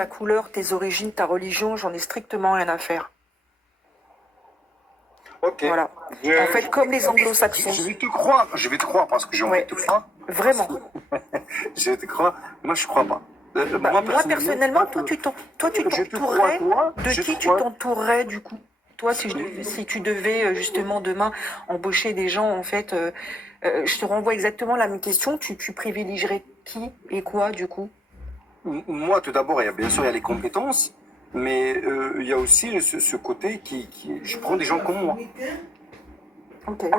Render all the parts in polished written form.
ta couleur, tes origines, ta religion, j'en ai strictement rien à faire. Ok. Voilà. En fait, comme les anglo-saxons. Je vais te croire parce que j'ai envie Ouais, de te croire. vraiment. Je vais te croire, moi je crois pas. Moi, personnellement, toi, tu t'entourerais de qui tu t'entourerais du coup? Toi, si tu devais justement demain embaucher des gens, en fait, je te renvoie exactement la même question. Tu privilégierais qui et quoi du coup? Moi, tout d'abord, bien sûr, il y a les compétences, mais il y a aussi ce côté je prends des gens comme moi. Ok. Non,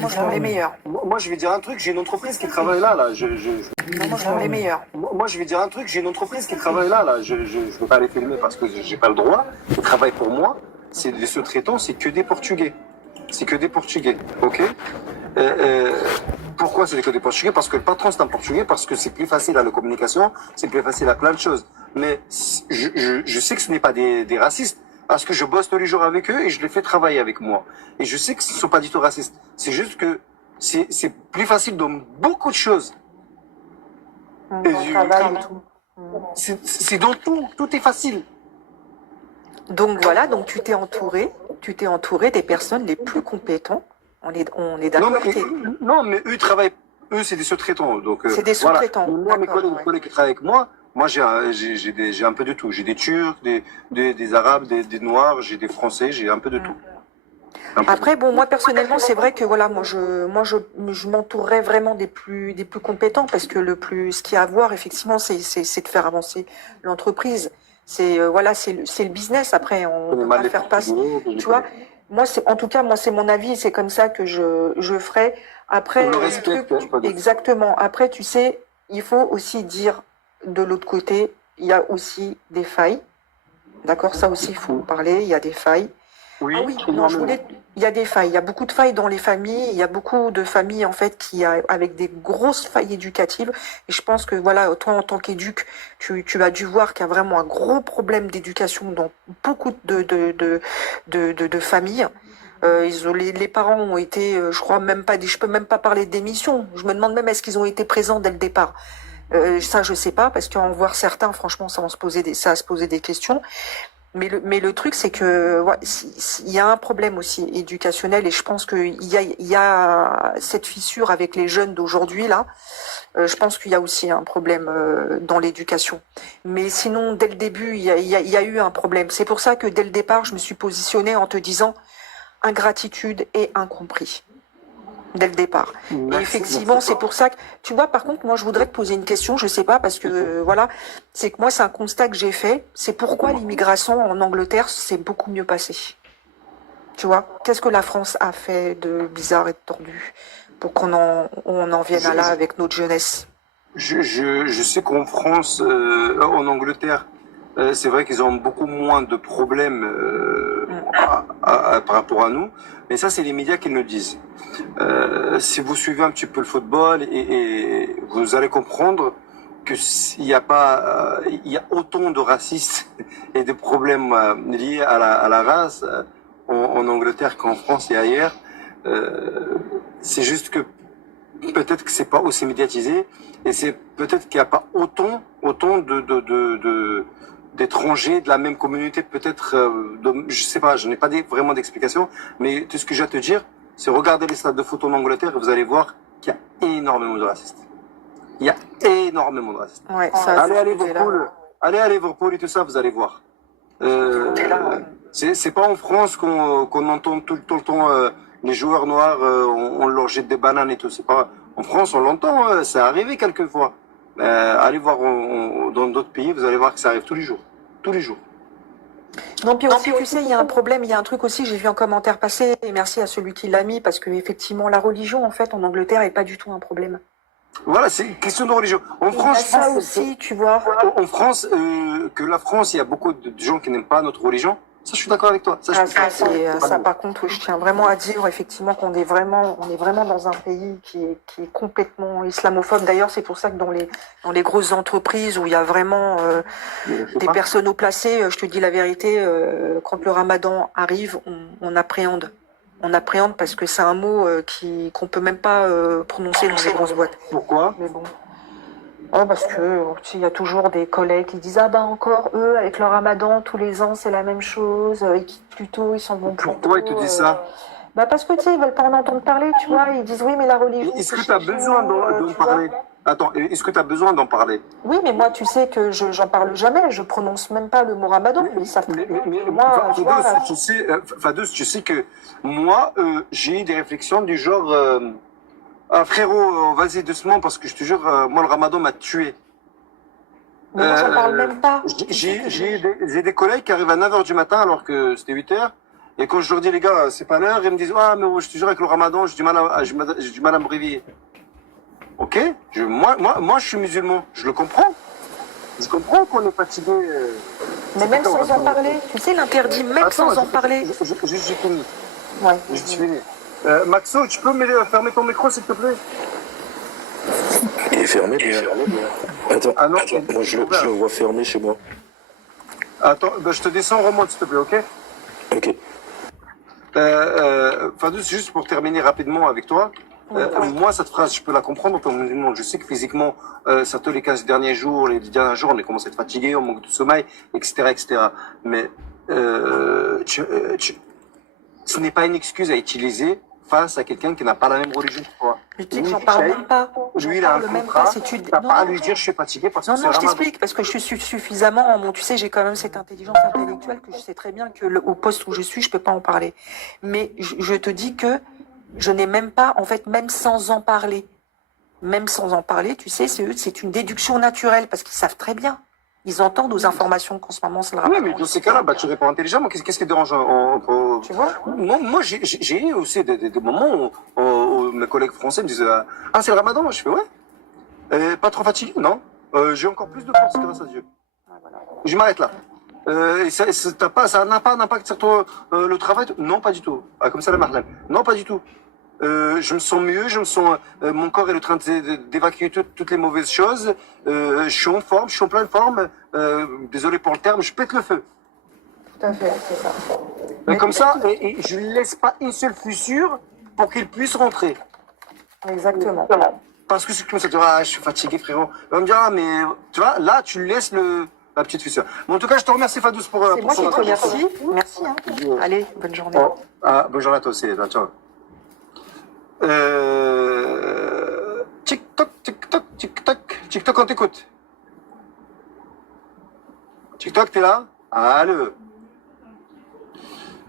moi, je prends les meilleurs. Moi, je vais dire un truc, j'ai une entreprise qui travaille là. Non, moi, je prends les meilleurs. Moi, je vais dire un truc, j'ai une entreprise qui travaille là. Je ne vais pas les filmer parce que j'ai pas le droit. Ils travaillent pour moi. C'est les sous-traitants, c'est que des Portugais. C'est que des Portugais, ok. Pourquoi c'est que des Portugais? Parce que le patron c'est un Portugais, parce que c'est plus facile à la communication, c'est plus facile à plein de choses. Mais je sais que ce n'est pas des racistes, parce que je bosse tous les jours avec eux et je les fais travailler avec moi. Et je sais que ce ne sont pas du tout racistes. C'est juste que c'est plus facile dans beaucoup de choses. C'est dans tout, tout est facile. Donc voilà, donc tu t'es entouré des personnes les plus compétentes. On est d'accord. Non, mais eux travaillent, eux c'est des sous-traitants. Donc c'est des sous-traitants. Voilà. Moi, mes collègues qui travaillent avec moi j'ai un peu de tout. J'ai des Turcs, des Arabes, des Noirs, j'ai des Français, j'ai un peu de tout. Après, bon, moi personnellement, c'est vrai que voilà, je m'entourerais vraiment des plus compétents parce que ce qu'il y a à voir, effectivement, c'est de faire avancer l'entreprise. C'est voilà, c'est le business. Après, on peut pas faire passer. Tu vois, en tout cas, moi, c'est mon avis, c'est comme ça que je ferai. Après, exactement. Après, tu sais, il faut aussi dire de l'autre côté, il y a aussi des failles. D'accord, ça aussi, il faut en parler. Il y a des failles. Oui, non, il y a des failles. Il y a beaucoup de failles dans les familles. Il y a beaucoup de familles, en fait, avec des grosses failles éducatives. Et je pense que, voilà, toi, en tant qu'éduc, tu as dû voir qu'il y a vraiment un gros problème d'éducation dans beaucoup de familles. Les parents ont été, je crois même pas, je peux même pas parler de démission. Je me demande même est-ce qu'ils ont été présents dès le départ. Ça, je sais pas, parce qu'en voir certains, franchement, ça va se poser des questions. Mais le truc, c'est que ouais, il y a un problème aussi éducationnel et je pense qu'il y a cette fissure avec les jeunes d'aujourd'hui là. Je pense qu'il y a aussi un problème dans l'éducation. Mais sinon, dès le début, il y a eu un problème. C'est pour ça que dès le départ, je me suis positionnée en te disant ingratitude et incompris. Dès le départ. Et effectivement, c'est pour ça que, tu vois, par contre, moi, je voudrais te poser une question, je sais pas, parce que, voilà, c'est que moi, c'est un constat que j'ai fait, c'est pourquoi l'immigration en Angleterre s'est beaucoup mieux passée. Tu vois, qu'est-ce que la France a fait de bizarre et de tordu pour qu'on en vienne à là avec notre jeunesse? Je sais qu'en France, en Angleterre, c'est vrai qu'ils ont beaucoup moins de problèmes par rapport à nous, mais ça, c'est les médias qui nous disent. Si vous suivez un petit peu le football et vous allez comprendre que il y a autant de racistes et de problèmes liés à la race en Angleterre qu'en France et ailleurs. C'est juste que peut-être que c'est pas aussi médiatisé et c'est peut-être qu'il n'y a pas autant d'étrangers de la même communauté, peut-être, je sais pas, je n'ai pas vraiment d'explication, mais tout ce que j'ai à te dire, c'est regarder les stades de foot en Angleterre et vous allez voir qu'il y a énormément de racistes. Il y a énormément de racistes. Ouais, ça, allez à Liverpool et tout ça, vous allez voir. C'est pas en France qu'on entend tout le temps les joueurs noirs, on leur jette des bananes et tout. C'est pas en France, on l'entend, c'est arrivé quelquefois. Allez voir dans d'autres pays, vous allez voir que ça arrive tous les jours, tous les jours. Non, puis aussi, tu sais, il y a un problème, il y a un truc aussi, j'ai vu un commentaire passer, et merci à celui qui l'a mis, parce que effectivement, la religion, en fait, en Angleterre, est pas du tout un problème. Voilà, c'est une question de religion. En France, ça aussi, tu vois. En France, que la France, il y a beaucoup de gens qui n'aiment pas notre religion. Ça, je suis d'accord avec toi. Ça, par contre, oui, je tiens vraiment à dire effectivement qu'on est vraiment dans un pays qui est complètement islamophobe. D'ailleurs, c'est pour ça que dans les grosses entreprises où il y a vraiment des personnes haut placées, je te dis la vérité, quand le Ramadan arrive, on appréhende. On appréhende parce que c'est un mot qu'on peut même pas prononcer dans les grosses boîtes. Pourquoi? Mais bon. Oh, parce que tu sais, il y a toujours des collègues qui disent ah bah encore eux avec leur Ramadan tous les ans c'est la même chose, ils quittent plus tôt, ils s'en vont plus Pourquoi ils te tôt. disent ça? Bah parce que tu sais ils veulent pas en entendre parler, tu vois, ils disent oui mais la religion Est-ce c'est que tu chez as besoin nous, d'en tu vois. parler? Attends, est-ce que tu as besoin d'en parler? Oui mais moi tu sais que j'en parle jamais, je prononce même pas le mot Ramadan, ils savent très bien que moi, tu vois. Fados, tu sais que moi, j'ai eu des réflexions du genre, ah, frérot, vas-y doucement parce que je te jure, moi le Ramadan m'a tué. Mais moi j'en parle Euh, même pas. j'ai des collègues qui arrivent à 9 heures du matin alors que c'était 8 heures. Et quand je leur dis, les gars, c'est pas l'heure, ils me disent, ah, mais je te jure, avec le Ramadan, j'ai du mal à me réveiller. Ok? Moi, je suis musulman. Je le comprends. Je comprends qu'on est fatigué. Mais même sans en parler, tu sais l'interdit même Attends, sans en parler. j'ai fini. Ouais. J'ai fini. Maxo, tu peux m'aider à fermer ton micro, s'il te plaît? Il est fermé déjà. Attends, Ah non, moi je le vois fermé chez moi. Attends, ben, je te descends, remonte, s'il te plaît, ok? Ok. Fadous, juste pour terminer rapidement avec toi, moi, cette phrase, je peux la comprendre en tant que musulman. Je sais que physiquement, surtout les 15 derniers jours, les 10 derniers jours, on est commencé à être fatigué, on manque de sommeil, etc., etc. Mais ce n'est pas une excuse à utiliser face à quelqu'un qui n'a pas la même religion que toi. Mais tu sais que j'en parle même pas. Lui, il a un contrat. T'as pas à lui dire je suis fatigué parce que Non, c'est non, je Ramadan. t'explique, parce que je suis suffisamment, bon, tu sais, j'ai quand même cette intelligence intellectuelle que je sais très bien que au poste où je suis, je peux pas en parler. Mais je te dis que je n'ai même pas, en fait, même sans en parler, tu sais, c'est une déduction naturelle, parce qu'ils savent très bien. Ils entendent aux informations qu'en ce moment, c'est le Oui, Ramadan. mais dans ces cas-là, bah, tu réponds intelligemment. Qu'est-ce qui te dérange Tu vois? Moi, j'ai eu aussi des moments où mes collègues français me disent ah, c'est le Ramadan. Je fais ouais. Pas trop fatigué, non. J'ai encore plus de force grâce à Dieu. Je m'arrête là. Et ça n'a pas d'impact sur toi, le travail? Non, pas du tout. Ah, comme ça, la marlène. Non, pas du tout. Je me sens mieux, mon corps est en train d'évacuer toutes les mauvaises choses. Je suis en forme, je suis en pleine forme. Désolé pour le terme, je pète le feu. Tout à fait, c'est ça. Comme ça, et je ne laisse pas une seule fissure pour qu'il puisse rentrer. Exactement. Parce que c'est comme ça, tu vois, ah, je suis fatigué, frérot. Il va me dire, ah, mais tu vois, là, tu laisses la petite fissure. Bon, en tout cas, je te remercie, Fadous, C'est pour moi son qui te intervention. remercie. Merci. Hein. Allez, bonne journée. Oh, ah, bonne journée à toi aussi, ciao. TikTok, TikTok, TikTok, TikTok, on t'écoute. TikTok, t'es là? Allô?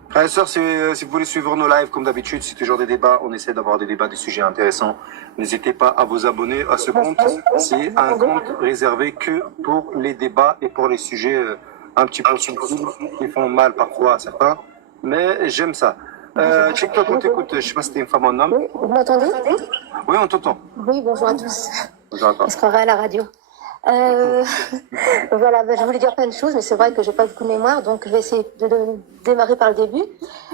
Frères et sœurs, si vous voulez suivre nos lives, comme d'habitude, c'est toujours des débats. On essaie d'avoir des débats, des sujets intéressants. N'hésitez pas à vous abonner à ce compte. C'est un compte réservé que pour les débats et pour les sujets un petit peu subtils qui font mal parfois à certains. Mais j'aime ça. TikTok, on t'écoute. Je sais pas si t'es une femme ou un homme. Oui, vous m'entendez? Oui, on t'entend. Oui, bonjour à tous. Bonjour à toi. On se croirait à la radio. Voilà, je voulais dire plein de choses, mais c'est vrai que j'ai pas beaucoup de mémoire, donc je vais essayer de démarrer par le début.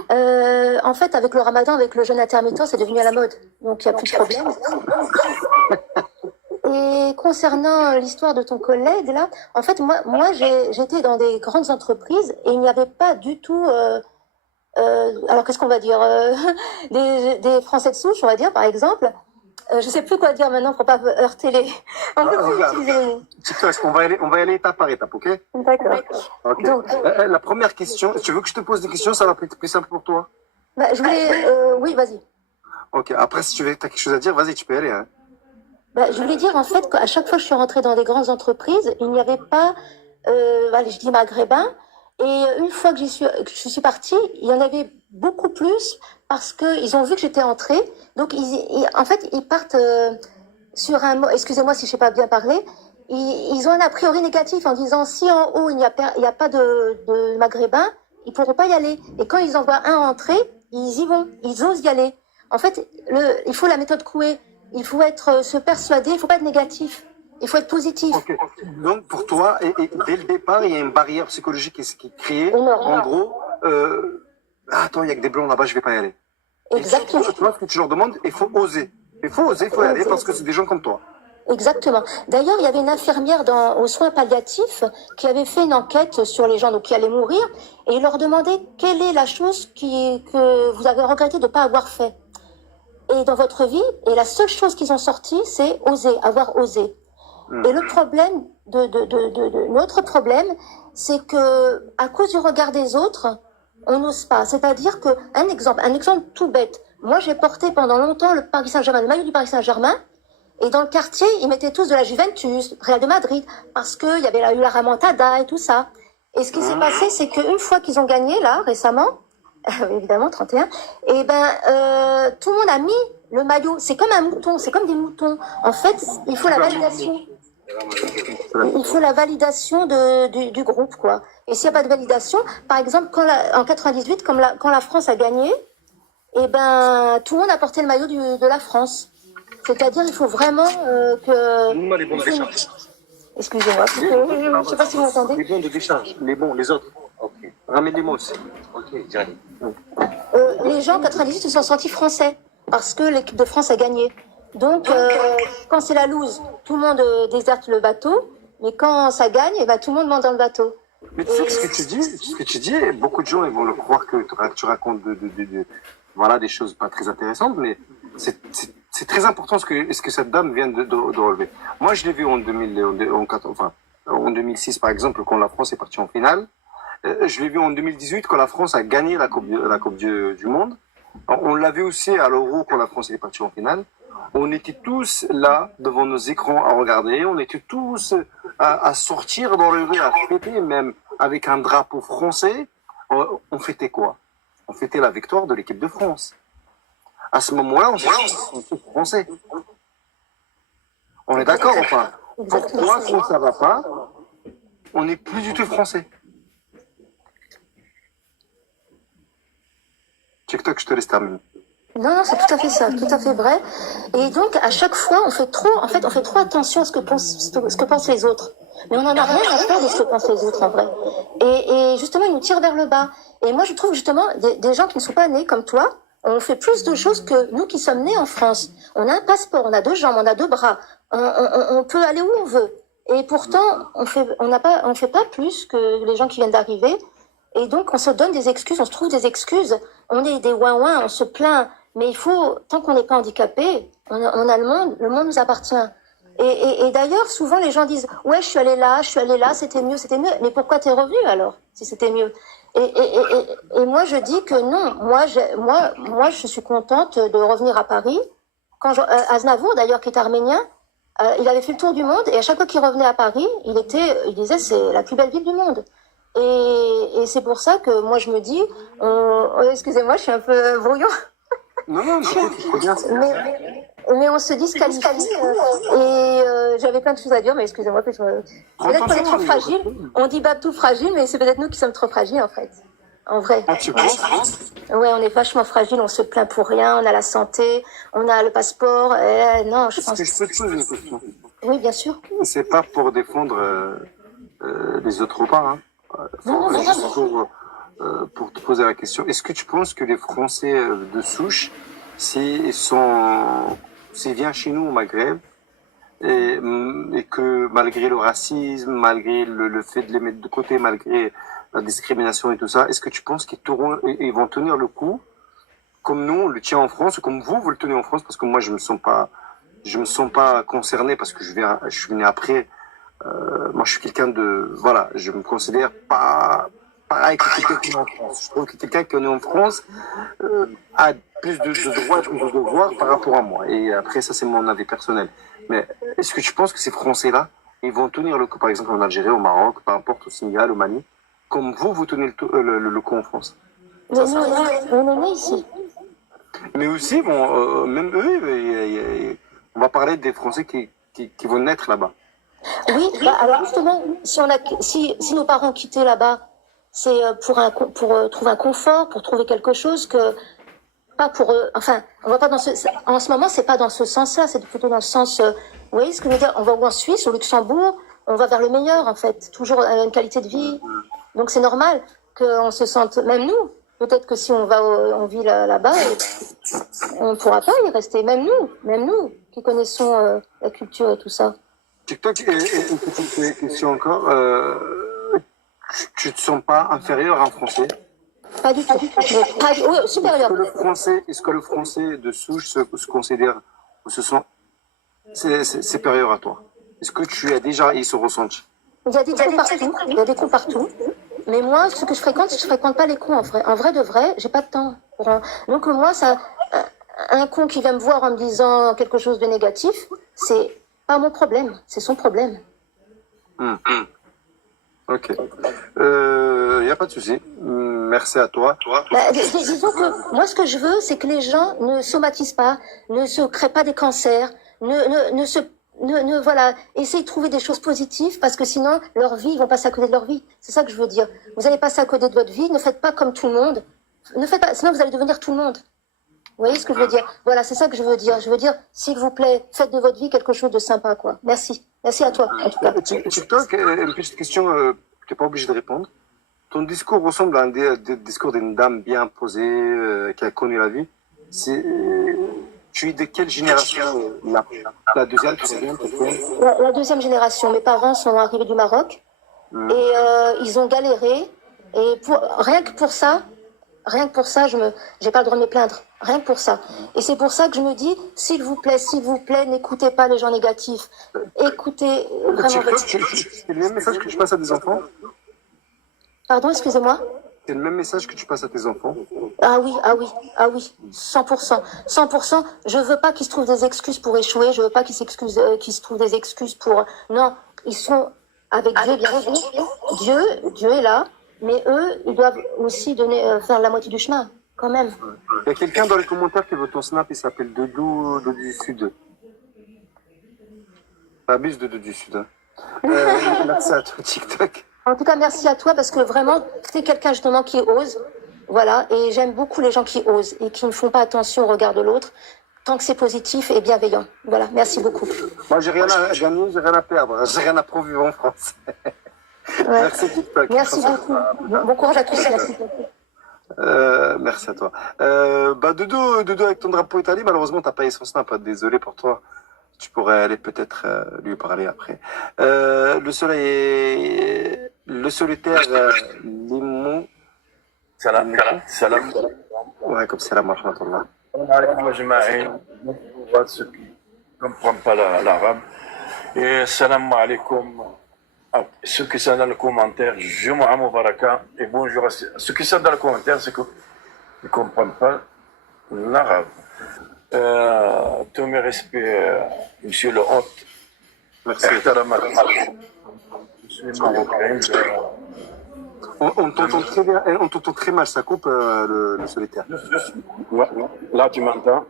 En fait, avec le Ramadan, avec le jeûne intermittent, c'est devenu à la mode, donc il n'y a plus de problème. Et concernant l'histoire de ton collègue, là, en fait, moi j'étais dans des grandes entreprises et il n'y avait pas du tout... alors qu'est-ce qu'on va dire des Français de souche, on va dire, par exemple. Je sais plus quoi dire maintenant pour pas heurter les... On peut plus utiliser les mots. TikTok, on va y aller étape par étape, ok? D'accord. Ok. Donc, La première question, tu veux que je te pose des questions, ça va être plus simple pour toi? bah, je voulais... oui, vas-y. Ok, après si tu as quelque chose à dire, vas-y, tu peux y aller. Hein. Bah, je voulais dire en fait qu'à chaque fois que je suis rentrée dans des grandes entreprises, il n'y avait pas, allez, je dis maghrébins. Et une fois que je suis partie, il y en avait beaucoup plus parce qu'ils ont vu que j'étais entrée. Donc, en fait, ils partent sur un mot, excusez-moi si je sais pas bien parler, ils ont un a priori négatif en disant si en haut il n'y a pas de maghrébins, ils pourront pas y aller. Et quand ils en voient un entrer, ils y vont, ils osent y aller. En fait, il faut la méthode Coué. Il faut se persuader, il faut pas être négatif. Il faut être positif. Okay. Donc pour toi, et dès le départ, il y a une barrière psychologique qui est créée. Énorme. En gros, attends, il y a que des blancs là-bas, je vais pas y aller. Exactement. Tu vois ce que tu leur demandes, il faut oser. Il faut oser, il faut y aller parce que c'est des gens comme toi. Exactement. D'ailleurs, il y avait une infirmière aux soins palliatifs qui avait fait une enquête sur les gens donc, qui allaient mourir et il leur demandait quelle est la chose que vous avez regretté de ne pas avoir fait. Et dans votre vie, et la seule chose qu'ils ont sorti, c'est oser, avoir osé. Et le problème, notre problème, c'est que à cause du regard des autres, on n'ose pas. C'est-à-dire que, un exemple tout bête. Moi, j'ai porté pendant longtemps le Paris Saint-Germain, le maillot du Paris Saint-Germain. Et dans le quartier, ils mettaient tous de la Juventus, Real de Madrid, parce qu'il y avait eu la remontada et tout ça. Et ce qui s'est passé, c'est qu'une fois qu'ils ont gagné, là, récemment, évidemment, 31, et tout le monde a mis le maillot. C'est comme un mouton, c'est comme des moutons. En fait, il faut la validation. Il faut la validation du groupe, quoi. Et s'il n'y a pas de validation, par exemple, en 98, quand la France a gagné, tout le monde a porté le maillot de la France. C'est-à-dire, il faut vraiment que... Les bons de décharge. Excusez-moi, je ne sais pas si vous m'entendez. Les bons de décharge, les autres. Ok. Ramène-les-moi aussi. Ok, direct. Les gens en 98 se sont sentis français parce que l'équipe de France a gagné. Donc, quand c'est la loose, tout le monde déserte le bateau. Mais quand ça gagne, tout le monde monte dans le bateau. Mais tu sais que ce que tu dis, beaucoup de gens ils vont le croire que tu racontes voilà, des choses pas très intéressantes, mais c'est très important ce que cette dame vient de relever. Moi, je l'ai vu en 2006, par exemple, quand la France est partie en finale. Je l'ai vu en 2018, quand la France a gagné la Coupe du Monde. On l'a vu aussi à l'Euro, quand la France est partie en finale. On était tous là, devant nos écrans, à regarder. On était tous à sortir dans le rue, à fêter, même avec un drapeau français. On fêtait quoi? On fêtait la victoire de l'équipe de France. À ce moment-là, on s'est tous français. On est d'accord ou pas? Pourquoi, quand ça va pas, on n'est plus du tout français? TikTok, je te laisse terminer. Non, c'est tout à fait ça, tout à fait vrai. Et donc, à chaque fois, on fait trop attention à ce que pensent les autres. Mais on n'en a rien à faire de ce que pensent les autres, en vrai. Et justement, ils nous tirent vers le bas. Et moi, je trouve justement, des gens qui ne sont pas nés comme toi, on fait plus de choses que nous qui sommes nés en France. On a un passeport, on a 2 jambes, on a 2 bras. On peut aller où on veut. Et pourtant, on fait pas plus que les gens qui viennent d'arriver. Et donc, on se donne des excuses, on se trouve des excuses. On est des ouin-ouin, on se plaint. Mais il faut, tant qu'on n'est pas handicapé, on a le monde nous appartient. Et d'ailleurs, souvent, les gens disent, ouais, je suis allée là, c'était mieux. Mais pourquoi t'es revenu alors, si c'était mieux? Et moi, je dis que non. Moi, je suis contente de revenir à Paris. Aznavour, d'ailleurs, qui est arménien, il avait fait le tour du monde, et à chaque fois qu'il revenait à Paris, il disait, c'est la plus belle ville du monde. Et c'est pour ça que moi, je me dis, excusez-moi, je suis un peu brouillon. Non, c'est bien. Mais on se disqualifie. J'avais plein de choses à dire, mais excusez-moi, peut-être qu'on est trop fragile. On dit tout fragile, mais c'est peut-être nous qui sommes trop fragiles, en fait. En vrai. Ah, tu penses? Ouais, on est vachement fragile, on se plaint pour rien, on a la santé, on a le passeport. Non, je pense. Est-ce que je peux te poser une question? Oui, bien sûr. C'est pas pour défendre les autres ou pas, hein. Juste pour te poser la question, est-ce que tu penses que les Français de souche, s'ils viennent chez nous au Maghreb, et que malgré le racisme, malgré le fait de les mettre de côté, malgré la discrimination et tout ça, est-ce que tu penses qu'ils vont tenir le coup, comme nous on le tient en France, ou comme vous le tenez en France? Parce que moi je me sens pas concerné, parce que je suis venu après. Moi, je suis quelqu'un voilà, je me considère pas pareil que quelqu'un qui est en France. Je trouve que quelqu'un qui est né en France a plus de droits, plus de devoirs par rapport à moi. Et après, ça, c'est mon avis personnel. Mais est-ce que tu penses que ces Français-là, ils vont tenir le coup, par exemple, en Algérie, au Maroc, peu importe, au Sénégal, au Mali, comme vous tenez le coup en France? Mais nous, on est nés ici. Mais aussi, même eux, on va parler des Français qui vont naître là-bas. Oui, alors justement, si nos parents quittaient là-bas, c'est pour trouver un confort, pour trouver quelque chose pas pour eux. Enfin, on va pas en ce moment, c'est pas dans ce sens-là, c'est plutôt dans le sens, vous voyez ce que je veux dire? On va en Suisse, au Luxembourg, on va vers le meilleur, en fait, toujours une qualité de vie. Donc c'est normal qu'on se sente, même nous, peut-être que si on vit là-bas, on ne pourra pas y rester, même nous, qui connaissons la culture et tout ça. TikTok, une petite question encore. Tu te sens pas inférieur à un Français? Pas du tout. Oui, supérieur. Est-ce que le Français de souche se considère ou se sent supérieur à toi? est-ce que tu as déjà eu ce ressenti? Il y a des trous partout, il y a des trous partout. Mais moi, ce que je fréquente pas les cons en vrai. En vrai de vrai, j'ai pas de temps. Donc moi, un con qui vient me voir en me disant quelque chose de négatif, c'est pas mon problème, c'est son problème. Ok. Y a pas de souci. Merci à toi. Disons que moi, ce que je veux, c'est que les gens ne somatisent pas, ne se créent pas des cancers, voilà, essayez de trouver des choses positives parce que sinon, leur vie, ils vont passer à côté de leur vie. C'est ça que je veux dire. Vous allez passer à côté de votre vie, ne faites pas comme tout le monde. Ne faites pas, sinon vous allez devenir tout le monde. Vous voyez ce que je veux dire? Voilà, c'est ça que je veux dire. Je veux dire, s'il vous plaît, faites de votre vie quelque chose de sympa, quoi. Merci. Merci à toi, en tout cas. TikTok, une petite question, tu n'es pas obligé de répondre. Ton discours ressemble à un discours d'une dame bien posée, qui a connu la vie. Tu es de quelle génération? La deuxième, tu sais bien, peut-être? La deuxième génération. Mes parents sont arrivés du Maroc et ils ont galéré. Et rien que pour ça, j'ai pas le droit de me plaindre. Rien que pour ça. Et c'est pour ça que je me dis, s'il vous plaît, n'écoutez pas les gens négatifs. Écoutez vraiment. TikTok, c'est le même message que tu passes à des enfants? Pardon, excusez-moi. C'est le même message que tu passes à tes enfants? Ah oui. 100%. 100%. Je veux pas qu'ils se trouvent des excuses pour échouer. Je veux pas qu'ils se trouvent des excuses pour... Non, ils sont avec Dieu, bien sûr. Dieu est là. Mais eux, ils doivent aussi faire la moitié du chemin, quand même. Il y a quelqu'un dans les commentaires qui veut ton snap, il s'appelle Doudou du Sud. Abuse Doudou du Sud. Hein. Merci à toi, TikTok. En tout cas, merci à toi parce que vraiment, t'es quelqu'un justement qui ose. Voilà, et j'aime beaucoup les gens qui osent et qui ne font pas attention au regard de l'autre, tant que c'est positif et bienveillant. Voilà, merci beaucoup. Moi, j'ai rien à gagner, j'ai rien à perdre. J'ai rien à prouver en France. Ouais. Merci TikTok. Merci beaucoup. Bon courage à tous. Merci beaucoup. Merci à toi. Doudou, avec ton drapeau italien, malheureusement, t'as pas eu son snap. Désolé pour toi. Tu pourrais aller peut-être lui parler après. Le solitaire Limon. Salam. Ouais, comme salam, rahmatullah. Moi, je vois ceux qui ne comprennent pas l'arabe. Et salam alaikum. Ceux qui sont dans le commentaire, Jumu'ah Mubaraka. Et bonjour à ceux qui sont dans le commentaire, c'est qu'ils ne comprennent pas l'arabe. Tous mes respects, monsieur le hôte. Merci. Je suis marocain. On t'entend très bien, on t'entend très mal, ça coupe le solitaire. Ouais. Là, tu m'entends?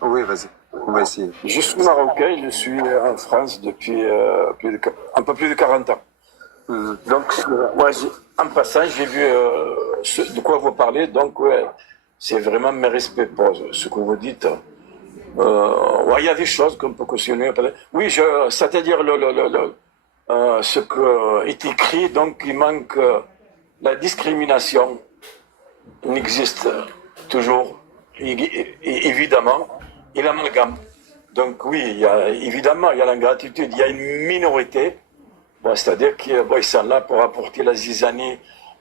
Oui, vas-y, on va essayer. Je suis marocain, je suis en France depuis un peu plus de 40 ans. Donc, moi, en passant, j'ai vu de quoi vous parlez, donc ouais, c'est vraiment mes respects pour ce que vous dites. Ouais, il y a des choses qu'on peut cautionner. Oui, c'est-à-dire ce qui est écrit, donc il manque la discrimination n'existe toujours, évidemment, et l'amalgame. Donc oui, évidemment, il y a l'ingratitude, il y a une minorité, bon, c'est-à-dire qu'ils sont là pour apporter la zizanie,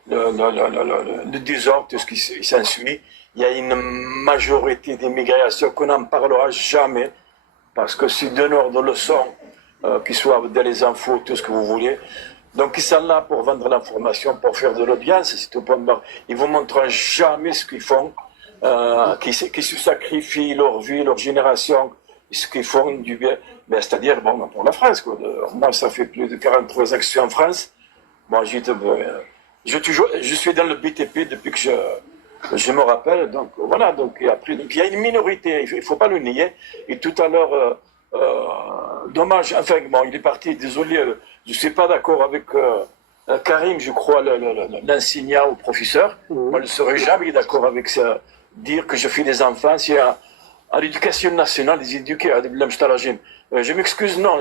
le désordre, tout ce qui s'ensuit. Il y a une majorité d'immigration qu'on n'en parlera jamais, parce que c'est donneur de leçons, qu'ils soient dans les infos, tout ce que vous voulez. Donc ils sont là pour vendre l'information, pour faire de l'audience, c'est tout point barre. Ils ne vous montreront jamais ce qu'ils font, qui se sacrifient leur vie, leur génération, ce qu'ils font du bien. Ben, c'est-à-dire, bon, pour la France, quoi. Moi, ça fait plus de 43 ans que je suis en France. Bon, je suis dans le BTP depuis que je me rappelle. Donc, voilà. Donc, et après, donc, il y a une minorité, il ne faut pas le nier. Et tout à l'heure, dommage, enfin, bon, il est parti, désolé, je ne suis pas d'accord avec Karim, je crois, l'enseignant ou professeur. Moi, je ne serai jamais d'accord avec ça. Dire que je fais des enfants, c'est à l'éducation nationale, les éduquer à des je m'excuse, non.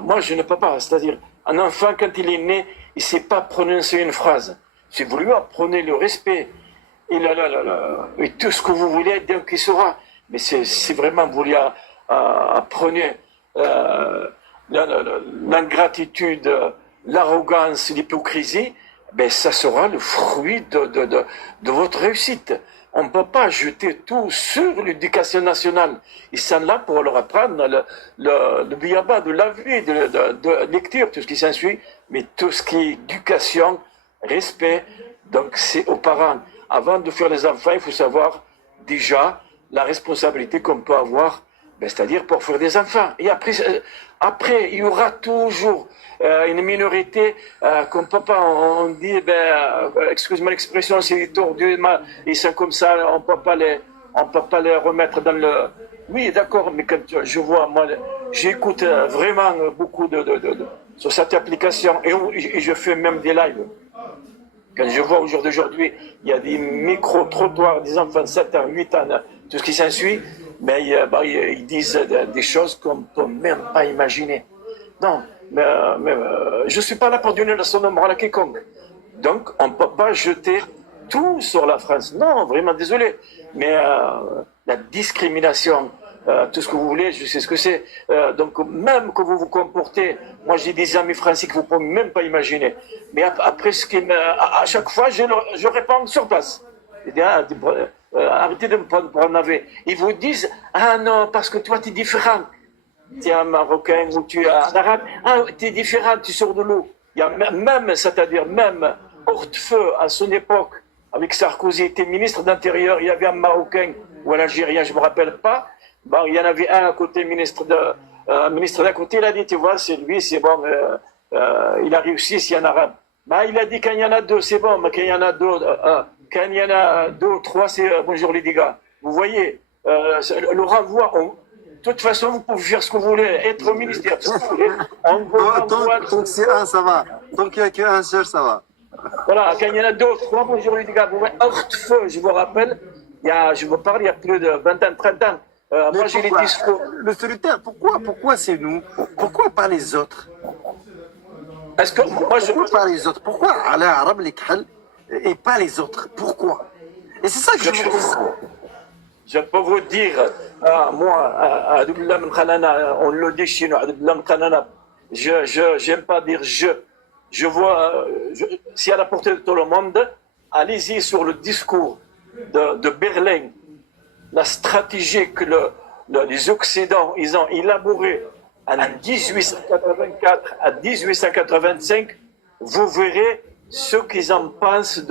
Moi, je ne peux pas. C'est-à-dire, un enfant, quand il est né, il ne sait pas prononcer une phrase. Si vous lui apprenez le respect et tout ce que vous voulez, donc il saura. Mais c'est vraiment, vous lui apprenez l'ingratitude, l'arrogance, l'hypocrisie, ben ça sera le fruit de votre réussite. on ne peut pas jeter tout sur l'éducation nationale. Ils sont là pour leur apprendre le biaba de la vie, de lecture, tout ce qui s'ensuit, mais tout ce qui est éducation, respect, donc c'est aux parents. Avant de faire les enfants, il faut savoir déjà la responsabilité qu'on peut avoir, c'est-à-dire pour faire des enfants. Et après il y aura toujours une minorité qu'on ne peut pas, on dit, excuse-moi l'expression, c'est tordu, ils sont comme ça, on peut pas les remettre dans le... Oui, d'accord, mais quand je vois, moi, j'écoute vraiment beaucoup sur cette application et je fais même des lives. Quand je vois aujourd'hui, il y a des micro-trottoirs des enfants de 7 ans, 8 ans, tout ce qui s'ensuit, mais ils disent des choses qu'on ne peut même pas imaginer. Non, mais je ne suis pas là pour donner la leçon de morale à quiconque. Donc, on ne peut pas jeter tout sur la France. Non, vraiment désolé. Mais la discrimination, tout ce que vous voulez, je sais ce que c'est. Donc, même que vous vous comportez, moi j'ai des amis français que vous ne pouvez même pas imaginer. Mais après, à chaque fois, je réponds sur place. Je dis, arrêtez de me prendre pour un navet. Ils vous disent, ah non, parce que toi, tu es différent. Tu es un Marocain ou tu es un Arabe. Ah, tu es différent, tu sors de l'eau. Il y a même, c'est-à-dire même Hortefeux, à son époque, avec Sarkozy, était ministre d'Intérieur, il y avait un Marocain ou un Algérien, je ne me rappelle pas. Bon, il y en avait un à côté, ministre d'à côté, il a dit, tu vois, c'est lui, c'est bon, il a réussi, c'est un Arabe. Ben, il a dit, quand il y en a deux, c'est bon, mais quand il y en a quand il y en a deux ou trois, c'est bonjour les dégâts. Vous voyez, le renvoi, de toute façon, vous pouvez faire ce que vous voulez, être au ministère, ce que vous voulez. Tant que c'est un, ça va. Tant qu'il n'y a qu'un seul, ça va. Voilà, quand il y en a deux ou trois, bonjour les dégâts. Vous voyez, Hortefeux, je vous rappelle, je vous parle, il y a plus de 20 ans, 30 ans. Moi, j'ai les discours. Le solitaire, pourquoi c'est nous? Pourquoi pas les autres? Est-ce que moi je Pourquoi pas les autres? Pourquoi Allah Arab les Khal et pas les autres? Pourquoi? Et c'est ça que je me dis. Je peux vous dire, moi, on le dit chez nous, j'aime pas dire je. Je vois, si à la portée de tout le monde, allez-y sur le discours de Berlin, la stratégie que les Occidentaux ils ont élaborée en 1884 à 1885, vous verrez ce qu'ils en pensent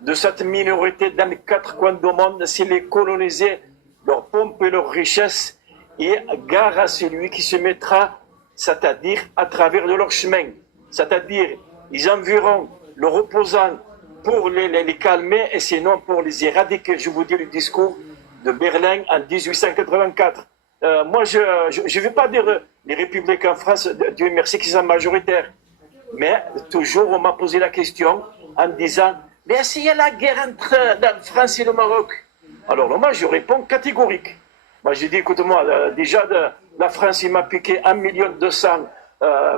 de cette minorité dans les quatre coins du monde, s'ils les colonisaient, leur pompe et leur richesse, et gare à celui qui se mettra, c'est-à-dire à travers de leur chemin. C'est-à-dire, ils enverront leurs opposants pour les calmer et sinon pour les éradiquer. Je vous dis le discours de Berlin en 1884. Moi, je ne vais pas dire les républicains en France, Dieu merci qu'ils sont majoritaires. Mais toujours, on m'a posé la question en disant, mais s'il y a la guerre entre la France et le Maroc? Alors moi, je réponds catégorique. Moi, j'ai dit, écoute-moi, déjà, la France, il m'a piqué 1 200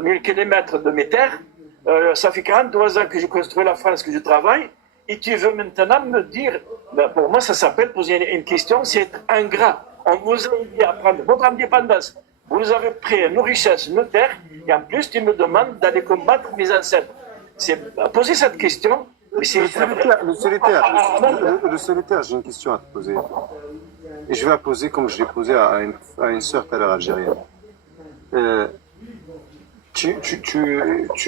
000 kilomètres de mes terres. Ça fait 43 ans que je construis la France, que je travaille. Et tu veux maintenant me dire, pour moi, ça s'appelle poser une question, c'est être ingrat. On vous a aidé à prendre votre indépendance. Vous nous avez pris nos richesses, nos terres, et en plus, tu me demandes d'aller combattre mes ancêtres. C'est poser cette question. Le solitaire, j'ai une question à te poser. Et je vais la poser comme je l'ai posée à une sœur tout à l'heure algérienne. Tu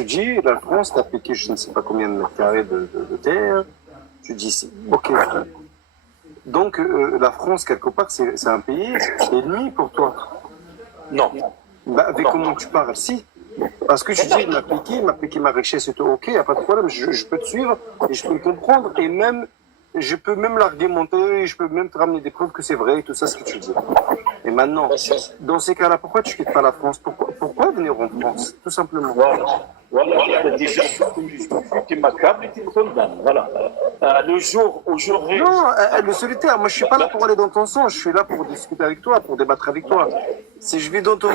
dis, la France t'a piqué je ne sais pas combien de mètres carrés de terre. Tu dis, ok. Donc, la France, quelque part, c'est un pays ennemi pour toi. Non. Avec comment tu parles? Si. Parce que tu dis, il m'a piqué ma richesse et tout. Ok, il n'y a pas de problème, je peux te suivre et je peux le comprendre. Et même, je peux même l'argumenter, je peux même te ramener des preuves que c'est vrai et tout ça, ce que tu dis. Et maintenant, dans ces cas-là, pourquoi tu ne quittes pas la France? Pourquoi venir en France? Tout simplement. Voilà, déjà, tu m'accables et tu me condamnes. Voilà. Le jour où j'aurai... Non, le solitaire, moi je suis pas là pour aller dans ton sens, je suis là pour discuter avec toi, pour débattre avec toi. Si je vais dans ton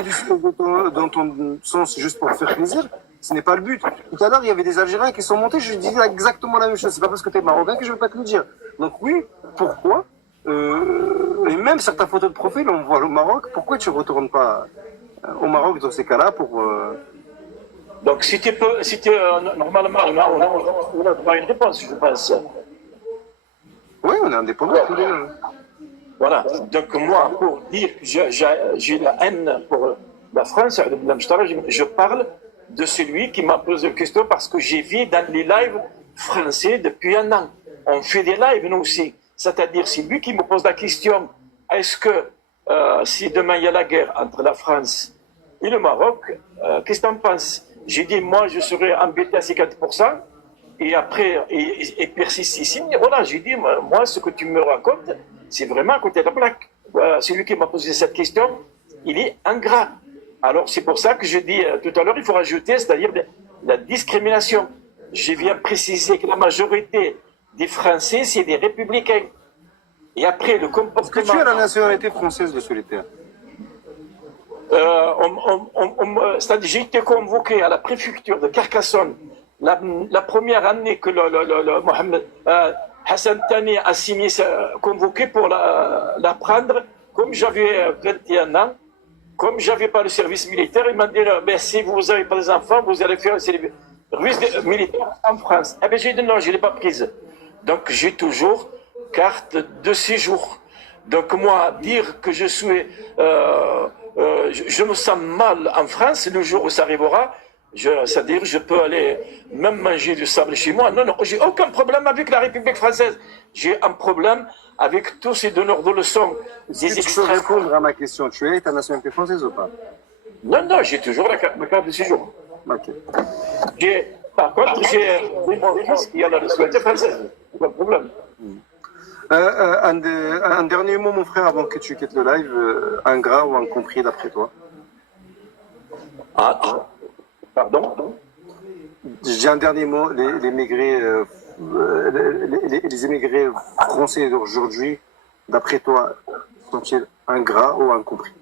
sens juste pour te faire plaisir, ce n'est pas le but. Tout à l'heure, il y avait des Algériens qui sont montés, je disais exactement la même chose. C'est pas parce que tu es marocain que je ne vais pas te le dire. Donc oui, pourquoi et même certaines photos de profil, on voit le Maroc, pourquoi tu ne retournes pas au Maroc dans ces cas-là pour... Donc si tu peux, normalement, on a une réponse, je pense. Oui, on est indépendants tous les deux. Voilà. Donc moi, pour dire que j'ai la haine pour la France, je parle de celui qui m'a posé la question parce que j'ai vu dans les lives français depuis un an. On fait des lives, nous aussi. C'est-à-dire, c'est lui qui me pose la question, est-ce que si demain il y a la guerre entre la France et le Maroc, qu'est-ce que tu en penses? J'ai dit, moi, je serais embêté à 50%, et après, et persiste ici. Voilà, j'ai dit, moi, ce que tu me racontes, c'est vraiment à côté de la plaque. Celui qui m'a posé cette question, il est ingrat. Alors, c'est pour ça que je dis tout à l'heure, il faut rajouter, c'est-à-dire la discrimination. Je viens préciser que la majorité des Français, c'est des républicains. Et après, le comportement... Est-ce que tu as la nationalité française, le solitaire? C'est-à-dire, j'ai été convoqué à la préfecture de Carcassonne la première année que le Mohamed Hassan Tani a signé, convoqué pour la prendre. Comme j'avais 21 ans, comme j'avais pas le service militaire, il m'a dit, ben, si vous n'avez pas des enfants, vous allez faire le service militaire en France. Eh bien, j'ai dit non, je ne l'ai pas prise. Donc, j'ai toujours carte de séjour. Donc, moi, dire que je suis... je me sens mal en France le jour où ça arrivera, c'est-à-dire je peux aller même manger du sable chez moi. Non, non, j'ai aucun problème avec la République française. J'ai un problème avec tous ces donneurs de leçons. Tu peux répondre à ma question. Tu es ta nationalité française ou pas? Non, non, j'ai toujours ma carte de séjour. Ok. Par contre, j'ai il y a la nationalité française. Pas de problème. Un dernier mot, mon frère, avant que tu quittes le live. Ingrat ou incompris d'après toi? Pardon? J'ai un dernier mot. Les immigrés français d'aujourd'hui, d'après toi, sont-ils ingrats ou incompris?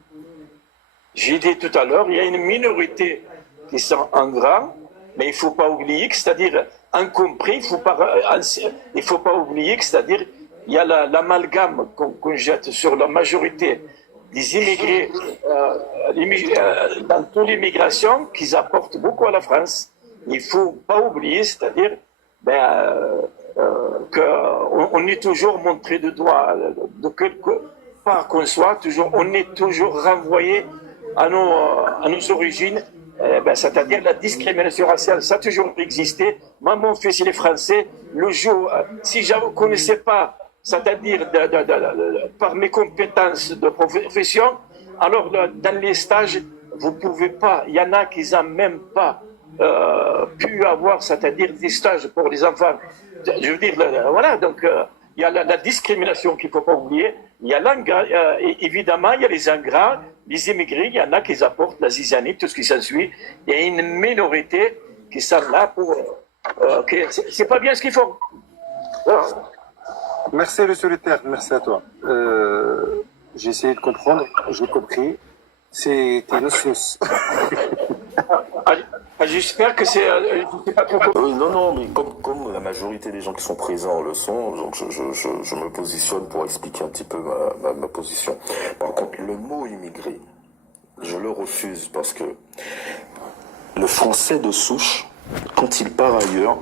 J'ai dit tout à l'heure, il y a une minorité qui sont ingrats, mais il ne faut pas oublier que, c'est-à-dire incompris, il faut pas oublier que, c'est-à-dire, il y a l'amalgame qu'on jette sur la majorité des immigrés dans toute l'immigration qu'ils apportent beaucoup à la France. Il ne faut pas oublier, c'est-à-dire qu'on est toujours montré de doigt, de quelque part qu'on soit, on est toujours renvoyé à nos origines, c'est-à-dire la discrimination raciale, ça a toujours existé. Moi, mon fils, il est français. Le jour, si je ne connaissais pas, c'est-à-dire par mes compétences de profession, alors dans les stages, vous ne pouvez pas, il y en a qui n'ont même pas pu avoir, c'est-à-dire des stages pour les enfants. Je veux dire, voilà, donc il y a la discrimination qu'il ne faut pas oublier. Il y a évidemment, il y a les ingrats, les immigrés, il y en a qui apportent la zizanie, tout ce qui s'ensuit. Il y a une minorité qui sont là pour... c'est pas bien ce qu'ils font. Voilà. Merci le solitaire, merci à toi. J'ai essayé de comprendre, j'ai compris. C'était une sauce. J'espère que c'est pas trop... Non, non, mais comme la majorité des gens qui sont présents le sont, donc je me positionne pour expliquer un petit peu ma position. Par contre, le mot immigré, je le refuse parce que le français de souche, quand il part ailleurs,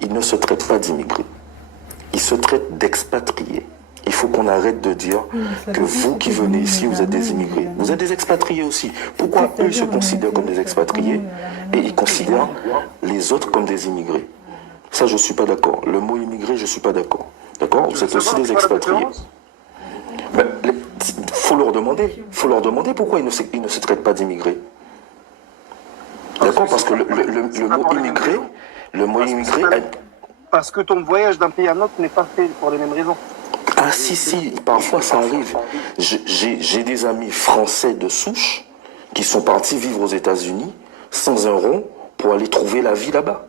il ne se traite pas d'immigré. Il se traite d'expatriés. Il faut qu'on arrête de dire que vous qui venez ici, vous êtes des immigrés. Vous êtes des expatriés aussi. Pourquoi eux se considèrent comme des expatriés et ils considèrent les autres comme des immigrés? Ça, je ne suis pas d'accord. Le mot immigré, je ne suis pas d'accord. D'accord? Vous êtes aussi des expatriés. Il faut leur demander. Il faut leur demander pourquoi ils ne se traitent pas d'immigrés. D'accord? Parce que le mot immigré... Parce que ton voyage d'un pays à un autre n'est pas fait pour les mêmes raisons. Ah si, parfois ça arrive. J'ai des amis français de souche qui sont partis vivre aux États-Unis sans un rond pour aller trouver la vie là-bas.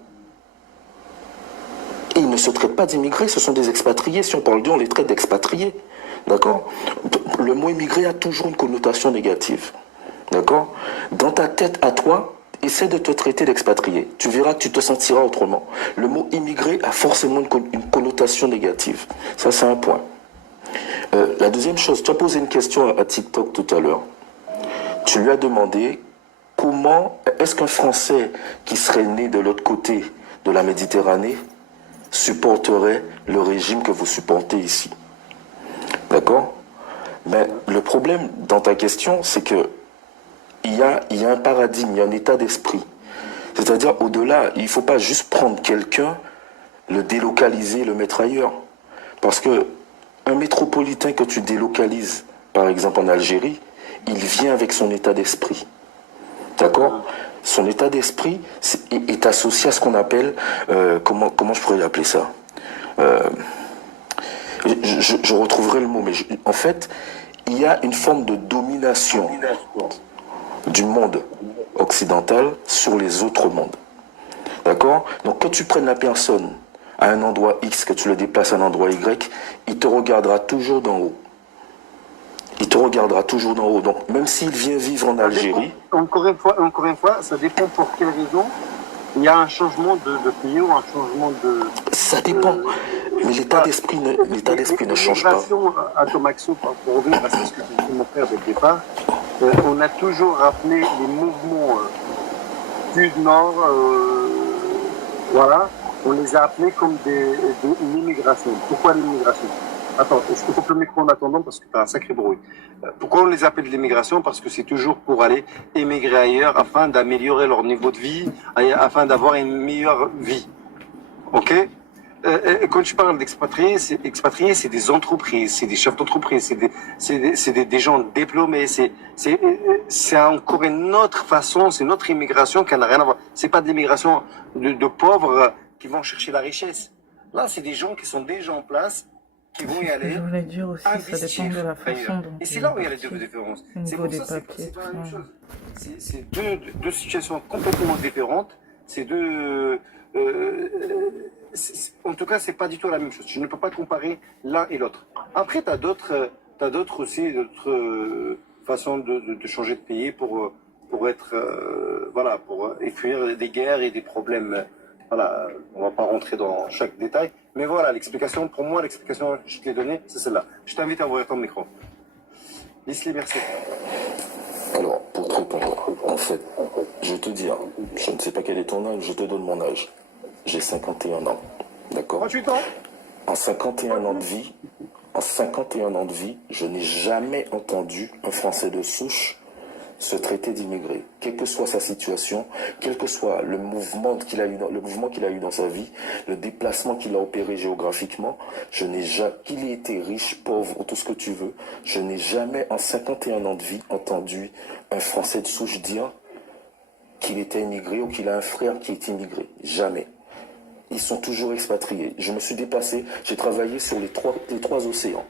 Et ils ne se traitent pas d'immigrés, ce sont des expatriés. Si on parle d'eux, on les traite d'expatriés. D'accord? Le mot immigré a toujours une connotation négative. D'accord? Dans ta tête à toi, essaie de te traiter d'expatrié. Tu verras que tu te sentiras autrement. Le mot immigré a forcément une connotation négative. Ça, c'est un point. La deuxième chose, tu as posé une question à TikTok tout à l'heure. Tu lui as demandé comment est-ce qu'un Français qui serait né de l'autre côté de la Méditerranée supporteraient le régime que vous supportez ici. D'accord? Mais le problème dans ta question, c'est que il y a un paradigme, il y a un état d'esprit. C'est-à-dire, au-delà, il ne faut pas juste prendre quelqu'un, le délocaliser, le mettre ailleurs. Parce que un métropolitain que tu délocalises, par exemple en Algérie, il vient avec son état d'esprit. D'accord? Son état d'esprit est associé à ce qu'on appelle, comment je pourrais appeler ça? Je retrouverai le mot, mais en fait, il y a une forme de domination du monde occidental sur les autres mondes. D'accord? Donc, quand tu prennes la personne à un endroit X, que tu le déplaces à un endroit Y, il te regardera toujours d'en haut. Il te regardera toujours d'en haut. Donc, même s'il vient vivre en Algérie... Encore une fois, ça dépend pour quelle raison. Il y a un changement de pays ou un changement de... Ça dépend. Mais l'état d'esprit ne change pas. L'immigration à Tomaxo, pour revenir à ce que disait mon frère dès le départ, on a toujours rappelé les mouvements sud-nord, voilà, on les a appelés comme une immigration. Pourquoi l'immigration? Attends, je te coupe le micro en attendant parce que tu as un sacré bruit. Pourquoi on les appelle de l'immigration? Parce que c'est toujours pour aller émigrer ailleurs afin d'améliorer leur niveau de vie, afin d'avoir une meilleure vie. Ok? Quand je parle d'expatriés, c'est des entreprises, c'est des chefs d'entreprise, c'est des gens diplômés, c'est encore une autre façon, c'est notre immigration qui n'a rien à voir. C'est pas de l'immigration de pauvres qui vont chercher la richesse. Là, c'est des gens qui sont déjà en place, qui vont y aller. Je voulais dire aussi, ça dépend de la façon dont... Et c'est là où il y a les deux différences. C'est pour ça, c'est pas la même chose. C'est deux situations complètement différentes. C'est deux... en tout cas, c'est pas du tout la même chose. Je ne peux pas comparer l'un et l'autre. Après, t'as d'autres aussi, d'autres façons de changer de pays pour être, voilà, pour fuir des guerres et des problèmes. Voilà, on va pas rentrer dans chaque détail. Mais voilà, l'explication, pour moi, l'explication, je te l'ai donnée, c'est celle-là. Je t'invite à ouvrir ton micro. Leslie, merci. Alors, pour te répondre, en fait, je vais te dire, je ne sais pas quel est ton âge, je te donne mon âge. J'ai 51 ans, d'accord? 38 ans. En 51 ans de vie, je n'ai jamais entendu un Français de souche se traiter d'immigré. Quelle que soit sa situation, quel que soit le mouvement qu'il a eu dans sa vie, le déplacement qu'il a opéré géographiquement, je n'ai jamais, qu'il ait été riche, pauvre ou tout ce que tu veux, je n'ai jamais en 51 ans de vie entendu un Français de souche dire qu'il était immigré ou qu'il a un frère qui est immigré. Jamais. Ils sont toujours expatriés. Je me suis déplacé, j'ai travaillé sur les trois océans.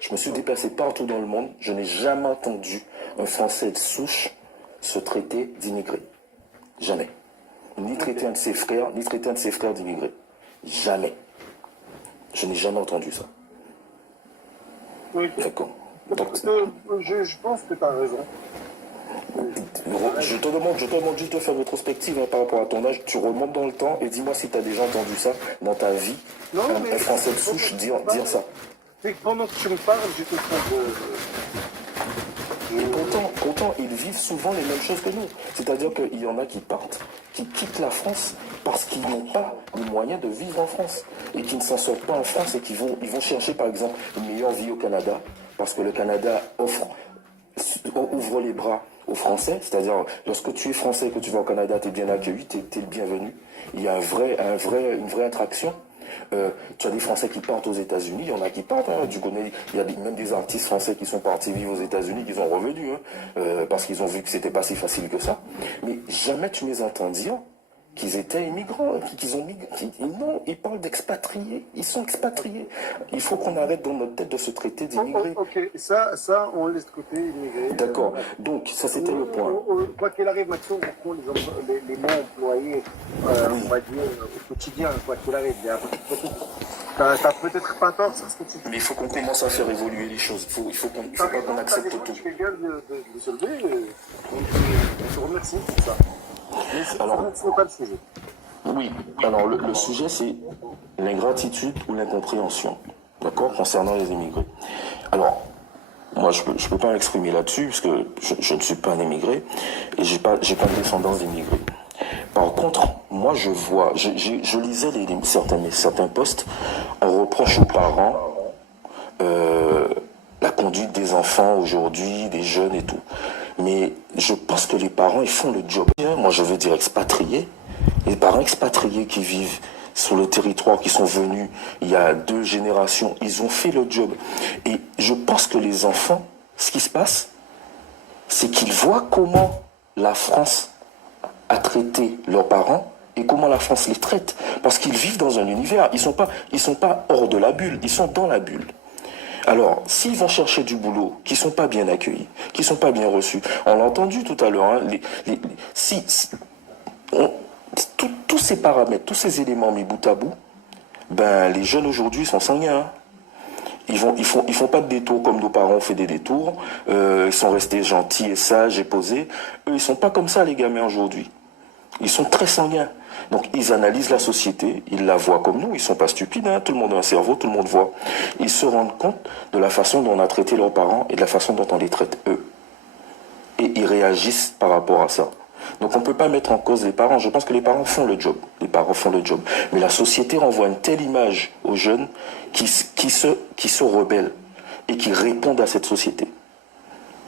Je me suis déplacé partout dans le monde. Je n'ai jamais entendu un Français de souche se traiter d'immigré. Jamais. Ni traiter un de ses frères, ni traiter un de ses frères d'immigré. Jamais. Je n'ai jamais entendu ça. Oui. D'accord. Donc, Je pense que tu as raison. je te demande juste de faire rétrospective par rapport à ton âge. Tu remontes dans le temps et dis-moi si tu as déjà entendu ça dans ta vie. Non, un Français de souche dire ça. C'est que pendant que tu me parles, j'étais en train de... Et pourtant, ils vivent souvent les mêmes choses que nous. C'est-à-dire qu'il y en a qui partent, qui quittent la France parce qu'ils n'ont pas les moyens de vivre en France et qui ne s'en sortent pas en France et ils vont chercher, par exemple, une meilleure vie au Canada parce que le Canada ouvre les bras aux Français. C'est-à-dire, lorsque tu es Français et que tu vas au Canada, tu es bien accueilli, tu es le bienvenu. Il y a une vraie attraction. Tu as des Français qui partent aux États-Unis, il y en a qui partent. Hein, il y a même des artistes français qui sont partis vivre aux États-Unis, qui sont revenus, parce qu'ils ont vu que c'était pas si facile que ça. Mais jamais tu les entends dire qu'ils étaient immigrants, qu'ils ont migré. Non, ils parlent d'expatriés. Ils sont expatriés. Il faut qu'on arrête dans notre tête de se traiter d'immigrés. Ok, ça, on laisse de côté, immigrés. D'accord. Donc, ça, c'était le point. Quoi qu'il arrive, Maxime, on prend les mots employés, on va dire, au quotidien, quoi qu'il arrive. T'as peut-être pas tort sur ce que tu dis. Mais il faut qu'on commence à faire évoluer les choses. Il faut pas qu'on accepte tout. Tu fais bien de se lever. Je te remercie pour ça. Alors, ce n'est pas le sujet. Oui, alors le sujet c'est l'ingratitude ou l'incompréhension, d'accord, concernant les immigrés. Alors, moi je peux pas m'exprimer là-dessus parce que je ne suis pas un immigré et j'ai pas de descendance d'immigrés. Par contre, moi je vois, je lisais certains posts, on reproche aux parents la conduite des enfants aujourd'hui, des jeunes et tout. Mais je pense que les parents, ils font le job. Moi je veux dire expatriés, les parents expatriés qui vivent sur le territoire, qui sont venus il y a 2 générations, ils ont fait le job. Et je pense que les enfants, ce qui se passe, c'est qu'ils voient comment la France a traité leurs parents et comment la France les traite. Parce qu'ils vivent dans un univers, ils sont pas hors de la bulle, ils sont dans la bulle. Alors, s'ils vont chercher du boulot, qui sont pas bien accueillis, qui sont pas bien reçus, on l'a entendu tout à l'heure, hein, tous ces paramètres, tous ces éléments mis bout à bout, ben les jeunes aujourd'hui sont sanguins. Hein. Ils font pas de détours comme nos parents ont fait des détours. Ils sont restés gentils et sages et posés. Eux, ils sont pas comme ça, les gamins aujourd'hui. Ils sont très sanguins. Donc, ils analysent la société, ils la voient comme nous. Ils sont pas stupides, hein. Tout le monde a un cerveau, tout le monde voit. Ils se rendent compte de la façon dont on a traité leurs parents et de la façon dont on les traite eux. Et ils réagissent par rapport à ça. Donc on ne peut pas mettre en cause les parents. Je pense que les parents font le job. Les parents font le job. Mais la société renvoie une telle image aux jeunes qui se rebellent et qui répondent à cette société.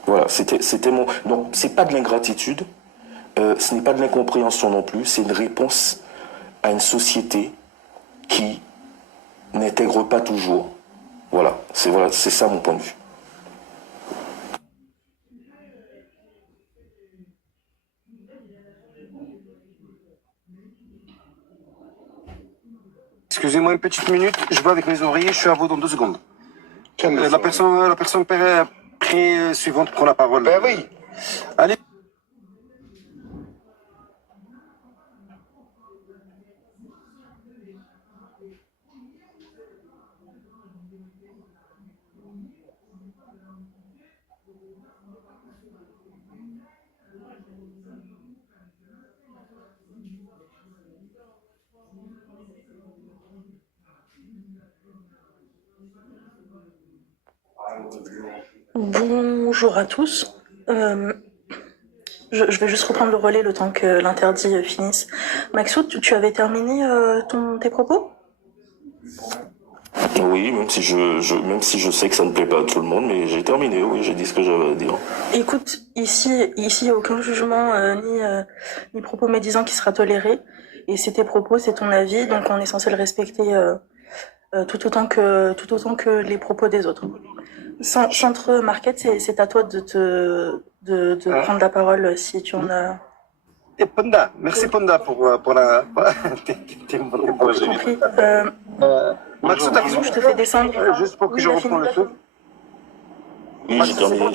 Voilà, c'était mon... Donc c'est pas de l'ingratitude, ce n'est pas de l'incompréhension non plus, c'est une réponse à une société qui n'intègre pas toujours. Voilà, c'est ça mon point de vue. Excusez-moi une petite minute, je vais avec mes oreillers, je suis à vous dans 2 secondes. La personne suivante prend la parole. Ben oui. Allez. Bonjour à tous. Je vais juste reprendre le relais le temps que l'interdit finisse. Maxou, tu avais terminé tes propos? Oui, même si je sais que ça ne plaît pas à tout le monde, mais j'ai terminé, oui, j'ai dit ce que j'avais à dire. Écoute, ici, il n'y a aucun jugement ni propos médisant qui sera toléré. Et c'est tes propos, c'est ton avis, donc on est censé le respecter tout autant que les propos des autres. Centre Market, c'est à toi de prendre la parole si tu en as. Et Panda, merci Panda pour la. T'es compris. Maxou, Je te fais descendre. Juste pour que je reprends le truc. Oui, j'ai terminé.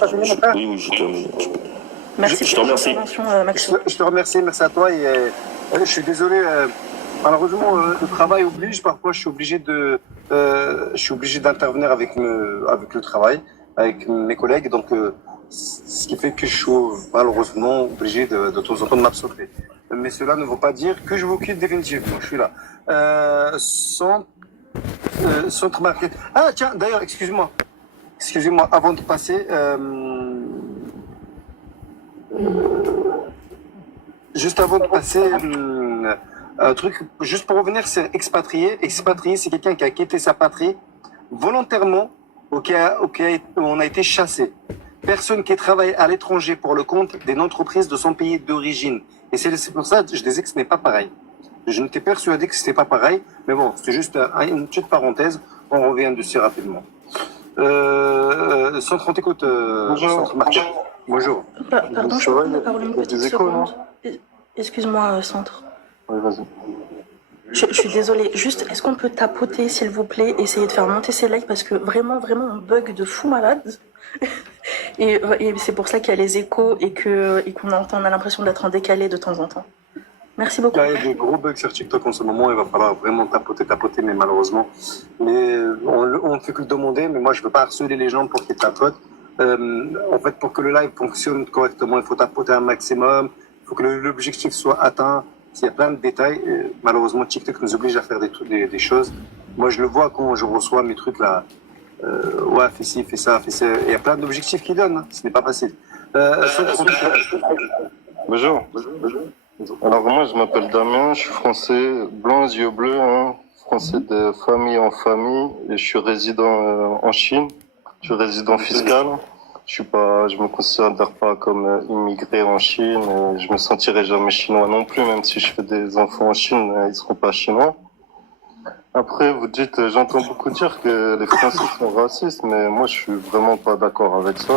Oui, j'ai terminé. Merci Je te pour remercie. l'intervention, Maxou. Je te remercie, merci à toi. Et je suis désolé. Malheureusement, le travail oblige. Parfois, je suis obligé d'intervenir avec le travail, avec mes collègues. Donc, ce qui fait que je suis malheureusement obligé de temps en temps de m'absorber. Mais cela ne veut pas dire que je vous quitte définitivement. Je suis là. Centre Market. Ah tiens, d'ailleurs, excuse-moi, avant de passer. Juste avant de passer. Un truc, juste pour revenir, c'est expatrié. Expatrié, c'est quelqu'un qui a quitté sa patrie volontairement ou on a été chassé. Personne qui travaille à l'étranger pour le compte d'une entreprise de son pays d'origine. Et c'est pour ça que je disais que ce n'est pas pareil. Je n'étais persuadé que ce n'était pas pareil, mais bon, c'est juste une petite parenthèse. On revient dessus rapidement. Centre, on t'écoute. Centre Market. Bonjour. Pardon, je peux prendre une petite seconde. Excuse-moi, Centre. Oui, vas-y. Je suis désolée, juste, est-ce qu'on peut tapoter, s'il vous plaît, essayer de faire monter ces likes, parce que vraiment, on bug de fou malade. et c'est pour ça qu'il y a les échos et qu'on a l'impression d'être en décalé de temps en temps. Merci beaucoup. Il y a des gros bugs sur TikTok en ce moment, il va falloir vraiment tapoter, mais malheureusement. Mais on ne fait que le demander, mais moi je ne veux pas harceler les gens pour qu'ils tapotent. En fait, pour que le live fonctionne correctement, il faut tapoter un maximum, il faut que l'objectif soit atteint. Il y a plein de détails. Malheureusement, TikTok nous oblige à faire des choses. Moi, je le vois quand je reçois mes trucs là. Ouais, fais ci, fais ça, fais ça. Il y a plein d'objectifs qu'ils donnent. Hein. Ce n'est pas facile. Bonjour. Alors moi, je m'appelle Damien, je suis français, blanc, yeux bleus, hein, français de famille en famille, et je suis résident en Chine. Je suis résident fiscal. Je me considère pas comme immigré en Chine. Et je me sentirai jamais chinois non plus, même si je fais des enfants en Chine, ils seront pas chinois. Après, vous dites, j'entends beaucoup dire que les Français sont racistes, mais moi, je suis vraiment pas d'accord avec ça.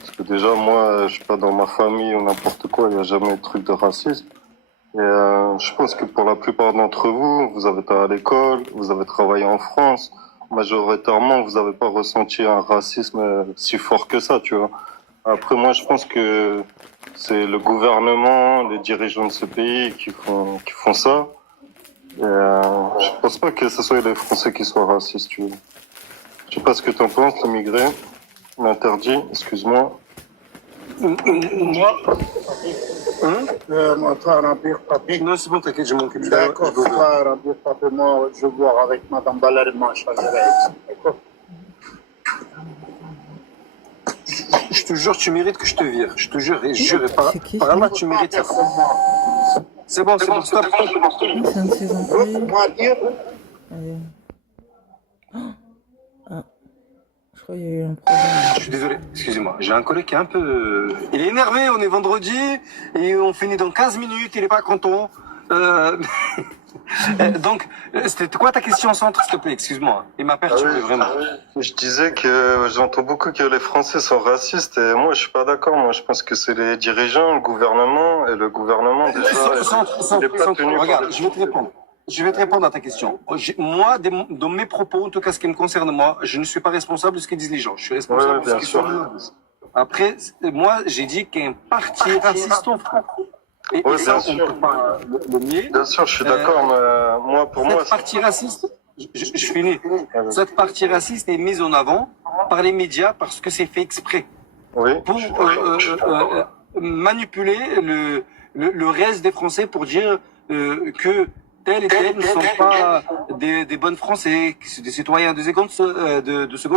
Parce que déjà, moi, je suis pas dans ma famille ou n'importe quoi, il y a jamais de truc de racisme. Et je pense que pour la plupart d'entre vous, vous avez été à l'école, vous avez travaillé en France. Majoritairement, vous n'avez pas ressenti un racisme si fort que ça, tu vois. Après, moi, je pense que c'est le gouvernement, les dirigeants de ce pays qui font ça. Et je pense pas que ce soit les Français qui soient racistes, tu vois. Je sais pas ce que tu en penses, l'immigré, l'interdit, excuse-moi. Moi, Mon frère remplir papier. non, c'est bon, t'inquiète, je m'occupe. D'accord, frère remplir papier. Moi, je vais voir avec Madame Valérie Manchal. D'accord. Je te jure, tu mérites que je te vire. Je te jure, et jure, et par Allah, tu mérites ça. C'est bon, stop. C'est un de ses employés. Moi, dire, Allez. Ah. Je crois qu'il y a eu un problème. Je suis désolé, excusez-moi. J'ai un collègue qui est un peu... Il est énervé, on est vendredi, et on finit dans 15 minutes, il est pas content. Donc, c'était quoi ta question au centre, s'il te plaît? Excuse-moi, il m'a perturbé, vraiment. Je disais que j'entends beaucoup que les Français sont racistes et moi je suis pas d'accord. Moi je pense que c'est les dirigeants, le gouvernement et le gouvernement déjà. Il est pas tenu par Regarde, les- je vais te répondre. Je vais te répondre à ta question. Moi, dans mes propos, en tout cas ce qui me concerne moi, je ne suis pas responsable de ce que disent les gens. Je suis responsable Ouais, de ce bien qu'ils sûr. sont. Après, moi, j'ai dit qu'il y a un parti raciste en France. Et Ouais, ça, bien on ne sûr. peut pas le nier. Bien sûr, je suis d'accord, mais moi pour moi Cette partie raciste, je finis. Cette partie raciste est mise en avant par les médias parce que c'est fait exprès oui. pour manipuler le reste des Français pour dire que tel et tel ne sont pas des bonnes Français, que c'est des citoyens de seconde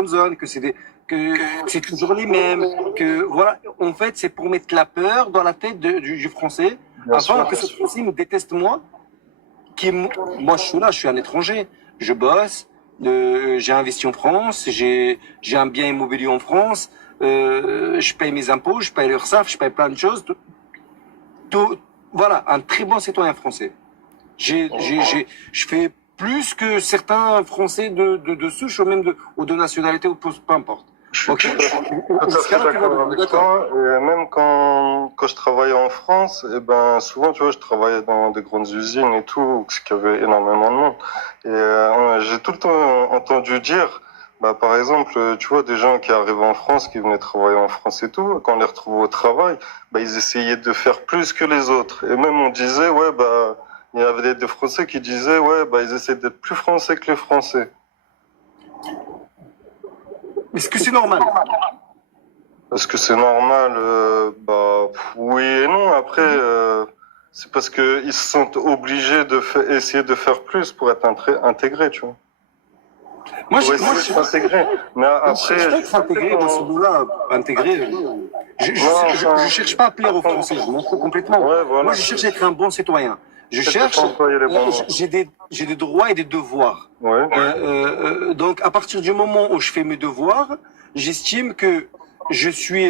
zone, que c'est toujours les mêmes, que voilà. En fait, c'est pour mettre la peur dans la tête du Français, Bien afin sûr. que ce Français me déteste moi. Moi, je suis là, je suis un étranger, je bosse, j'ai investi en France, j'ai un bien immobilier en France, je paye mes impôts, je paye l'URSSAF, je paye plein de choses. Voilà, un très bon citoyen français. Je fais plus que certains Français de souche ou même de nationalité ou peu importe. Je suis Ok. tout à fait d'accord avec toi. Et même quand je travaillais en France, et ben souvent, tu vois, je travaillais dans des grandes usines et tout, ce qui avait énormément de monde. Et j'ai tout le temps entendu dire, bah par exemple, tu vois, des gens qui arrivaient en France, qui venaient travailler en France et tout, quand on les retrouvait au travail, bah ils essayaient de faire plus que les autres. Et même on disait, ouais, bah il y avait des Français qui disaient, ouais, bah ils essaient d'être plus français que les Français. Est-ce que c'est normal? Est-ce que c'est normal? Bah oui et non. Après, c'est parce que ils se sentent obligés de essayer de faire plus pour être intégrés, tu vois. Moi, Pour essayer de s'intégrer. Mais après, je cherche pas à s'intégrer dans ce bout-là, intégrer. Je cherche pas à plaire aux Français, je m'en fous complètement. Ouais, voilà. Moi, je cherche à être un bon citoyen. Je Peut-être cherche, pas employer les bons mots. j'ai des droits et des devoirs. Ouais. Donc, à partir du moment où je fais mes devoirs, j'estime que je suis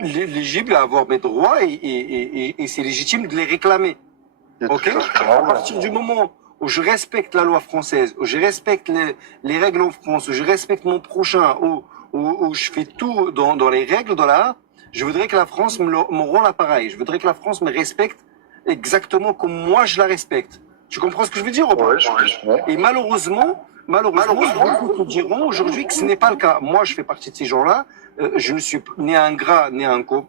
éligible à avoir mes droits et c'est légitime de les réclamer. Ok. À partir du moment où je respecte la loi française, où je respecte les règles en France, où je respecte mon prochain, où je fais tout dans les règles de l'art, je voudrais que la France me rende l'appareil. Je voudrais que la France me respecte exactement comme moi je la respecte. Tu comprends ce que je veux dire ou pas? Ouais, je comprends. Et malheureusement, beaucoup te diront aujourd'hui que ce n'est pas le cas. Moi, je fais partie de ces gens-là. Je ne suis ni un ingrat, ni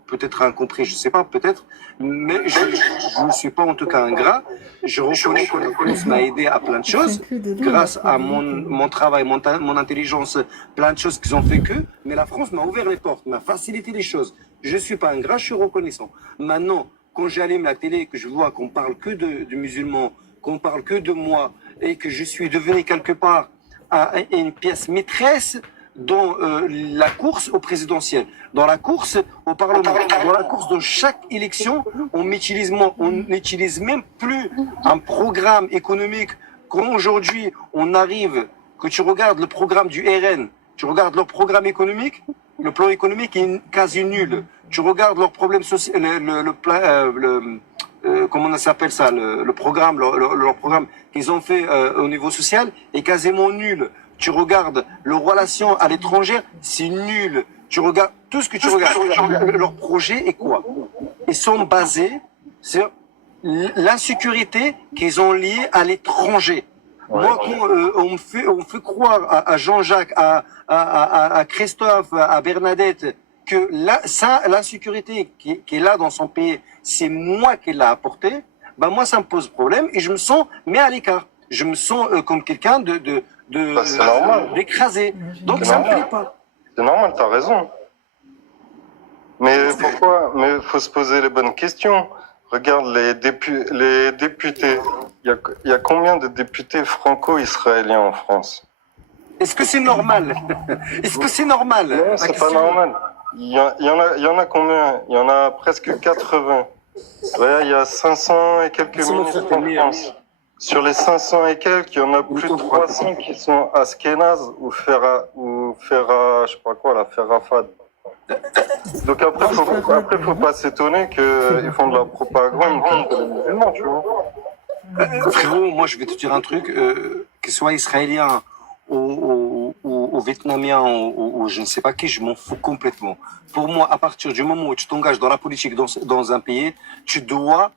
peut-être incompris, je sais pas, peut-être, mais je ne suis pas en tout cas ingrat. Je reconnais que la France m'a aidé à plein de choses, grâce à mon travail, mon intelligence, plein de choses qu'ils ont fait que, mais la France m'a ouvert les portes, m'a facilité les choses. Je suis pas ingrat, je suis reconnaissant. Maintenant, quand j'allume la télé, que je vois qu'on parle que de musulmans, qu'on parle que de moi, et que je suis devenu quelque part une pièce maîtresse dans la course au présidentiel, dans la course au Parlement, dans la course de chaque élection, on n'utilise même plus un programme économique. Quand aujourd'hui on arrive, que tu regardes le programme du RN, tu regardes leur programme économique, le plan économique est quasi nul. Tu regardes leur problème social, comment on s'appelle ça, le programme, leur programme qu'ils ont fait au niveau social est quasiment nul. Tu regardes leurs relations à l'étranger, c'est nul. Tu regardes tout ce que tu regardes. Leur projet est quoi? Ils sont basés sur l'insécurité qu'ils ont liée à l'étranger. Moi, quand on me fait croire à Jean-Jacques, à Christophe, à Bernadette, que l'insécurité qui est là dans son pays, c'est moi qui l'ai apporté, ben moi ça me pose problème et je me sens mis à l'écart. Je me sens comme quelqu'un d'écrasé. Donc ça me plaît pas. C'est normal, t'as raison. Mais pourquoi? Mais il faut se poser les bonnes questions. Regarde les députés. Il y a combien de députés franco-israéliens en France? Est-ce que c'est normal? Est-ce que c'est normal? Non, c'est pas normal. Il y en a combien? Il y en a presque 80. Ouais, il y a 500 et quelques ministres en France. Sur les 500 et quelques, il y en a plus de 300 qui sont Ashkénazes ou Ferra, je sais pas quoi, la Ferrafad. Donc après, faut pas s'étonner qu'ils font de la propagande contre les musulmans, tu vois. Frérot, moi je vais te dire un truc, que ce soit israélien ou vietnamien ou je ne sais pas qui, je m'en fous complètement. Pour moi, à partir du moment où tu t'engages dans la politique dans un pays, tu dois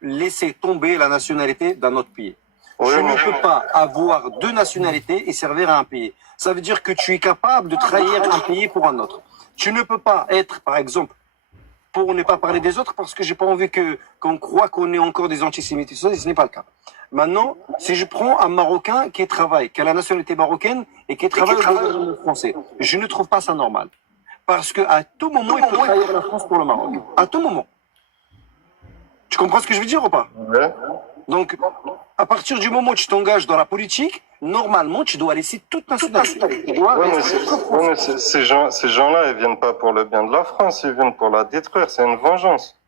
laisser tomber la nationalité d'un autre pays. Oui, tu ne peux pas avoir deux nationalités et servir à un pays. Ça veut dire que tu es capable de trahir un pays pour un autre. Tu ne peux pas être, par exemple, pour ne pas parler des autres, parce que j'ai pas envie qu'on croit qu'on est encore des antisémites. Ce n'est pas le cas. Maintenant, si je prends un Marocain qui travaille, qui a la nationalité marocaine et qui travaille au gouvernement français, je ne trouve pas ça normal. Parce que à tout moment, il peut trahir la France pour le Maroc. À tout moment. Tu comprends ce que je veux dire ou pas? Ouais. Donc, à partir du moment où tu t'engages dans la politique, normalement, tu dois laisser toute nationalité. Mais ces gens-là, ils viennent pas pour le bien de la France, ils viennent pour la détruire. C'est une vengeance.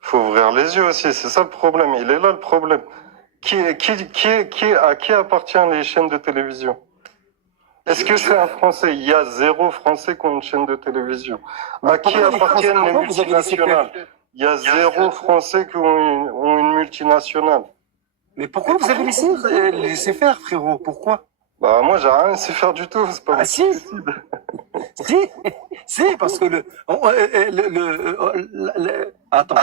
Faut ouvrir les yeux aussi, c'est ça le problème. Il est là le problème. À qui appartient les chaînes de télévision? Est-ce que c'est un Français? Il y a 0 Français qui ont une chaîne de télévision. À qui appartiennent les multinationales? Il y a 0 Français qui ont une multinationale. Mais pourquoi vous avez laissé faire, frérot? Pourquoi? Bah, moi, j'ai rien laissé faire du tout, c'est pas si. Si, parce que attends.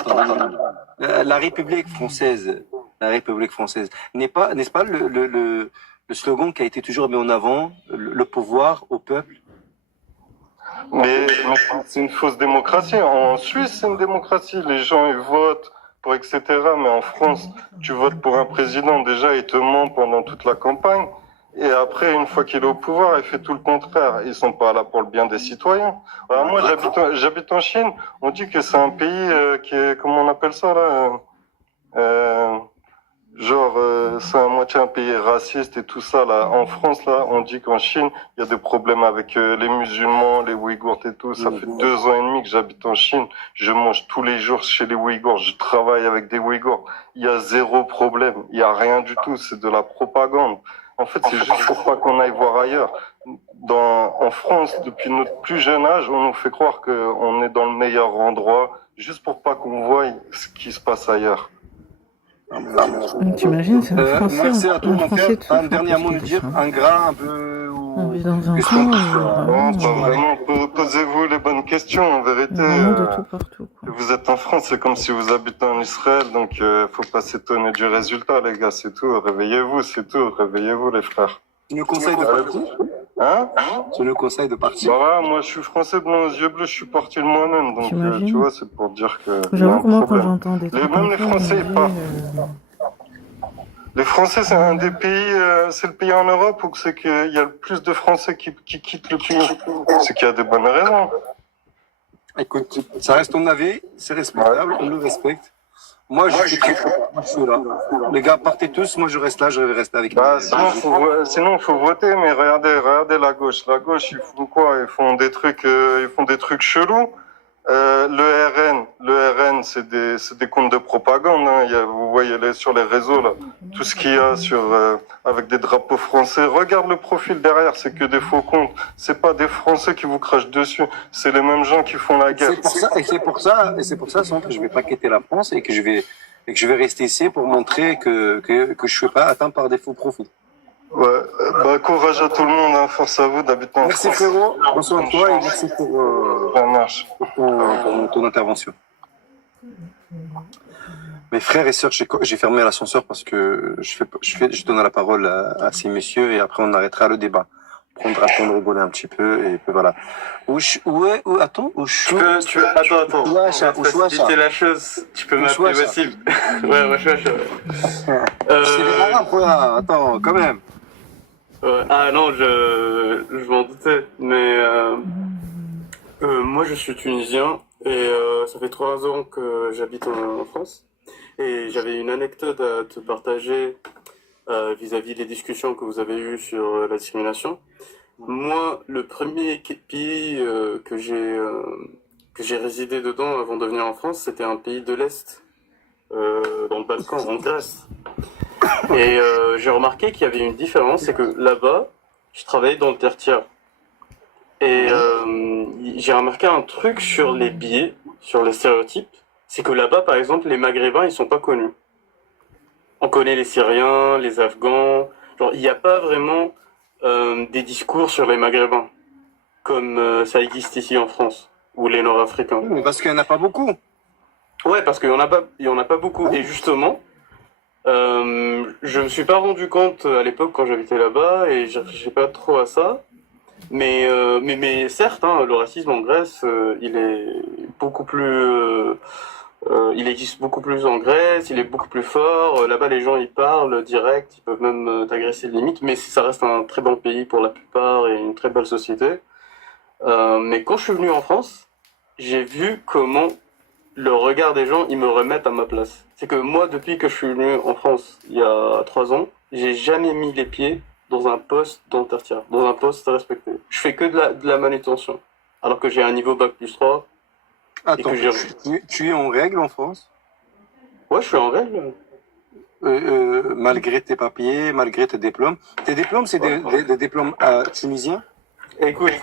La République française n'est-ce pas le slogan qui a été toujours mis en avant, le pouvoir au peuple? Mais c'est une fausse démocratie. En Suisse, c'est une démocratie. Les gens, ils votent pour etc. Mais en France, tu votes pour un président, déjà, il te ment pendant toute la campagne. Et après, une fois qu'il est au pouvoir, il fait tout le contraire. Ils sont pas là pour le bien des citoyens. Alors moi, j'habite en Chine. On dit que c'est un pays qui est, comment on appelle ça, là c'est à moitié un pays raciste et tout ça, là. En France, là, on dit qu'en Chine, il y a des problèmes avec les musulmans, les Ouïghours et tout. Ça fait 2 ans et demi que j'habite en Chine. Je mange tous les jours chez les Ouïghours. Je travaille avec des Ouïghours. Il y a 0 problème. Il y a rien du tout. C'est de la propagande. En fait, c'est juste pour pas qu'on aille voir ailleurs. En France, depuis notre plus jeune âge, on nous fait croire qu'on est dans le meilleur endroit, juste pour pas qu'on voie ce qui se passe ailleurs. T'imagines, c'est un Français. Merci à toi, mon Français frère. Un dernier mot à dire, un gras, un peu. On vit dans un Non, pas vraiment. Posez-vous les bonnes questions, en vérité. De tout partout, quoi. Vous êtes en France, c'est comme si vous habitez en Israël, donc faut pas s'étonner du résultat, les gars, c'est tout. Réveillez-vous, c'est tout. Réveillez-vous, les frères. Tu nous conseilles de partir? Hein? Tu nous conseilles de partir? Bah voilà, moi je suis français blanc aux yeux bleus, je suis parti de moi-même, donc tu vois, c'est pour dire que. J'avoue que moi, quand j'entends des trucs Même les Français, ils partent. Les Français, c'est un des pays, c'est le pays en Europe où c'est qu'il y a le plus de Français qui quittent le pays. C'est qu'il y a des bonnes raisons. Écoute, ça reste ton avis, c'est respectable, on le respecte. Moi, je suis là. Les gars, partez tous. Moi, je reste là. Je vais rester avec Bah, les... sinon, faut voter, mais regardez la gauche. La gauche, ils font quoi? Ils font des trucs chelous. Le RN, c'est des comptes de propagande. Hein. Vous voyez sur les réseaux là, tout ce qu'il y a avec des drapeaux français. Regarde le profil derrière, c'est que des faux comptes. C'est pas des Français qui vous crachent dessus. C'est les mêmes gens qui font la guerre. C'est pour ça, Sandra, que je vais pas quitter la France et que je vais rester ici pour montrer que je suis pas atteint par des faux profils. Ouais, bah courage à tout le monde, hein. Force à vous d'habiter en France. Merci frérot, bonsoir à toi et merci pour ton intervention. Mes frères et sœurs, j'ai fermé l'ascenseur parce que je donne la parole à ces messieurs et après on arrêtera le débat. Prendra le temps de rigoler un petit peu et puis voilà. Attends, Pour faciliter la chose, tu peux m'appeler Wassim. Ouais. C'est des arabes, là. Attends, quand même. Ah non, je m'en doutais, mais moi je suis tunisien et ça fait 3 ans que j'habite en France et j'avais une anecdote à te partager vis-à-vis des discussions que vous avez eues sur la discrimination. Moi, le premier pays que j'ai résidé dedans avant de venir en France, c'était un pays de l'Est, dans le Balkan, en Grèce. Et j'ai remarqué qu'il y avait une différence, c'est que là-bas, je travaillais dans le tertiaire. Et j'ai remarqué un truc sur les biais, sur les stéréotypes, c'est que là-bas, par exemple, les Maghrébins, ils sont pas connus. On connaît les Syriens, les Afghans, genre il n'y a pas vraiment des discours sur les Maghrébins, comme ça existe ici en France, ou les Nord-Africains. Oui, parce qu'il n'y en a pas beaucoup. Ouais, parce qu'il y en a pas beaucoup. Et justement, je me suis pas rendu compte à l'époque quand j'habitais là-bas et je réfléchis pas trop à ça. Mais certes, hein, le racisme en Grèce, il est beaucoup plus, il existe beaucoup plus en Grèce, il est beaucoup plus fort. Là-bas, les gens ils parlent direct, ils peuvent même t'agresser de limite. Mais ça reste un très bon pays pour la plupart et une très belle société. Mais quand je suis venu en France, j'ai vu comment le regard des gens, ils me remettent à ma place. C'est que moi, depuis que je suis venu en France, il y a 3 ans, j'ai jamais mis les pieds dans un poste dans le tertiaire, dans un poste respecté. Je fais que de la manutention, alors que j'ai un niveau bac+3. Attends, tu es en règle en France? Ouais, je suis en règle. Malgré tes papiers, malgré tes diplômes. Tes diplômes, c'est des diplômes tunisiens? Écoute,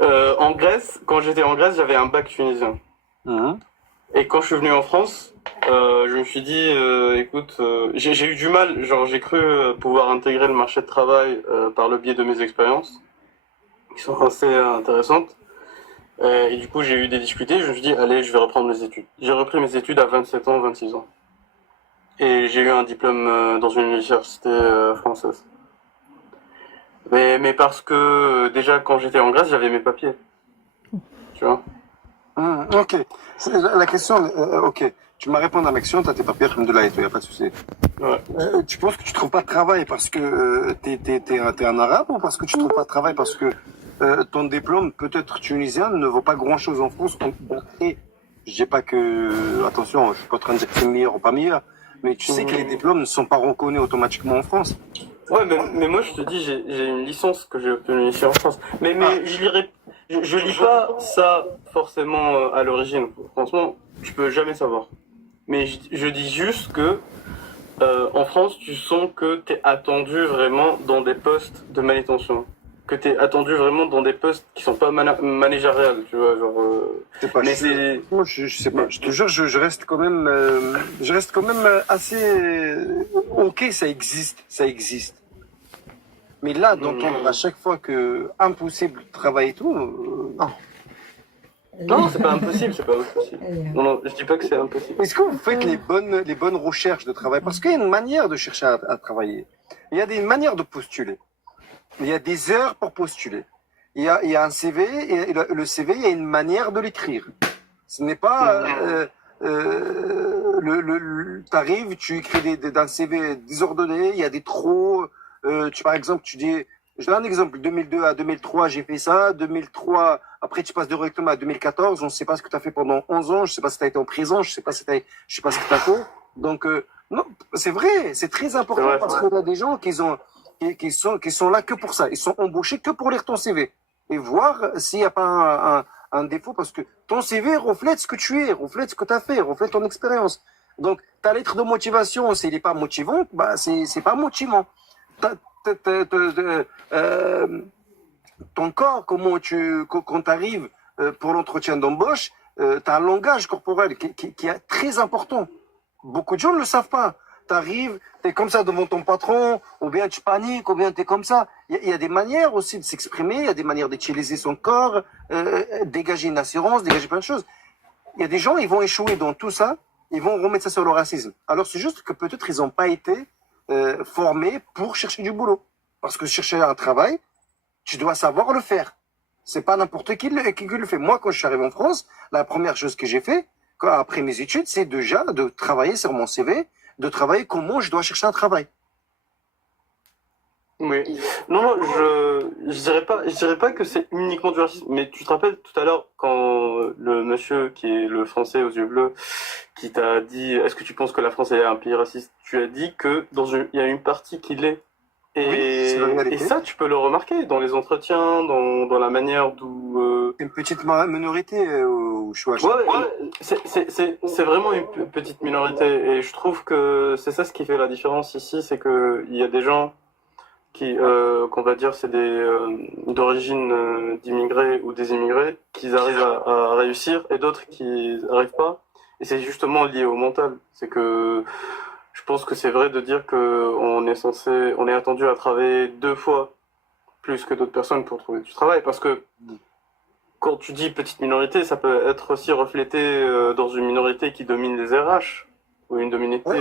en Grèce, quand j'étais en Grèce, j'avais un bac tunisien. Et quand je suis venu en France, je me suis dit, écoute, j'ai eu du mal, genre j'ai cru pouvoir intégrer le marché de travail par le biais de mes expériences, qui sont assez intéressantes. Et du coup, j'ai eu des difficultés, je me suis dit, allez, je vais reprendre mes études. J'ai repris mes études à 27 ans, 26 ans. Et j'ai eu un diplôme dans une université française. Mais parce que déjà, quand j'étais en Grèce, j'avais mes papiers. Tu vois? Ok. La question, ok. Tu m'as répondu à ma question, tu as tes papiers, comme de là et tout, il n'y a pas de souci. Ouais. Tu penses que tu ne trouves pas de travail parce que t'es un arabe ou parce que tu ne trouves pas de travail parce que ton diplôme, peut-être tunisien, ne vaut pas grand-chose en France? Et je dis pas que, attention, je suis pas en train de dire que c'est meilleur ou pas meilleur, mais tu sais que les diplômes ne sont pas reconnus automatiquement en France. Ouais, mais moi je te dis, j'ai une licence que j'ai obtenue ici en France. Mais je lis pas ça forcément à l'origine. Franchement, je peux jamais savoir. Mais je dis juste que en France, tu sens que t'es attendu vraiment dans des postes de manutention. Que t'es attendu vraiment dans des postes qui sont pas managériales, tu vois, genre. Moi, je sais pas. Je te jure, je reste quand même, assez. Ok, ça existe. Mais là, d'entendre à chaque fois que impossible de travailler et tout, non. Non, c'est pas impossible, c'est pas impossible. Non, je dis pas que c'est impossible. Est-ce que vous faites les bonnes recherches de travail? Parce qu'il y a une manière de chercher à travailler. Il y a des manières de postuler. Il y a des heures pour postuler. Il y a un CV, et le CV, il y a une manière de l'écrire. Ce n'est pas... t'arrives, tu écris d'un CV désordonné, il y a des trop... par exemple, tu dis... Je donne un exemple. 2002 à 2003, j'ai fait ça. 2003, après, tu passes directement à 2014. On ne sait pas ce que tu as fait pendant 11 ans. Je ne sais pas si tu as été en prison. Je ne sais pas ce que tu as fait. Donc, non, c'est vrai, c'est très important vrai, parce qu'il y a des gens qui sont là que pour ça. Ils sont embauchés que pour lire ton CV et voir s'il n'y a pas un défaut parce que ton CV reflète ce que tu es, reflète ce que tu as fait, reflète ton expérience. Donc, ta lettre de motivation, s'il n'est pas motivant, bah, c'est pas motivant. Ton corps, quand tu arrives pour l'entretien d'embauche, tu as un langage corporel qui est très important. Beaucoup de gens ne le savent pas. Tu arrives, tu es comme ça devant ton patron, ou bien tu paniques, ou bien tu es comme ça. Il y a des manières aussi de s'exprimer, il y a des manières d'utiliser son corps, dégager une assurance, dégager plein de choses. Il y a des gens, ils vont échouer dans tout ça, ils vont remettre ça sur le racisme. Alors c'est juste que peut-être ils n'ont pas été formés pour chercher du boulot. Parce que chercher un travail, tu dois savoir le faire. C'est pas n'importe qui le fait. Moi, quand je suis arrivé en France, la première chose que j'ai fait, après mes études, c'est déjà de travailler sur mon CV, de travailler comment je dois chercher un travail. Oui. Non, je dirais pas que c'est uniquement du racisme, mais tu te rappelles tout à l'heure quand le monsieur qui est le français aux yeux bleus, qui t'a dit, est-ce que tu penses que la France est un pays raciste? Tu as dit que il y a une partie qui l'est. Et ça, tu peux le remarquer dans les entretiens, dans la manière d'où... Une petite minorité au choix. Ouais, c'est vraiment une petite minorité. Et je trouve que c'est ça ce qui fait la différence ici, c'est qu'il y a des gens qui, qu'on va dire, c'est d'origine d'immigrés ou des immigrés, qui arrivent à réussir, et d'autres qui n'arrivent pas. Et c'est justement lié au mental. C'est que... Je pense que c'est vrai de dire qu'on est attendu à travailler 2 fois plus que d'autres personnes pour trouver du travail. Parce que quand tu dis petite minorité, ça peut être aussi reflété dans une minorité qui domine les RH. Ou une minorité.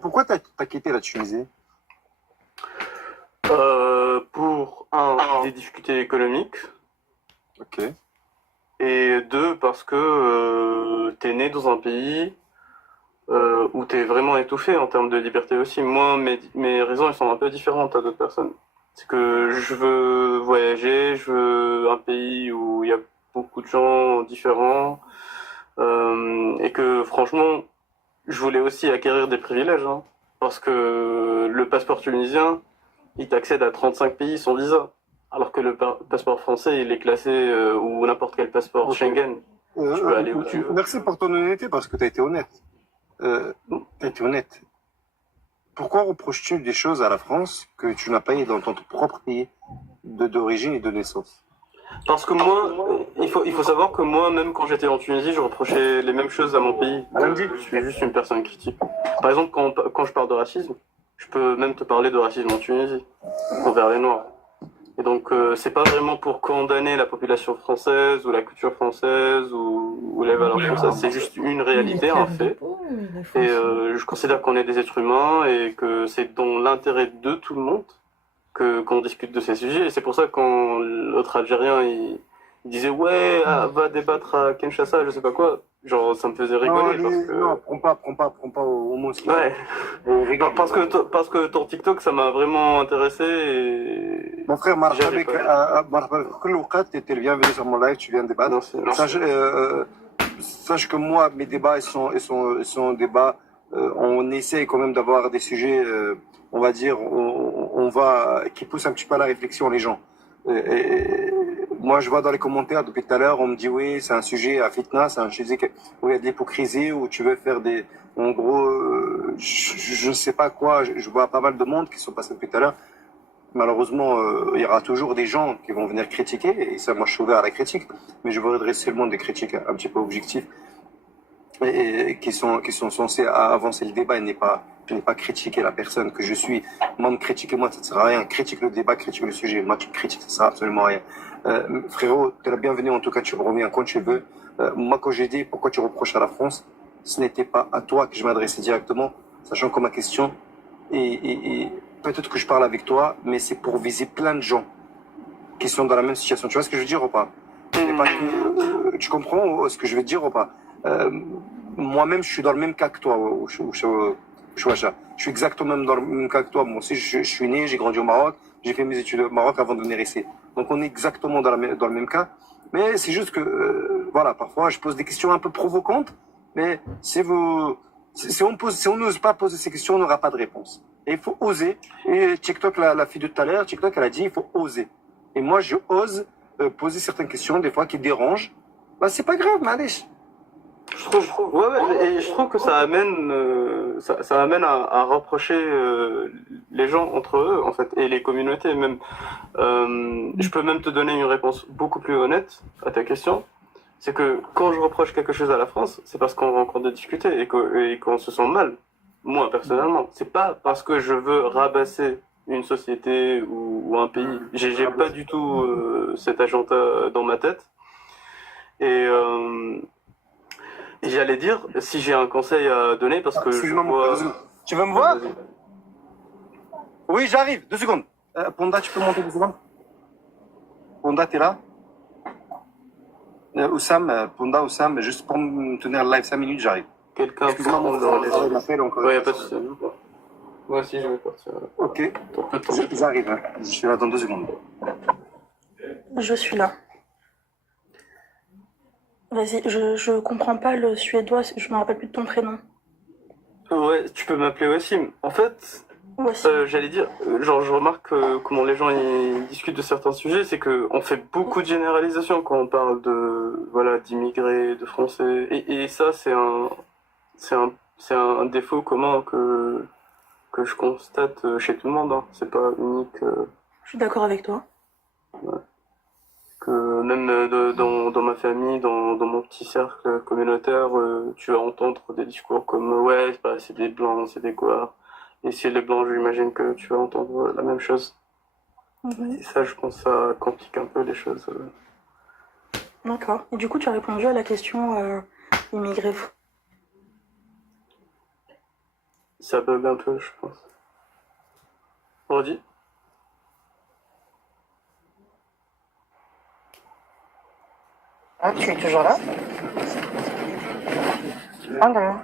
Pourquoi t'as quitté la Tunisie? Pour des difficultés économiques. Ok. Et 2, parce que t'es né dans un pays... où tu es vraiment étouffé en termes de liberté aussi. Moi, mes raisons, elles sont un peu différentes à d'autres personnes. C'est que je veux voyager, je veux un pays où il y a beaucoup de gens différents, et que franchement, je voulais aussi acquérir des privilèges, hein, parce que le passeport tunisien, il t'accède à 35 pays sans visa, alors que le passeport français, il est classé, ou n'importe quel passeport Schengen. Tu peux aller où tu veux. Merci pour ton honnêteté, parce que tu as été honnête. T'as été honnête. Pourquoi reproches-tu des choses à la France que tu n'as pas eu dans ton propre pays d'origine et de naissance? Parce que moi, il faut savoir que moi, même quand j'étais en Tunisie, je reprochais les mêmes choses à mon pays. Je suis juste une personne critique. Par exemple, quand je parle de racisme, je peux même te parler de racisme en Tunisie, envers les Noirs. Et donc, c'est pas vraiment pour condamner la population française ou la culture française ou les valeurs françaises. C'est juste une réalité, un fait. Et je considère qu'on est des êtres humains et que c'est dans l'intérêt de tout le monde qu'on discute de ces sujets. Et c'est pour ça que quand l'autre Algérien, il disait « Ouais, va débattre à Kinshasa, je sais pas quoi », genre, ça me faisait rigoler. Non, prends pas au mot. Ouais. Parce que ton TikTok, ça m'a vraiment intéressé. Et... Mon frère, t'es le bienvenu sur mon live, tu viens débattre. Sache que moi, mes débats, ils sont débats. On essaye quand même d'avoir des sujets, on va dire, qui poussent un petit peu à la réflexion les gens. Moi, je vois dans les commentaires depuis tout à l'heure, on me dit oui, c'est un sujet à fitna, c'est un sujet où il y a de l'hypocrisie, où tu veux faire des... En gros, je ne sais pas quoi, je vois pas mal de monde qui sont passés depuis tout à l'heure. Malheureusement, il y aura toujours des gens qui vont venir critiquer, et ça, moi, je suis ouvert à la critique, mais je voudrais dresser le monde des critiques un petit peu objectifs, et qui sont censés avancer le débat, et ne pas critiquer la personne que je suis. Moi, me critiquer, moi, ça ne sert à rien. Critique le débat, critique le sujet. Moi, tu me critiques, ça ne sert absolument à rien. Frérot, tu es la bienvenue, en tout cas, tu reviens quand tu veux. Moi, quand j'ai dit pourquoi tu reproches à la France, ce n'était pas à toi que je m'adressais directement, sachant que ma question, et peut-être que je parle avec toi, mais c'est pour viser plein de gens qui sont dans la même situation. Tu vois ce que je veux dire ou pas? Tu comprends ce que je veux dire ou pas? Moi-même, je suis dans le même cas que toi, Chouacha. Je suis exactement dans le même cas que toi. Moi aussi, je suis né, j'ai grandi au Maroc, j'ai fait mes études au Maroc avant de venir ici. Donc, on est exactement dans le même cas. Mais c'est juste que, voilà, parfois, je pose des questions un peu provocantes. Mais si vous Si on n'ose pas poser ces questions, on n'aura pas de réponse. Et il faut oser. Et TikTok, la fille de tout à l'heure, TikTok, elle a dit, il faut oser. Et moi, je ose poser certaines questions, des fois, qui dérangent. Bah, c'est pas grave, Manish. Et je trouve que ça amène, ça amène à rapprocher les gens entre eux, en fait, et les communautés même. Je peux même te donner une réponse beaucoup plus honnête à ta question. C'est que quand je reproche quelque chose à la France, c'est parce qu'on rencontre de discuter et qu'on se sent mal. Moi, personnellement. C'est pas parce que je veux rabasser une société ou un pays. J'ai pas du tout cet agenda dans ma tête. Et j'allais dire, si j'ai un conseil à donner, parce que je vois... Tu veux me voir? Oui, j'arrive. 2 secondes. Ponda, tu peux monter 2 secondes? Ponda, t'es là? Oussam, Ponda, Oussam, juste pour me tenir live 5 minutes, j'arrive. Quelqu'un peut prendre le relais. Ouais, y a pas de souci. Moi aussi, je vais partir. Ok. J'arrive. Hein. Je suis là dans 2 secondes. Je suis là. Vas-y, je comprends pas le suédois, je me rappelle plus de ton prénom. Ouais, tu peux m'appeler Wassim. En fait, j'allais dire, genre je remarque comment les gens ils discutent de certains sujets, c'est que on fait beaucoup de généralisations quand on parle de d'immigrés, de Français, et ça c'est un défaut commun que je constate chez tout le monde. Hein. C'est pas unique. Je suis d'accord avec toi. Ouais. Que même dans ma famille, dans mon petit cercle communautaire, tu vas entendre des discours comme ouais, c'est des blancs, c'est des quoi. Et si les blancs, j'imagine que tu vas entendre la même chose. Et ça, je pense, ça complique un peu les choses. D'accord. Et du coup, tu as répondu à la question immigré. Ça bug un peu, je pense. Redis. Ah, tu es toujours là? Alors.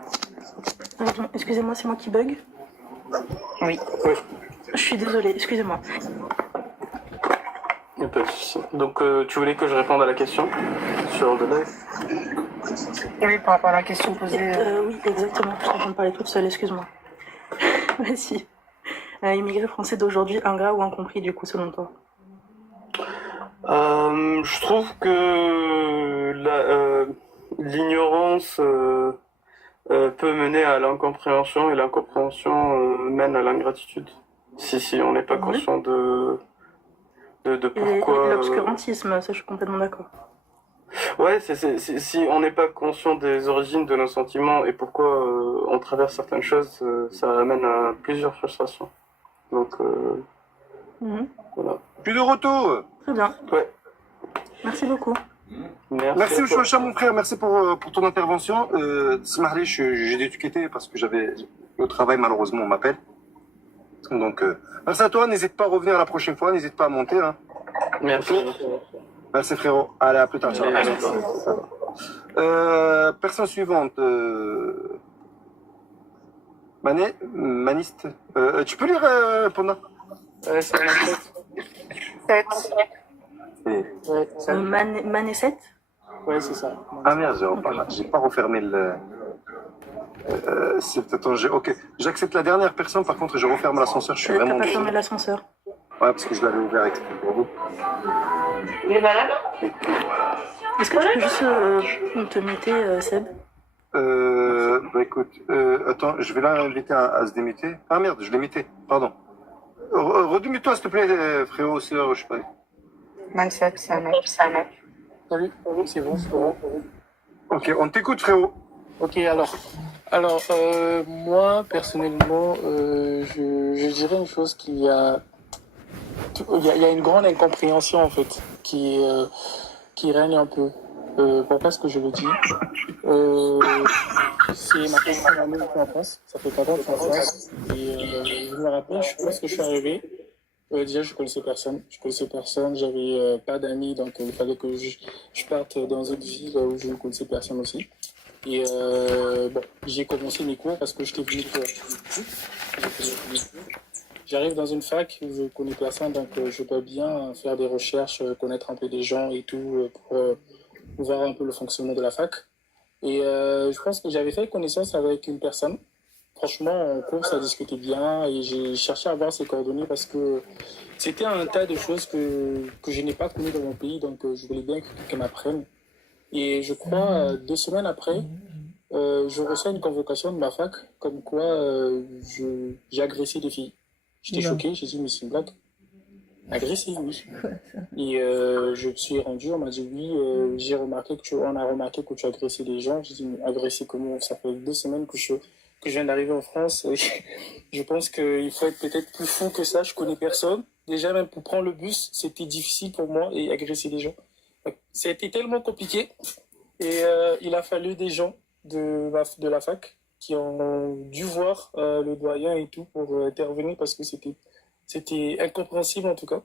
Pardon, excusez-moi, c'est moi qui bug? Oui. Je suis désolée, excusez-moi. Y a pas de souci. Donc, tu voulais que je réponde à la question sur le live? Oui, par rapport à la question posée. Oui, exactement. Je suis en train de parler toute seule, excuse-moi. Vas-y. Immigré français d'aujourd'hui, ingrat ou incompris, du coup, selon toi? Je trouve que l'ignorance peut mener à l'incompréhension et l'incompréhension mène à l'ingratitude. Si on n'est pas conscient de pourquoi... Et l'obscurantisme, ça je suis complètement d'accord. Ouais, si on n'est pas conscient des origines de nos sentiments et pourquoi on traverse certaines choses, ça amène à plusieurs frustrations. Donc, voilà. Plus de retour. Très bien. Ouais. Merci beaucoup. Merci Chouacha, mon frère, merci pour ton intervention. Smarli, j'ai dû te quitter parce que j'avais au travail, malheureusement, on m'appelle. Donc, merci à toi, n'hésite pas à revenir la prochaine fois, n'hésite pas à monter. Hein. Merci. Merci frérot, allez à plus tard. Ciao. Personne suivante. Maniste. Tu peux lire Panda? Ouais, c'est Mané 7? Ouais, c'est ça. Ah merde, j'ai pas refermé le... Attends, ok, j'accepte la dernière personne, par contre je referme l'ascenseur, je suis vraiment... T'as pas fermé l'ascenseur? Ouais, parce que je l'avais ouvert exprès pour vous. Il est malade? Est-ce que tu peux juste te muter, Seb? Bah écoute, attends, je vais l'inviter à se démuter. Ah merde, je l'ai muté, pardon. Redémute-toi s'il te plaît, frérot, je sais pas. 27, c'est un mec. Salut, c'est bon. Ok, on t'écoute, frérot. Ok, alors moi, personnellement, je dirais une chose qu'il y a... Il y a une grande incompréhension, en fait, qui règne un peu. Pourquoi est-ce que je le dis? C'est ma première année en France. Ça fait 4 ans que je suis en France. Et je me rappelle, lorsque je suis arrivé, déjà, je connaissais personne. J'avais pas d'amis, donc il fallait que je parte dans une ville où je ne connaissais personne aussi. Et j'ai commencé mes cours parce que j'étais venu pour... J'arrive dans une fac où je connais personne, donc je dois bien faire des recherches, connaître un peu des gens et tout, pour voir un peu le fonctionnement de la fac. Et je pense que j'avais fait connaissance avec une personne. Franchement, en cours, ça discutait bien et j'ai cherché à avoir ses coordonnées parce que c'était un tas de choses que je n'ai pas connues dans mon pays, donc je voulais bien qu'elle m'apprenne. Et je crois, 2 semaines après, je reçois une convocation de ma fac, comme quoi j'ai agressé des filles. J'étais choqué, j'ai dit, mais c'est une blague. Agressé, oui. Et je me suis rendu, on m'a dit, oui, on a remarqué que tu as agressé des gens. J'ai dit, mais agressé comment? Ça fait 2 semaines que je viens d'arriver en France. Je pense qu'il faut être peut-être plus fou que ça, je connais personne. Déjà, même pour prendre le bus, c'était difficile pour moi et agresser des gens. Ça a été tellement compliqué. Et il a fallu des gens de la fac qui ont dû voir le doyen et tout pour intervenir parce que c'était incompréhensible en tout cas.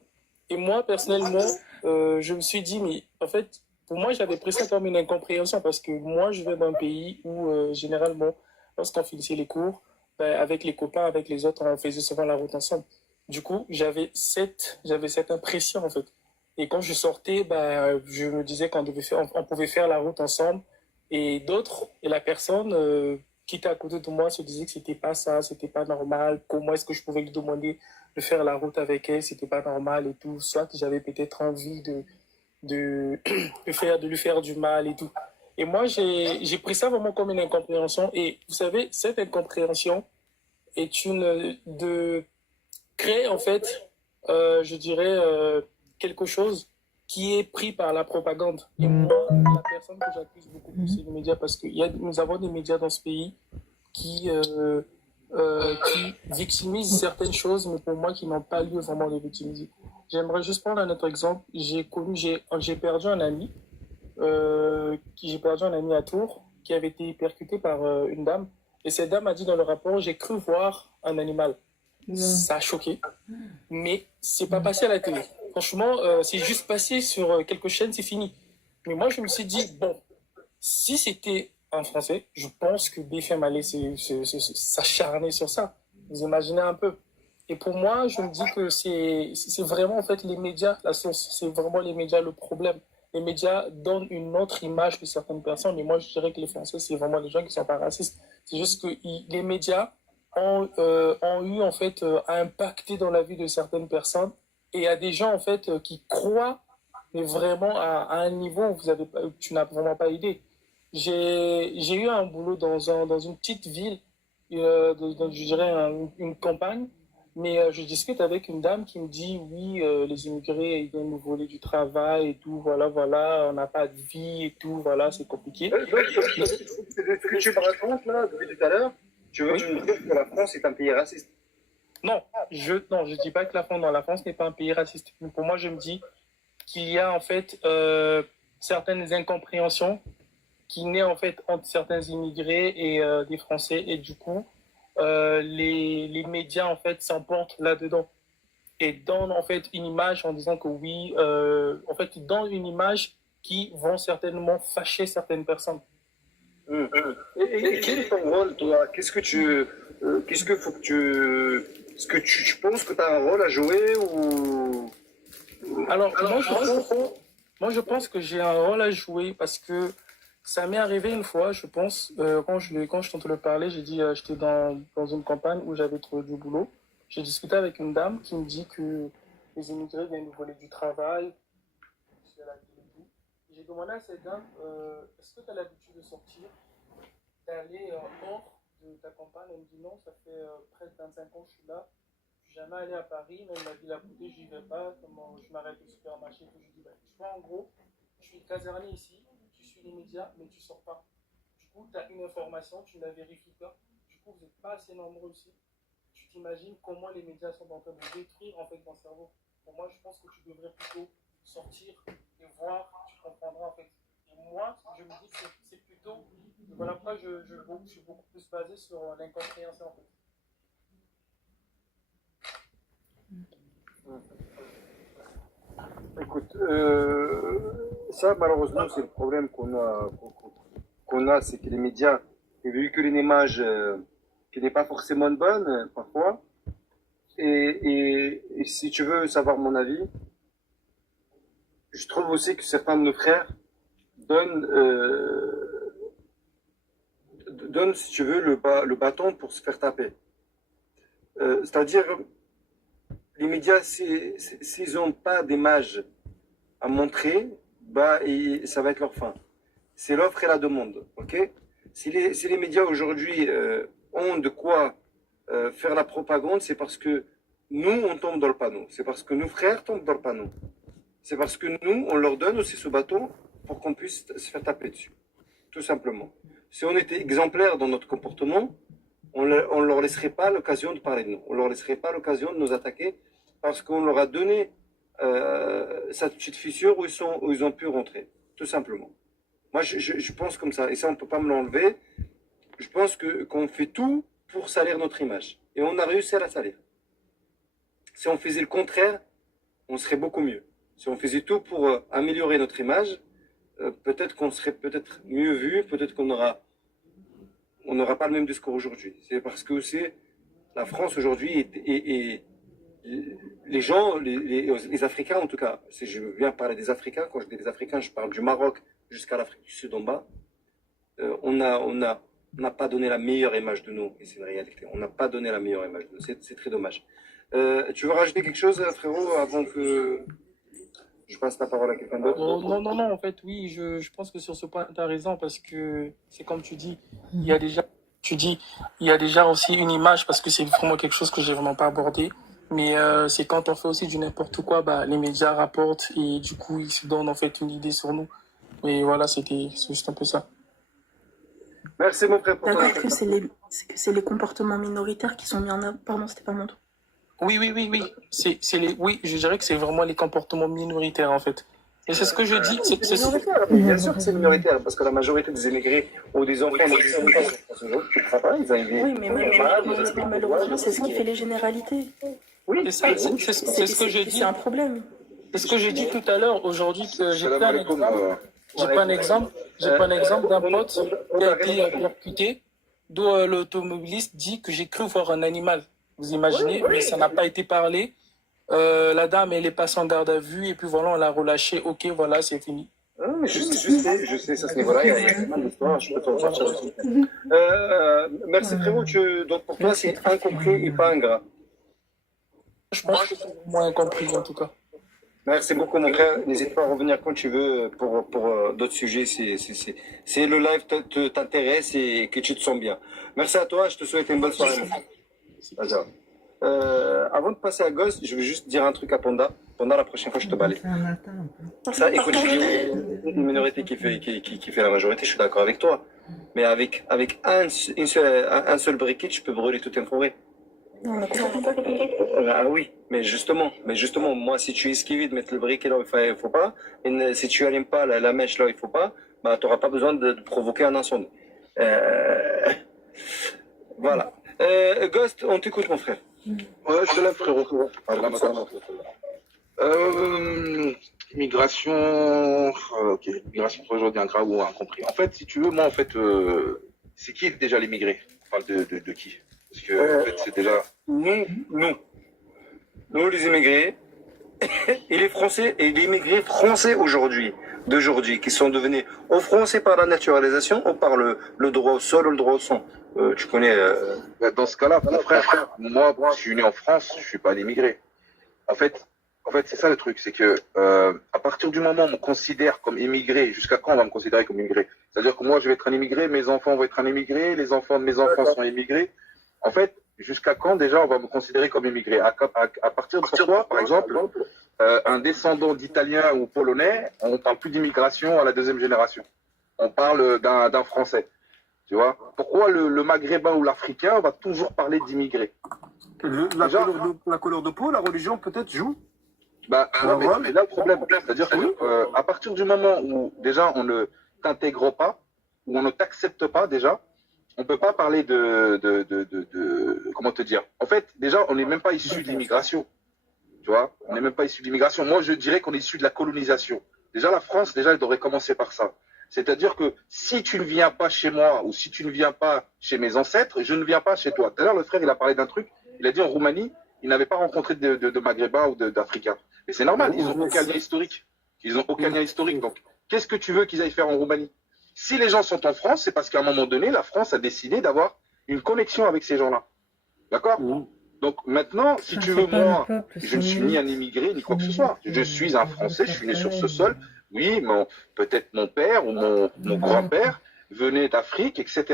Et moi, personnellement, je me suis dit, mais en fait, pour moi, j'avais pris ça comme une incompréhension parce que moi, je viens d'un pays où, généralement, lorsqu'on finissait les cours, ben, avec les copains, avec les autres, on faisait souvent la route ensemble. Du coup, j'avais cette impression, en fait. Et quand je sortais, ben, je me disais qu'on on pouvait faire la route ensemble. Et la personne qui était à côté de moi se disait que c'était pas ça, c'était pas normal. Comment est-ce que je pouvais lui demander de faire la route avec elle, c'était pas normal et tout. Soit que j'avais peut-être envie de lui faire du mal et tout. Et moi, j'ai pris ça vraiment comme une incompréhension. Et vous savez, cette incompréhension est créer en fait, je dirais, quelque chose qui est pris par la propagande. Et moi, la personne que j'accuse beaucoup plus, c'est les médias, parce que nous avons des médias dans ce pays qui victimisent certaines choses, mais pour moi, qui n'ont pas lieu vraiment de victimiser. J'aimerais juste prendre un autre exemple. J'ai perdu un ami, à Tours, qui avait été percuté par une dame. Et cette dame a dit dans le rapport, j'ai cru voir un animal. Ça a choqué, mais c'est pas passé à la télé. Franchement, c'est juste passé sur quelques chaînes, c'est fini. Mais moi, je me suis dit, bon, si c'était en français, je pense que BFM allait s'acharner sur ça. Vous imaginez un peu. Et pour moi, je me dis que c'est vraiment en fait les médias, la source, c'est vraiment les médias le problème. Les médias donnent une autre image de certaines personnes, mais moi, je dirais que les Français, c'est vraiment des gens qui sont pas racistes. C'est juste que les médias ont eu en fait à impacter dans la vie de certaines personnes, et il y a des gens en fait qui croient, mais vraiment à un niveau où tu n'as vraiment pas idée. J'ai eu un boulot dans une petite ville, je dirais une campagne, mais je discute avec une dame qui me dit oui, les immigrés ils viennent nous voler du travail et tout, voilà, on n'a pas de vie et tout, voilà, c'est compliqué. Ce que tu me racontes là depuis tout à l'heure, tu veux me dire que la France est un pays raciste? Non, je dis pas que la France n'est pas un pays raciste. Mais pour moi, je me dis qu'il y a en fait certaines incompréhensions qui naissent en fait entre certains immigrés et des Français, et du coup, les médias en fait s'emportent là-dedans et donnent en fait une image en disant que oui, en fait, ils donnent une image qui vont certainement fâcher certaines personnes. Et quel est ton rôle, toi? Est-ce que tu penses que tu as un rôle à jouer ou... Alors, moi, je pense que j'ai un rôle à jouer parce que ça m'est arrivé une fois, je pense, quand je t'entends le parler, j'ai dit, j'étais dans une campagne où j'avais trouvé du boulot. J'ai discuté avec une dame qui me dit que les immigrés viennent nous voler du travail. J'ai demandé à cette dame, est-ce que tu as l'habitude de sortir, d'aller hors de ta campagne? Elle me dit non, ça fait près de 25 ans que je suis là. Je suis jamais allé à Paris, même la ville à côté, je n'y vais pas. Je m'arrête au supermarché, je dis, bah, tu vois, en gros, je suis caserné ici, tu suis les médias, mais tu sors pas. Du coup, tu as une information, tu ne la vérifies pas. Du coup, vous n'êtes pas assez nombreux ici. Tu t'imagines comment les médias sont en train de détruire en fait ton cerveau. Pour moi, je pense que tu devrais plutôt sortir et voir, tu comprendras en fait. Et moi, je me dis que c'est plutôt, voilà pourquoi je suis beaucoup plus basé sur l'incompréhension en fait. Écoute, ça malheureusement c'est le problème qu'on a, c'est que les médias véhiculent une image qui n'est pas forcément bonne parfois. Et si tu veux savoir mon avis, je trouve aussi que certains de nos frères donnent donne, si tu veux, le bâton pour se faire taper. C'est-à-dire, les médias, s'ils n'ont pas d'image à montrer, bah, ça va être leur fin. C'est l'offre et la demande, ok? Si les médias aujourd'hui ont de quoi faire la propagande, c'est parce que nous, on tombe dans le panneau. C'est parce que nos frères tombent dans le panneau. C'est parce que nous, on leur donne aussi ce bâton pour qu'on puisse se faire taper dessus. Tout simplement. Si on était exemplaire dans notre comportement, on ne leur laisserait pas l'occasion de parler de nous. On ne leur laisserait pas l'occasion de nous attaquer parce qu'on leur a donné cette petite fissure où ils ont pu rentrer. Tout simplement. Moi, je pense comme ça. Et ça, on ne peut pas me l'enlever. Je pense qu'on fait tout pour salir notre image. Et on a réussi à la salir. Si on faisait le contraire, on serait beaucoup mieux. Si on faisait tout pour améliorer notre image, peut-être qu'on serait peut-être mieux vu, peut-être qu'on n'aura pas le même discours aujourd'hui. C'est parce que c'est la France aujourd'hui et les gens, les Africains en tout cas, si je veux bien parler des Africains, quand je dis des Africains, je parle du Maroc jusqu'à l'Afrique du Sud en bas, on n'a pas donné la meilleure image de nous, et c'est une réalité. On n'a pas donné la meilleure image de nous, c'est très dommage. Tu veux rajouter quelque chose, frérot, avant que je passe la parole à quelqu'un d'autre? Non, en fait, oui, je pense que sur ce point, tu as raison, parce que c'est comme tu dis, il y a déjà aussi une image, parce que c'est vraiment quelque chose que j'ai vraiment pas abordé, mais c'est quand on fait aussi du n'importe quoi, bah, les médias rapportent, et du coup, ils se donnent en fait une idée sur nous. Et voilà, c'est juste un peu ça. Merci, mon frère. D'accord, que c'est les comportements minoritaires qui sont mis en avant. Pardon, c'était pas mon tour. Oui. Oui, je dirais que c'est vraiment les comportements minoritaires, en fait. Et c'est ce que je dis. Bien sûr que c'est minoritaire, parce que la majorité des émigrés ou des enfants tu ne pas, ils arrivent. Oui, mais malheureusement, c'est ce qui fait les généralités. Oui, c'est ça, c'est ce que je dis. C'est un problème. C'est ce que j'ai dit tout à l'heure. Aujourd'hui, j'ai pas un exemple d'un pote qui a été percuté, d'où l'automobiliste dit que j'ai cru voir un animal. Vous imaginez, mais ça n'a pas été parlé. La dame, elle est passée en garde à vue et puis voilà, on l'a relâchée. Ok, voilà, c'est fini. Je sais, ça, ce niveau-là, il y a pas d'histoire, je peux t'en sortir aussi. Merci frérot, donc pour toi, c'est incompris et pas ingrat. Je pense que c'est moins incompris en tout cas. Merci beaucoup mon frère, n'hésite pas à revenir quand tu veux pour d'autres sujets, c'est le live t'intéresse et que tu te sens bien. Merci à toi, je te souhaite une bonne soirée. Avant de passer à Ghost, je vais juste dire un truc à Panda. Panda, la prochaine fois, je te balaye. Ça, écoute, une minorité qui fait la majorité, je suis d'accord avec toi. Mais avec un seul briquet, tu peux brûler toute une forêt. Ah oui, mais justement, moi, si tu esquives de mettre le briquet là où il faut pas, et si tu allumes pas la mèche là où il faut pas, bah, tu n'auras pas besoin de provoquer un incendie. Voilà. Ghost, on t'écoute, mon frère. Ouais, je te lève, frérot. Immigration. Ok, immigration aujourd'hui, ingrat ou incompris. En fait, si tu veux, moi, en fait, c'est qui déjà l'immigré? On parle de qui? Parce que, en fait, c'est déjà. Nous, les immigrés, et les Français, et les immigrés français d'aujourd'hui, qui sont devenus aux Français par la naturalisation ou par le droit au sol ou le droit au sang. Tu connais. Dans ce cas-là, mon frère, moi, je suis né en France, je suis pas un immigré. En fait, c'est ça le truc, c'est que à partir du moment où on me considère comme immigré, jusqu'à quand on va me considérer comme immigré? C'est-à-dire que moi, je vais être un immigré, mes enfants vont être un immigré, les enfants de mes enfants sont immigrés. En fait, jusqu'à quand déjà on va me considérer comme immigré? À partir de pourquoi, par exemple, un descendant d'Italien ou Polonais, on ne parle plus d'immigration à la deuxième génération. On parle d'un Français. Tu vois? Pourquoi le Maghrébin ou l'Africain va toujours parler d'immigrés? La couleur de peau, la religion peut-être joue? Bah, mais là le problème, c'est-à-dire que à partir du moment où déjà on ne t'intègre pas, où on ne t'accepte pas déjà, on peut pas parler comment te dire? En fait, déjà, on n'est même pas issu de l'immigration. Tu vois? On n'est même pas issu de l'immigration. Moi, je dirais qu'on est issu de la colonisation. Déjà, la France, déjà, elle devrait commencer par ça. C'est-à-dire que si tu ne viens pas chez moi ou si tu ne viens pas chez mes ancêtres, je ne viens pas chez toi. Tout à l'heure, le frère, il a parlé d'un truc. Il a dit en Roumanie, il n'avait pas rencontré de Maghrébins ou d'Africains. Et c'est normal, ils n'ont aucun lien historique. Donc, qu'est-ce que tu veux qu'ils aillent faire en Roumanie? Si les gens sont en France, c'est parce qu'à un moment donné, la France a décidé d'avoir une connexion avec ces gens-là. D'accord? Donc maintenant, si tu veux, moi, je ne suis ni un immigré, ni quoi que ce soit. Je suis un Français, je suis né sur ce sol. Oui, peut-être mon père ou mon grand-père venait d'Afrique, etc.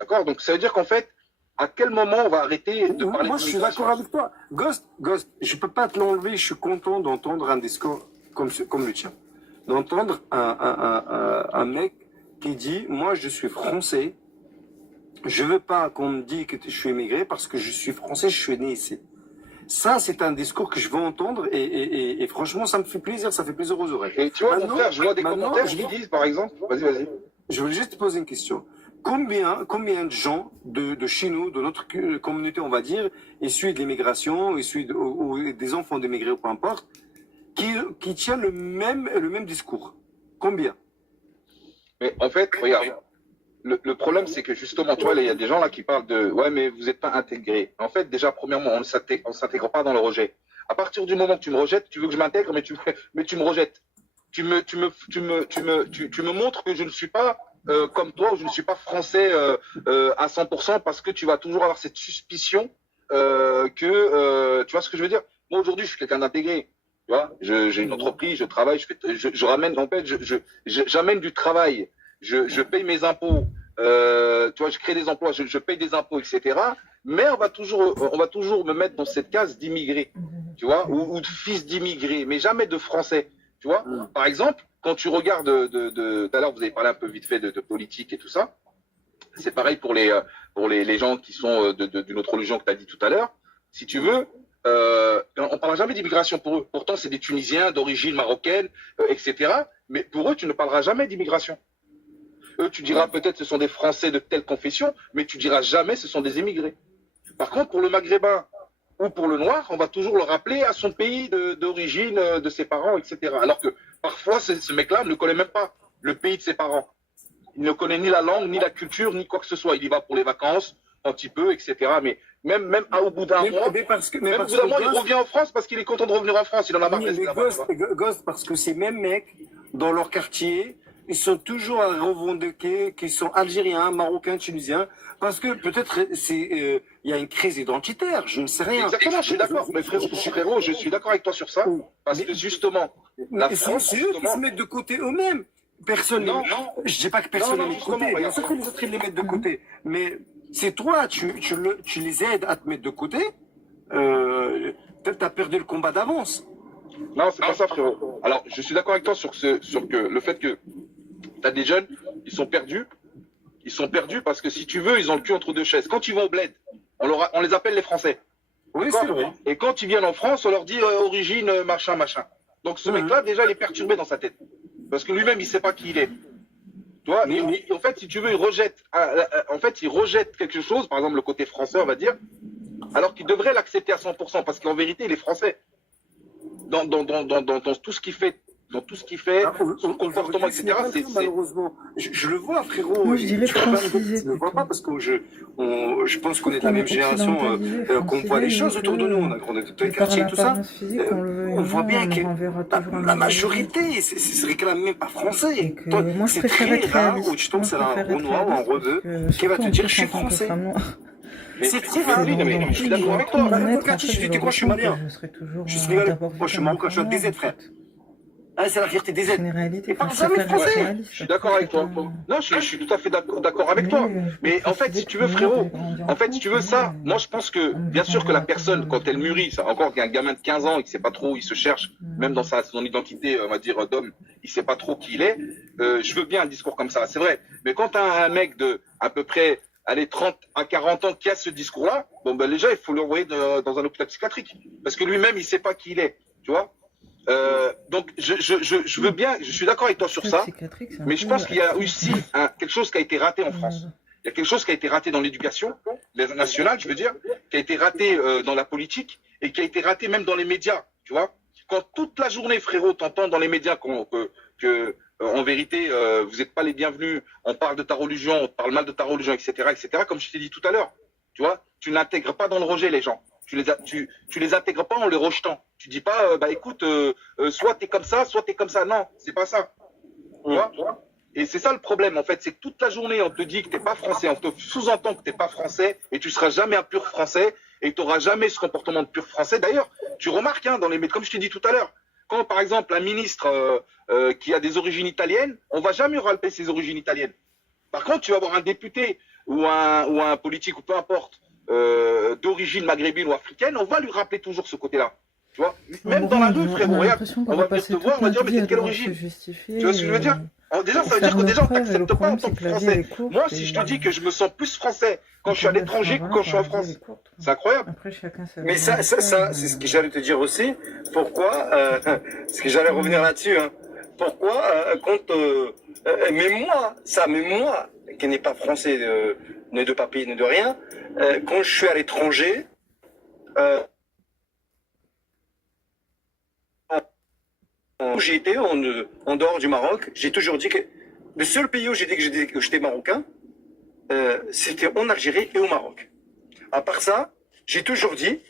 D'accord? Donc ça veut dire qu'en fait, à quel moment on va arrêter de parler Moi, je suis d'immigration? d'accord avec toi. Ghost, je peux pas te l'enlever. Je suis content d'entendre un discours comme le tien. D'entendre un mec qui dit, moi, je suis français. Je veux pas qu'on me dise que je suis immigré parce que je suis français, je suis né ici. Ça, c'est un discours que je veux entendre et franchement, ça me fait plaisir, ça fait plaisir aux oreilles. Et tu vois, mon frère, je vois des commentaires qui disent, par exemple, vas-y. Je voulais juste te poser une question. Combien de gens de chez nous, de notre communauté, on va dire, issus de l'immigration, ou des enfants d'immigrés, ou peu importe, qui tiennent le même discours? Combien? Mais en fait, regarde, le problème, c'est que justement, tu vois, il y a des gens là qui parlent de ouais, mais vous n'êtes pas intégré. En fait, déjà, premièrement, on ne s'intègre pas dans le rejet. À partir du moment que tu me rejettes, tu veux que je m'intègre, mais tu me rejettes. Tu me montres que je ne suis pas comme toi, ou je ne suis pas français à 100% parce que tu vas toujours avoir cette suspicion tu vois ce que je veux dire? Moi, aujourd'hui, je suis quelqu'un d'intégré. Tu vois, j'ai une entreprise, je travaille, je ramène, en fait, j'amène du travail. Je paye mes impôts, tu vois, je crée des emplois, je paye des impôts, etc. Mais on va toujours me mettre dans cette case d'immigré, tu vois, ou de fils d'immigré, mais jamais de français, tu vois. Par exemple, quand tu regardes, tout à l'heure, vous avez parlé un peu vite fait de politique et tout ça. C'est pareil pour les gens qui sont d'une autre religion que tu as dit tout à l'heure. Si tu veux, on parlera jamais d'immigration pour eux. Pourtant, c'est des Tunisiens d'origine marocaine, etc. Mais pour eux, tu ne parleras jamais d'immigration. Eux, tu diras peut-être ce sont des Français de telle confession, mais tu diras jamais ce sont des immigrés. Par contre, pour le Maghrébin ou pour le Noir, on va toujours le rappeler à son pays d'origine, de ses parents, etc. Alors que parfois, ce mec-là ne connaît même pas le pays de ses parents. Il ne connaît ni la langue, ni la culture, ni quoi que ce soit. Il y va pour les vacances, un petit peu, etc. Mais même au bout d'un mois, il revient en France parce qu'il est content de revenir en France. Il en a marre de rester là-bas. Ghost, parce que ces mêmes mecs, dans leur quartier, ils sont toujours à revendiquer qu'ils sont algériens, marocains, tunisiens, parce que peut-être il y a une crise identitaire, je ne sais rien. Exactement, je suis d'accord. Mais frérot, je suis d'accord avec toi sur ça, parce que justement, la France, c'est eux qui se mettent de côté eux-mêmes. Personne, non, je dis pas que personne ne met de côté, bien sûr que les autres ils les mettent de côté, mais c'est toi, tu les aides à te mettre de côté, peut-être tu as perdu le combat d'avance. Non, c'est pas ça, frérot. Alors, je suis d'accord avec toi sur le fait que tu as des jeunes, ils sont perdus. Ils sont perdus parce que si tu veux, ils ont le cul entre deux chaises. Quand ils vont au bled, on les appelle les Français. Oui, c'est vrai. Et quand ils viennent en France, on leur dit origine, machin. Donc ce mec-là, déjà, il est perturbé dans sa tête. Parce que lui-même, il sait pas qui il est. Tu vois, en fait, si tu veux, il rejette quelque chose, par exemple le côté français, on va dire, alors qu'il devrait l'accepter à 100%, parce qu'en vérité, il est français. Dans tout ce qu'il fait, son comportement, etc. Malheureusement, je le vois, frérot. Moi, je dirais franciser. Je ne le vois pas parce que je pense qu'on est de la même génération, qu'on voit les choses autour de nous. On a grandi dans les quartiers et tout ça. On voit bien que la majorité, se réclame même pas français. Moi, je c'est préfère très être rare réaliste. où tu tombes sur un Renoir ou un Rebeu qui va te dire je suis français. C'est très rare. Mais je suis d'accord avec toi. Dans le quartier, je dis quoi, je suis malien. Je suis sénégalais. Moi, je suis marocain, je suis des aides, frère. Ah, c'est la fierté des aides. Et pas jamais français. Je suis d'accord avec toi. Non, je suis tout à fait d'accord avec toi. Mais en fait, si tu veux, frérot, ça, moi, je pense que, bien sûr que la personne, quand elle mûrit, ça, encore qu'un gamin de 15 ans, il sait pas trop, il se cherche, même dans son identité, on va dire, d'homme, il sait pas trop qui il est. Je veux bien un discours comme ça, c'est vrai. Mais quand t'as un mec de, à peu près, 30 à 40 ans qui a ce discours-là, bon, ben, déjà, il faut l'envoyer dans un hôpital psychiatrique. Parce que lui-même, il sait pas qui il est. Tu vois? Donc je veux bien, je suis d'accord avec toi sur ça, mais je pense qu'il y a aussi quelque chose qui a été raté en France. Il y a quelque chose qui a été raté dans l'éducation nationale, je veux dire, qui a été raté dans la politique et qui a été raté même dans les médias, tu vois. Quand toute la journée, frérot, t'entends dans les médias que en vérité, vous n'êtes pas les bienvenus, on parle de ta religion, on parle mal de ta religion, etc., comme je t'ai dit tout à l'heure, tu vois, tu n'intègres pas dans le rejet les gens. Tu les intègres pas en les rejetant. Tu dis pas, écoute, soit t'es comme ça, soit t'es comme ça. Non, c'est pas ça. Tu vois. Et c'est ça le problème, en fait, c'est que toute la journée, on te dit que t'es pas français, on te sous-entend que t'es pas français, et tu seras jamais un pur français, et tu n'auras jamais ce comportement de pur français. D'ailleurs, tu remarques, hein, dans les médias, comme je t'ai dit tout à l'heure, quand par exemple un ministre qui a des origines italiennes, on va jamais rappeler ses origines italiennes. Par contre, tu vas avoir un député ou un politique, ou peu importe, d'origine maghrébine ou africaine, on va lui rappeler toujours ce côté-là. Tu vois, même dans la rue, frérot, regarde, on va venir te voir, on va dire, mais t'es de quelle origine? Tu vois ce que je veux dire? Alors déjà, ça veut dire que déjà, on t'accepte pas en tant que français. Moi, si je te dis que je me sens plus français quand je suis à l'étranger que quand je suis en France, c'est incroyable. Mais ça, c'est ce que j'allais te dire aussi. Pourquoi, parce que j'allais revenir là-dessus, hein. Pourquoi, mais moi, qui n'est pas français, ni de papier, ni de rien, quand je suis à l'étranger, où j'ai été en dehors du Maroc, j'ai toujours dit que le seul pays où j'ai dit que j'étais marocain, c'était en Algérie et au Maroc. À part ça, j'ai toujours dit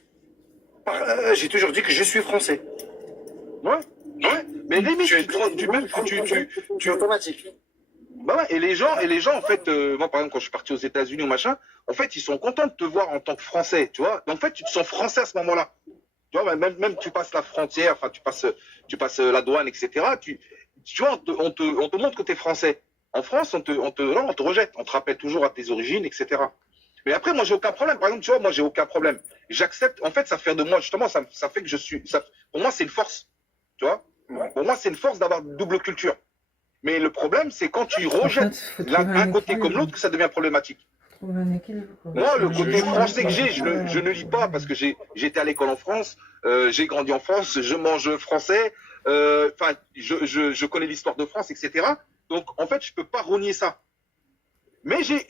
que je suis français. Ouais. Mais limite, tu automatique. Bah ouais, et les gens, en fait, moi par exemple, quand je suis parti aux États-Unis ou machin, en fait, ils sont contents de te voir en tant que français, tu vois. En fait, tu te sens français à ce moment-là. Tu vois, même tu passes la frontière, enfin, tu passes la douane, etc. Tu vois, on te montre que tu es français. En France, on te rejette, on te rappelle toujours à tes origines, etc. Mais après, moi, j'ai aucun problème. Par exemple, tu vois, moi, j'ai aucun problème. J'accepte, en fait, ça fait de moi, justement, ça fait que pour moi, c'est une force. Tu vois? Pour moi, c'est une force d'avoir double culture. Mais le problème, c'est quand tu rejettes un côté comme l'autre que ça devient problématique. Moi, le côté français que j'ai, je ne lis pas parce que j'étais à l'école en France, j'ai grandi en France, je mange français, enfin, je connais l'histoire de France, etc. Donc, en fait, je peux pas renier ça. Mais j'ai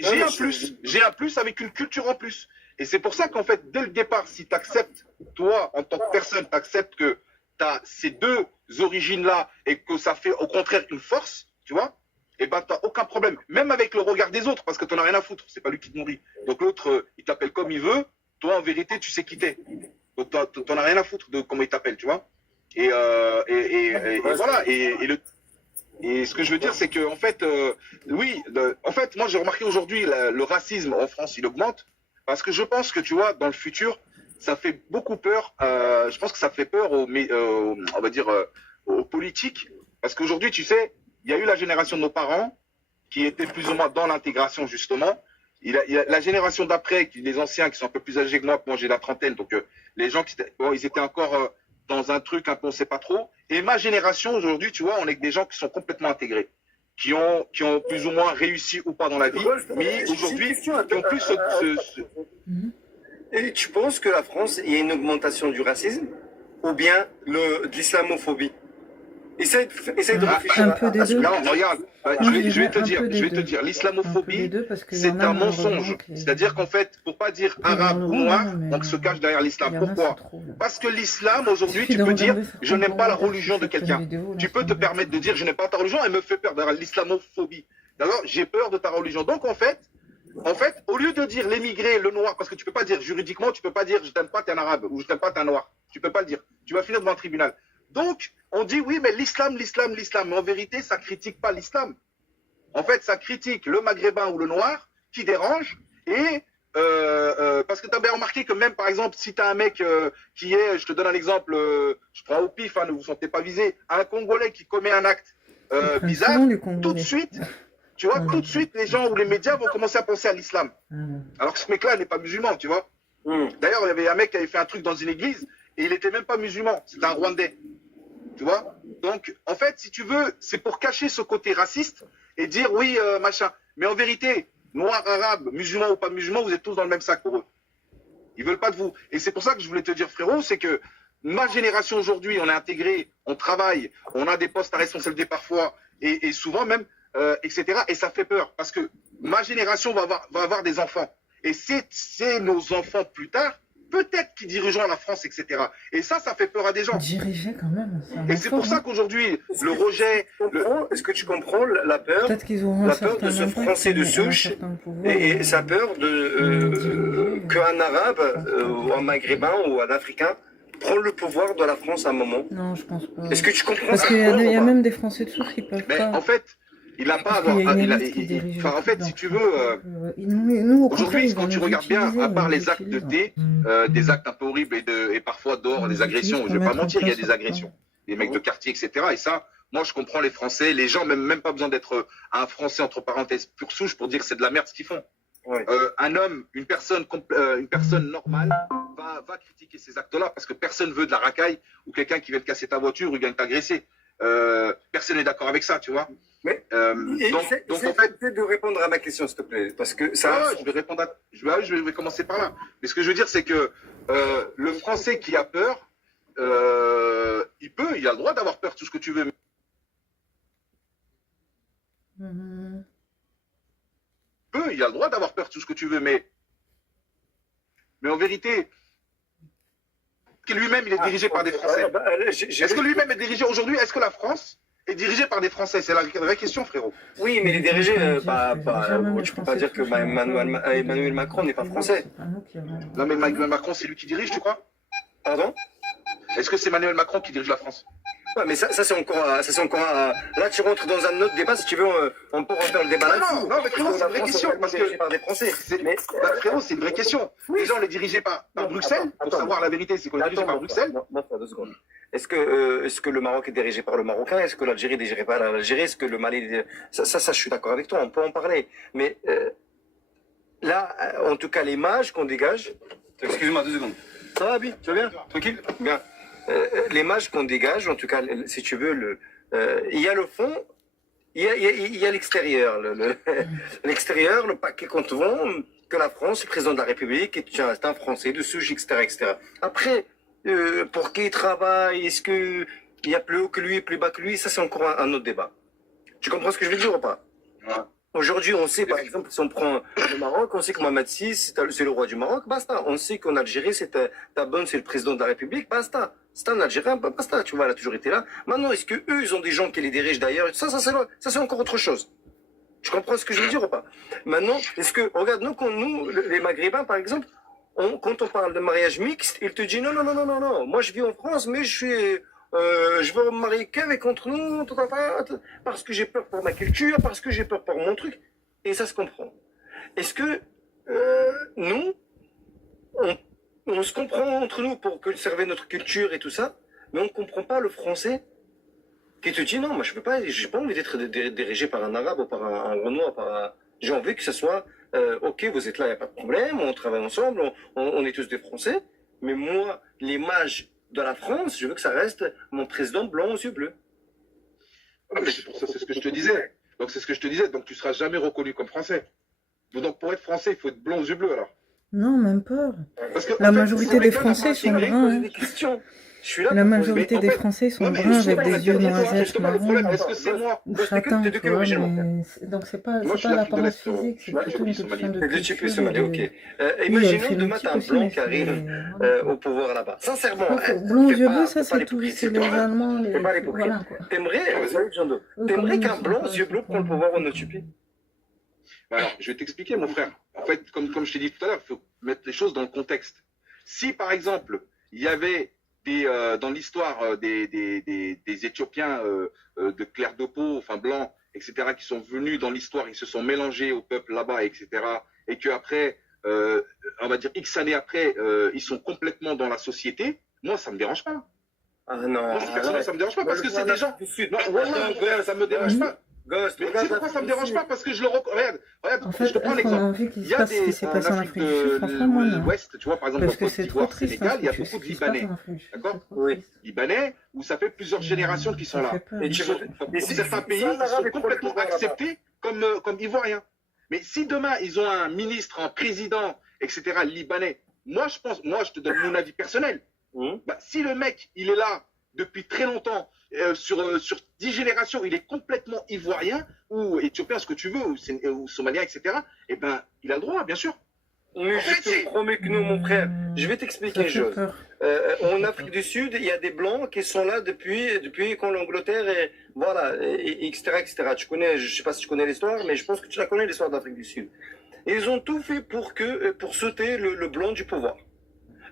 un plus avec une culture en plus. Et c'est pour ça qu'en fait, dès le départ, si tu acceptes, toi, en tant que personne, tu acceptes que tu as ces deux origines-là et que ça fait au contraire une force, tu vois, et ben t'as aucun problème. Même avec le regard des autres, parce que t'en as rien à foutre, c'est pas lui qui te nourrit. Donc l'autre, il t'appelle comme il veut, toi en vérité, tu sais qui t'es. Donc t'en as rien à foutre de comment il t'appelle, tu vois. Et voilà, et ce que je veux dire, c'est que en fait, en fait, moi j'ai remarqué aujourd'hui le racisme en France, il augmente, parce que je pense que tu vois, dans le futur, ça fait beaucoup peur. Je pense que ça fait peur on va dire aux politiques, parce qu'aujourd'hui, tu sais, il y a eu la génération de nos parents qui étaient plus ou moins dans l'intégration justement. Il y a la génération d'après, les anciens qui sont un peu plus âgés que moi j'ai la trentaine, donc les gens ils étaient encore dans un truc un peu on sait pas trop. Et ma génération aujourd'hui, tu vois, on est que des gens qui sont complètement intégrés, qui ont plus ou moins réussi ou pas dans la vie, mais aujourd'hui qui ont plus Et tu penses que la France, il y a une augmentation du racisme ou bien de l'islamophobie? Essaye de réfléchir un peu des deux. Non, regarde, je vais te dire, l'islamophobie, c'est un mensonge. C'est-à-dire qu'en fait, pour pas dire arabe ou noir, on se cache derrière l'islam. Pourquoi? Parce que l'islam, aujourd'hui, tu peux dire, je n'aime pas la religion de quelqu'un. Tu peux te permettre de dire, je n'aime pas ta religion, elle me fait peur, derrière l'islamophobie. D'accord? J'ai peur de ta religion. Donc, en fait, au lieu de dire l'émigré, le noir, parce que tu peux pas dire juridiquement, tu peux pas dire, je t'aime pas, t'es un arabe, ou je t'aime pas, t'es un noir. Tu peux pas le dire. Tu vas finir devant un tribunal. Donc, on dit oui, mais l'islam. Mais en vérité, ça critique pas l'islam. En fait, ça critique le maghrébin ou le noir qui dérange. Et parce que tu as bien remarqué que même, par exemple, si tu as un mec qui est, je te donne un exemple, je prends au pif, hein, ne vous sentez pas visé, un Congolais qui commet un acte bizarre, tout de suite, tu vois, tout de suite, les gens ou les médias vont commencer à penser à l'islam. Alors que ce mec-là n'est pas musulman, tu vois. D'ailleurs, il y avait un mec qui avait fait un truc dans une église et il n'était même pas musulman, c'était un Rwandais. Tu vois? Donc, en fait, si tu veux, c'est pour cacher ce côté raciste et dire oui, machin. Mais en vérité, noir, arabe, musulman ou pas musulman, vous êtes tous dans le même sac pour eux. Ils veulent pas de vous. Et c'est pour ça que je voulais te dire, frérot, c'est que ma génération aujourd'hui, on est intégré, on travaille, on a des postes à responsabilité parfois, et souvent même, etc. Et ça fait peur. Parce que ma génération va avoir des enfants. Et c'est nos enfants plus tard, peut-être qui dirigeront la France, etc. Et ça fait peur à des gens. Diriger quand même. Et c'est pour ça qu'aujourd'hui, le rejet... Est-ce que tu comprends la peur? Peut-être qu'ils auront la peur de ce français de souche et sa peur qu'un arabe ou un maghrébin ou un africain prend le pouvoir de la France à un moment. Non, je pense pas. Est-ce que tu comprends Parce qu'il y a même des Français de souche qui peuvent pas. En fait, il n'a pas à Parce qu'il avoir. y a une Il a, élite qui dirige le enfin, en fait, truc, si tu donc, veux, nous, au contraire, aujourd'hui, ils vont quand tu nous regardes bien, utiliser, à ils part vont les nous actes de utiliser. thé, des actes un peu horribles et parfois dehors, Ils des nous utilisent agressions, pour je vais pas mettre en mentir, il y a place des leur agressions. plan. Des mecs de quartier, etc. Et ça, moi, je comprends les Français. Les gens, même pas besoin d'être un Français, entre parenthèses, pure souche pour dire que c'est de la merde ce qu'ils font. Ouais. Un homme, une personne normale va critiquer ces actes-là parce que personne veut de la racaille ou quelqu'un qui vient te casser ta voiture ou vient t'agresser. Personne n'est d'accord avec ça, tu vois. Mais Donc en fait, de répondre à ma question, s'il te plaît, parce que ça. je vais répondre. Je vais commencer par là. Mais ce que je veux dire, c'est que le Français qui a peur, il a le droit d'avoir peur, tout ce que tu veux. Il a le droit d'avoir peur, tout ce que tu veux, mais en vérité, que lui-même, il est dirigé par des Français. Est-ce que lui-même est dirigé aujourd'hui? Est-ce que la France est dirigée par des Français? C'est la vraie question, frérot. Oui, mais il est dirigé je peux pas dire que Emmanuel Macron n'est pas français. Non, mais Emmanuel Macron, c'est lui qui dirige, tu crois? Pardon? Est-ce que c'est Emmanuel Macron qui dirige la France? Ouais, mais ça c'est encore, là tu rentres dans un autre débat, si tu veux, on peut refaire le débat là-dessus. Non, mais frérot, c'est une vraie question, parce que par des Français. frérot, c'est une vraie question. Déjà, on est dirigé par Bruxelles. Pour savoir la vérité, c'est qu'on est dirigé par Bruxelles. Non, 2 secondes. Est-ce que le Maroc est dirigé par le Marocain? Est-ce que l'Algérie est dirigée par l'Algérie? Est-ce que le Mali ça, je suis d'accord avec toi, on peut en parler. Mais là, en tout cas, l'image qu'on dégage. Excuse-moi 2 secondes. Ça va, Abi? Tu vas bien? Tranquille? Bien. L'image qu'on dégage, en tout cas, si tu veux, il y a le fond, il y a l'extérieur. L'extérieur, le paquet qu'on te vend, que la France, le président de la République, est un Français de souche, etc., etc. Après, pour qui il travaille, est-ce qu'il y a plus haut que lui, plus bas que lui, ça c'est encore un autre débat. Tu comprends ce que je veux dire ou pas? Ouais. Aujourd'hui, on sait, par exemple, si on prend le Maroc, on sait que Mohamed VI, c'est le roi du Maroc, basta. On sait qu'en Algérie, Tabon, c'est le président de la République, basta. C'est un Algérien, basta, tu vois, elle a toujours été là. Maintenant, est-ce que eux, ils ont des gens qui les dirigent d'ailleurs? Ça c'est encore autre chose. Tu comprends ce que je veux dire ou pas? Maintenant, est-ce que, regarde, nous, les Maghrébins, par exemple, quand on parle de mariage mixte, ils te disent non, moi je vis en France, mais je veux me marier qu'avec entre nous, parce que j'ai peur pour ma culture, parce que j'ai peur pour mon truc. Et ça se comprend. Est-ce que nous, on se comprend entre nous pour conserver notre culture et tout ça, mais on ne comprend pas le français qui te dit non, moi je veux pas, j'ai pas envie d'être dirigé par un arabe ou par un Renoir, j'ai envie que ce soit ok, vous êtes là, il n'y a pas de problème, on travaille ensemble, on est tous des Français, mais moi, l'image de la France, je veux que ça reste mon président blanc aux yeux bleus. C'est ce que je te disais. Donc c'est ce que je te disais, donc tu seras jamais reconnu comme français. Donc pour être français, il faut être blanc aux yeux bleus alors. Non, même pas. Parce que, La majorité des Français sont bruns. La majorité des Français sont bruns avec des yeux noisettes, marrons ou châtains, tu vois, mais donc c'est pas l'apparence physique, c'est plutôt une question de culture. Imaginons demain t'as un blanc qui arrive au pouvoir là-bas. Sincèrement, blanc aux yeux bleus, ça c'est tout, c'est les Allemands, les... Voilà quoi. T'aimerais qu'un blanc aux yeux bleus prenne le pouvoir en Éthiopie? Alors, je vais t'expliquer, mon frère. En fait, comme je t'ai dit tout à l'heure, il faut mettre les choses dans le contexte. Si, par exemple, il y avait dans l'histoire des Éthiopiens de clair de peau, enfin blancs, etc., qui sont venus dans l'histoire, ils se sont mélangés au peuple là-bas, etc., et qu'après, on va dire X années après, ils sont complètement dans la société, moi, ça ne me dérange pas. Ah non. Moi, personnellement, ça ne me dérange pas, parce que c'est des gens... Non, voilà, ça ne me dérange pas. Ghost, mais c'est pourquoi ça me dérange pas? Parce que je le regarde, en fait, je te prends l'exemple. Il y a de l'Ouest, tu vois, par exemple, en Côte d'Ivoire, Sénégal, il y a beaucoup de Libanais. D'accord? Oui. Libanais, où ça fait plusieurs générations qu'ils sont là. Et certains pays sont complètement acceptés comme Ivoiriens. Mais si demain, ils ont un ministre, un président, etc., libanais, moi, je te donne mon avis personnel. Bah, si le mec, il est là depuis très longtemps, sur 10 générations, il est complètement ivoirien, ou éthiopien, ce que tu veux, ou somalien, etc., eh ben, il a le droit, bien sûr. Oui, je te promets que nous, mon frère, je vais t'expliquer une chose. En Afrique du Sud, il y a des Blancs qui sont là depuis quand l'Angleterre est, voilà, etc., etc. Tu connais, je sais pas si tu connais l'histoire, mais je pense que tu la connais, l'histoire d'Afrique du Sud. Et ils ont tout fait pour sauter le Blanc du pouvoir.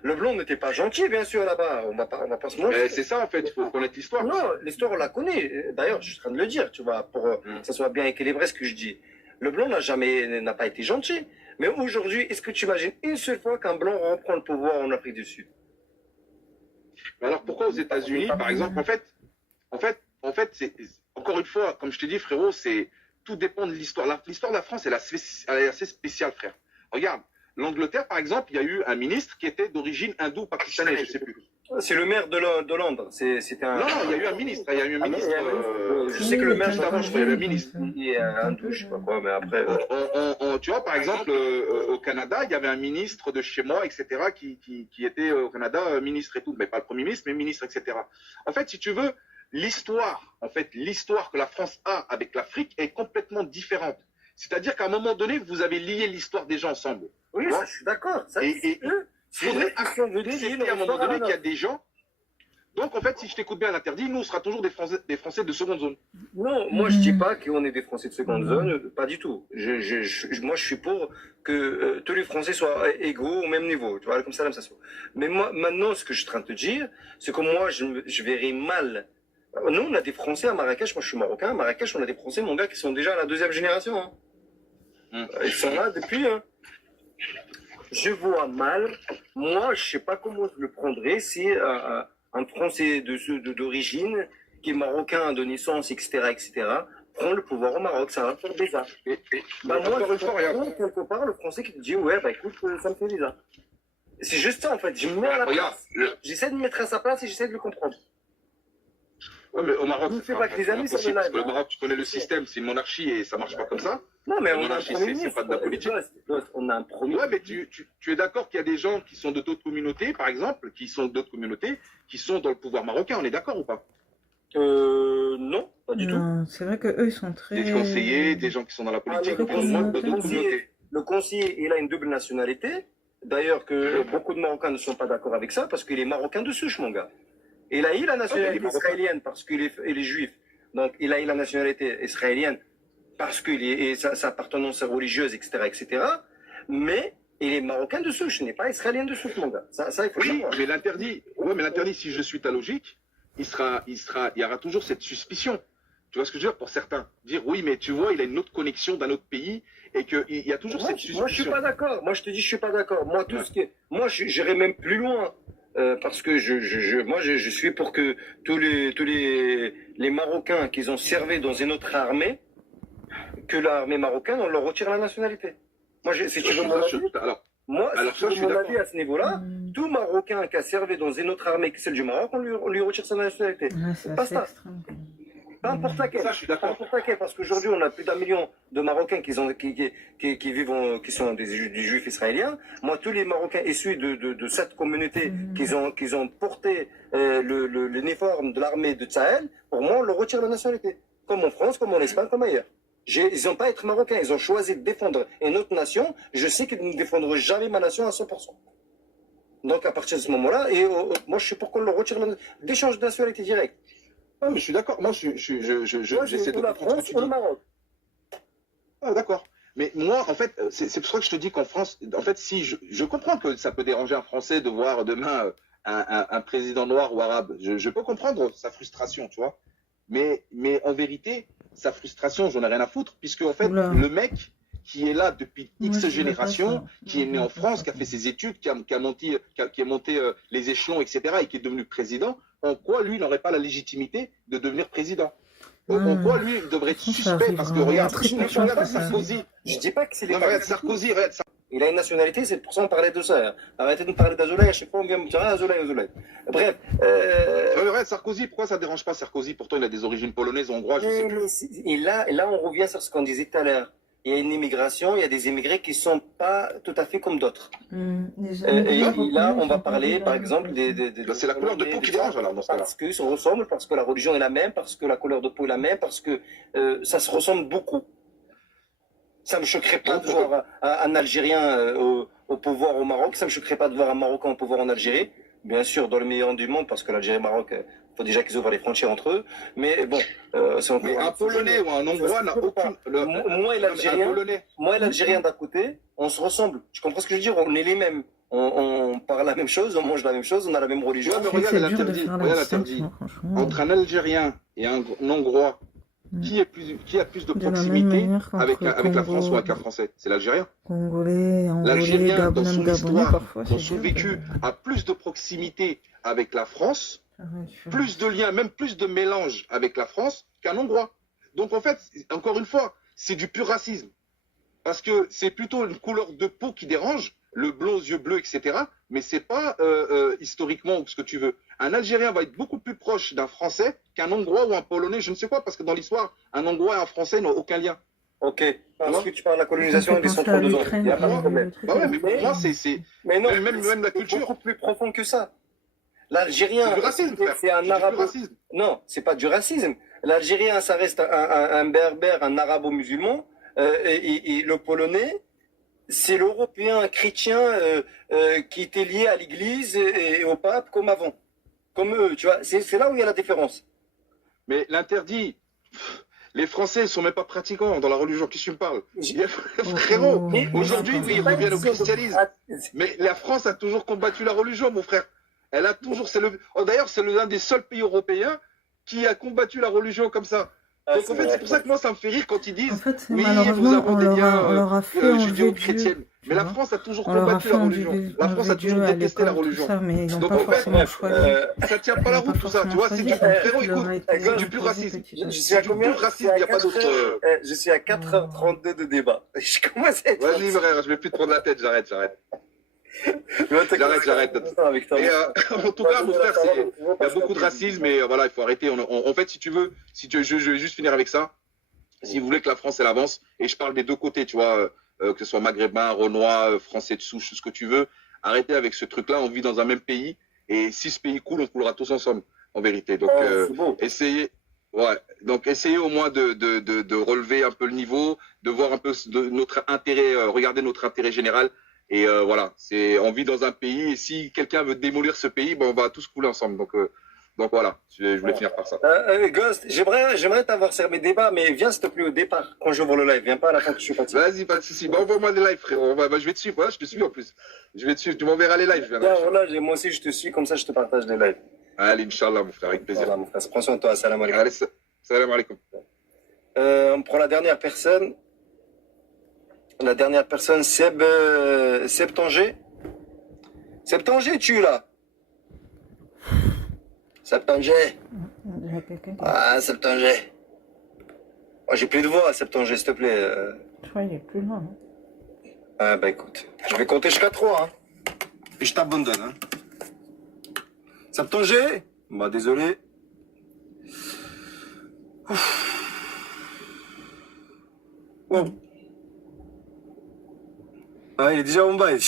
Le blanc n'était pas gentil, bien sûr, là-bas. On va pas se mentir. C'est ça, en fait, il faut connaître l'histoire. Non, l'histoire, on la connaît. D'ailleurs, je suis en train de le dire, tu vois, pour que ça soit bien équilibré ce que je dis. Le blanc n'a pas été gentil. Mais aujourd'hui, est-ce que tu imagines une seule fois qu'un blanc reprend le pouvoir en Afrique du Sud? Alors pourquoi aux États-Unis, par exemple, en fait, c'est encore une fois, comme je te dis, frérot, tout dépend de l'histoire. L'histoire de la France, elle est assez spéciale, frère. Regarde, l'Angleterre, par exemple, il y a eu un ministre qui était d'origine hindou-pakistanaise, je sais plus. C'est le maire de Londres. C'était un. Non, il y a eu un ministre. Il y a eu un ministre. Je sais que le maire d'avant, je crois, il y avait un ministre. Il est hindou, je sais pas quoi, mais après. Tu vois, par exemple, au Canada, il y avait un ministre de chez moi, etc., qui était au Canada ministre et tout, mais pas le premier ministre, mais ministre, etc. En fait, si tu veux, l'histoire que la France a avec l'Afrique est complètement différente. C'est-à-dire qu'à un moment donné, vous avez lié l'histoire des gens ensemble. Oui, ça, je suis d'accord. Il faudrait accepter à un moment donné qu'il y a des gens. Donc, en fait, si je t'écoute bien à l'interdit, nous, on sera toujours des Français de seconde zone. Non, moi, je dis pas qu'on est des Français de seconde zone, pas du tout. Moi, je suis pour que tous les Français soient égaux au même niveau. Tu vois, comme ça, ça soit. Mais moi, maintenant, ce que je suis en train de te dire, c'est que moi, je verrais mal. Nous, on a des Français à Marrakech. Moi, je suis marocain. À Marrakech, on a des Français, mon gars, qui sont déjà à la 2e génération. Hein. Ils sont là depuis. Hein. Je vois mal. Moi, je sais pas comment je le prendrais si un Français d'origine, qui est marocain de naissance, etc., prend le pouvoir au Maroc. Ça va faire bizarre. Moi, quelque part, le Français qui te dit, ouais, bah écoute, ça me fait bizarre. C'est juste ça, en fait. Je me mets à la place. J'essaie de me mettre à sa place et j'essaie de le comprendre. Ouais, mais au Maroc, c'est pas que les amis, c'est parce que le Maroc, tu connais le système, c'est une monarchie et ça marche pas comme ça. Non, mais on a un premier ministre. C'est pas de la politique. On a un premier. Ouais, mais tu es d'accord qu'il y a des gens qui sont de d'autres communautés, par exemple, qui sont dans le pouvoir marocain, on est d'accord ou pas? Non, pas du tout. C'est vrai que eux, ils sont très. Des conseillers, des gens qui sont dans la politique, de d'autres communautés. Le conseiller, il a une double nationalité. D'ailleurs, que beaucoup de Marocains ne sont pas d'accord avec ça parce qu'il est marocain de souche, mon gars. Il a eu la nationalité israélienne parce qu'il est juif. Donc, il a eu la nationalité israélienne parce qu'il est sa appartenance religieuse, etc. Mais il est marocain de souche, il n'est pas israélien de souche, mon gars. Ça, il faut savoir. Mais l'interdit, si je suis ta logique, il y aura toujours cette suspicion. Tu vois ce que je veux dire pour certains? Dire oui, mais tu vois, il a une autre connexion d'un autre pays et qu'il y a toujours cette suspicion. Moi, je suis pas d'accord. Moi, je te dis, je suis pas d'accord. Moi, j'irai même plus loin. Parce que je suis pour que tous les Marocains qui ont servi dans une autre armée, que l'armée marocaine, on leur retire la nationalité. Moi, si tu veux mon avis, à ce niveau-là, tout Marocain qui a servi dans une autre armée que celle du Maroc, on lui retire sa nationalité. C'est pas ça. Peu importe laquelle. Ça, je suis d'accord. Parce qu'aujourd'hui, on a plus d'1 million de Marocains qui sont des juifs israéliens. Moi, tous les Marocains issus de cette communauté qui ont porté l'uniforme de l'armée de Sahel, pour moi, on leur retire la nationalité. Comme en France, comme en Espagne, comme ailleurs. Ils n'ont pas à être marocains. Ils ont choisi de défendre une autre nation. Je sais qu'ils ne défendront jamais ma nation à 100%. Donc, à partir de ce moment-là, moi, je suis pour qu'on leur retire l'échange de nationalité directe. Ah, mais je suis d'accord. Moi, j'essaie de la France ou le Maroc. Ah, d'accord. Mais moi, en fait, c'est pour ça que je te dis qu'en France, en fait, si je comprends que ça peut déranger un Français de voir demain un président noir ou arabe. Je peux comprendre sa frustration, tu vois. Mais en vérité, sa frustration, j'en ai rien à foutre, puisque en fait, le mec qui est là depuis X générations, qui est né en France, qui a fait ses études, qui a monté les échelons, etc., et qui est devenu président, en quoi lui n'aurait pas la légitimité de devenir président? En quoi lui devrait être suspect? Parce que regarde Sarkozy. Je dis pas que c'est les regarde Sarkozy, il a une nationalité, c'est pour ça qu'on parlait de ça. Arrêtez de me parler d'Azoulay, à chaque fois on vient me dire Azoulay. Bref. Regarde Sarkozy, pourquoi ça ne dérange pas Sarkozy? Pourtant il a des origines polonaises, hongroises. Et là on revient sur ce qu'on disait tout à l'heure. Il y a une immigration, il y a des immigrés qui ne sont pas tout à fait comme d'autres. Et là, on va parler, par exemple, c'est la couleur de peau qui dérange, alors, dans ce cas-là. Parce qu'ils se ressemblent, parce que la religion est la même, parce que la couleur de peau est la même, parce que ça se ressemble beaucoup. Ça ne me choquerait pas de voir un Algérien au pouvoir au Maroc, ça ne me choquerait pas de voir un Marocain au pouvoir en Algérie. Bien sûr, dans le meilleur du monde, parce que l'Algérie et le Maroc, il faut déjà qu'ils ouvrent les frontières entre eux. Mais bon, mais un Polonais ou un Hongrois n'a aucun. Moi et l'Algérien d'un côté, on se ressemble. Tu comprends ce que je veux dire? On est les mêmes. on parle la même chose, on mange la même chose, on a la même religion. Ouais, mais regarde l'interdit. Regarde l'interdit. Entre un Algérien et un Hongrois, qui a plus de proximité avec la France ou avec un Français? C'est l'Algérien. L'Algérien, dans son histoire, dans son vécu, a plus de proximité avec la France, plus de liens, même plus de mélange avec la France qu'un Hongrois. Donc en fait, encore une fois, c'est du pur racisme. Parce que c'est plutôt une couleur de peau qui dérange, le blond aux yeux bleus, etc. Mais c'est pas historiquement ce que tu veux. Un Algérien va être beaucoup plus proche d'un Français qu'un Hongrois ou un Polonais, je ne sais quoi, parce que dans l'histoire, un Hongrois et un Français n'ont aucun lien. Ok. Ensuite, tu parles de la colonisation et des centres de zone. Il y a pas de problème. Bah ouais, mais pour moi, Mais non, même la culture. C'est beaucoup plus profond que ça. L'Algérien, c'est du racisme, frère. C'est un arabo. Non, c'est pas du racisme. L'Algérien, ça reste un berbère, un arabo-musulman, et le Polonais, c'est l'Européen chrétien qui était lié à l'Église et au pape comme avant. Comme eux, tu vois. C'est là où il y a la différence. Mais l'interdit, les Français ne sont même pas pratiquants dans la religion. Qu'est-ce que tu me parles? Frérot, aujourd'hui, oui, ils reviennent au christianisme. Mais la France a toujours combattu la religion, mon frère. Elle a toujours. D'ailleurs, c'est l'un des seuls pays européens qui a combattu la religion comme ça. Donc en fait, c'est pour ça que moi, ça me fait rire quand ils disent oui, nous avons des liens judéo-chrétiennes. Mais la France a toujours combattu la religion. La France a toujours détesté la religion. Donc en fait, ça tient pas la route tout ça. Tu vois, c'est du frérot, écoute, c'est du pur racisme. C'est du pur racisme, il n'y a pas d'autre. Je suis à 4h32 de débat. Je commence à être. Vas-y, frère, je vais plus te prendre la tête, j'arrête. J'arrête. Mais en tout cas, mon frère, il y a beaucoup de racisme et voilà, il faut arrêter. En fait, je vais juste finir avec ça. Si vous voulez que la France, elle avance, et je parle des deux côtés, tu vois, que ce soit maghrébin, renois, français de souche, ce que tu veux, arrêtez avec ce truc-là. On vit dans un même pays et si ce pays coule, on coulera tous ensemble, en vérité. Donc, essayez au moins de relever un peu le niveau, de voir un peu notre intérêt, regarder notre intérêt général. Et voilà, on vit dans un pays et si quelqu'un veut démolir ce pays, on va tous couler ensemble. Donc voilà, je voulais finir par ça. Ghost, j'aimerais t'avoir servi mes débats, mais viens s'il te plaît au départ quand j'ouvre le live. Viens pas à la fin que je suis fatigué. Vas-y, pas de soucis. Envoie-moi des lives, frérot. Je vais te suivre. Je te suis en plus. Je vais te suivre. Tu m'enverras les lives. Voilà, moi aussi je te suis, comme ça je te partage des lives. Allez, Inch'Allah, mon frère, avec plaisir. Voilà, mon frère. Prends soin de toi. Salam alaikum. Allez, salam alaikum. On prend la dernière personne. La dernière personne, Seb Tanger. Seb Tanger, tu là? Seb Tanger. Ah, Seb Tanger. Oh, j'ai plus de voix, Seb Tanger, s'il te plaît. Je crois qu'il est plus loin. Ah, bah écoute, je vais compter jusqu'à 3. Hein. Et je t'abandonne. Hein. Seb Tanger? Bah, désolé. Oh. Ah, il est déjà en bas. Ils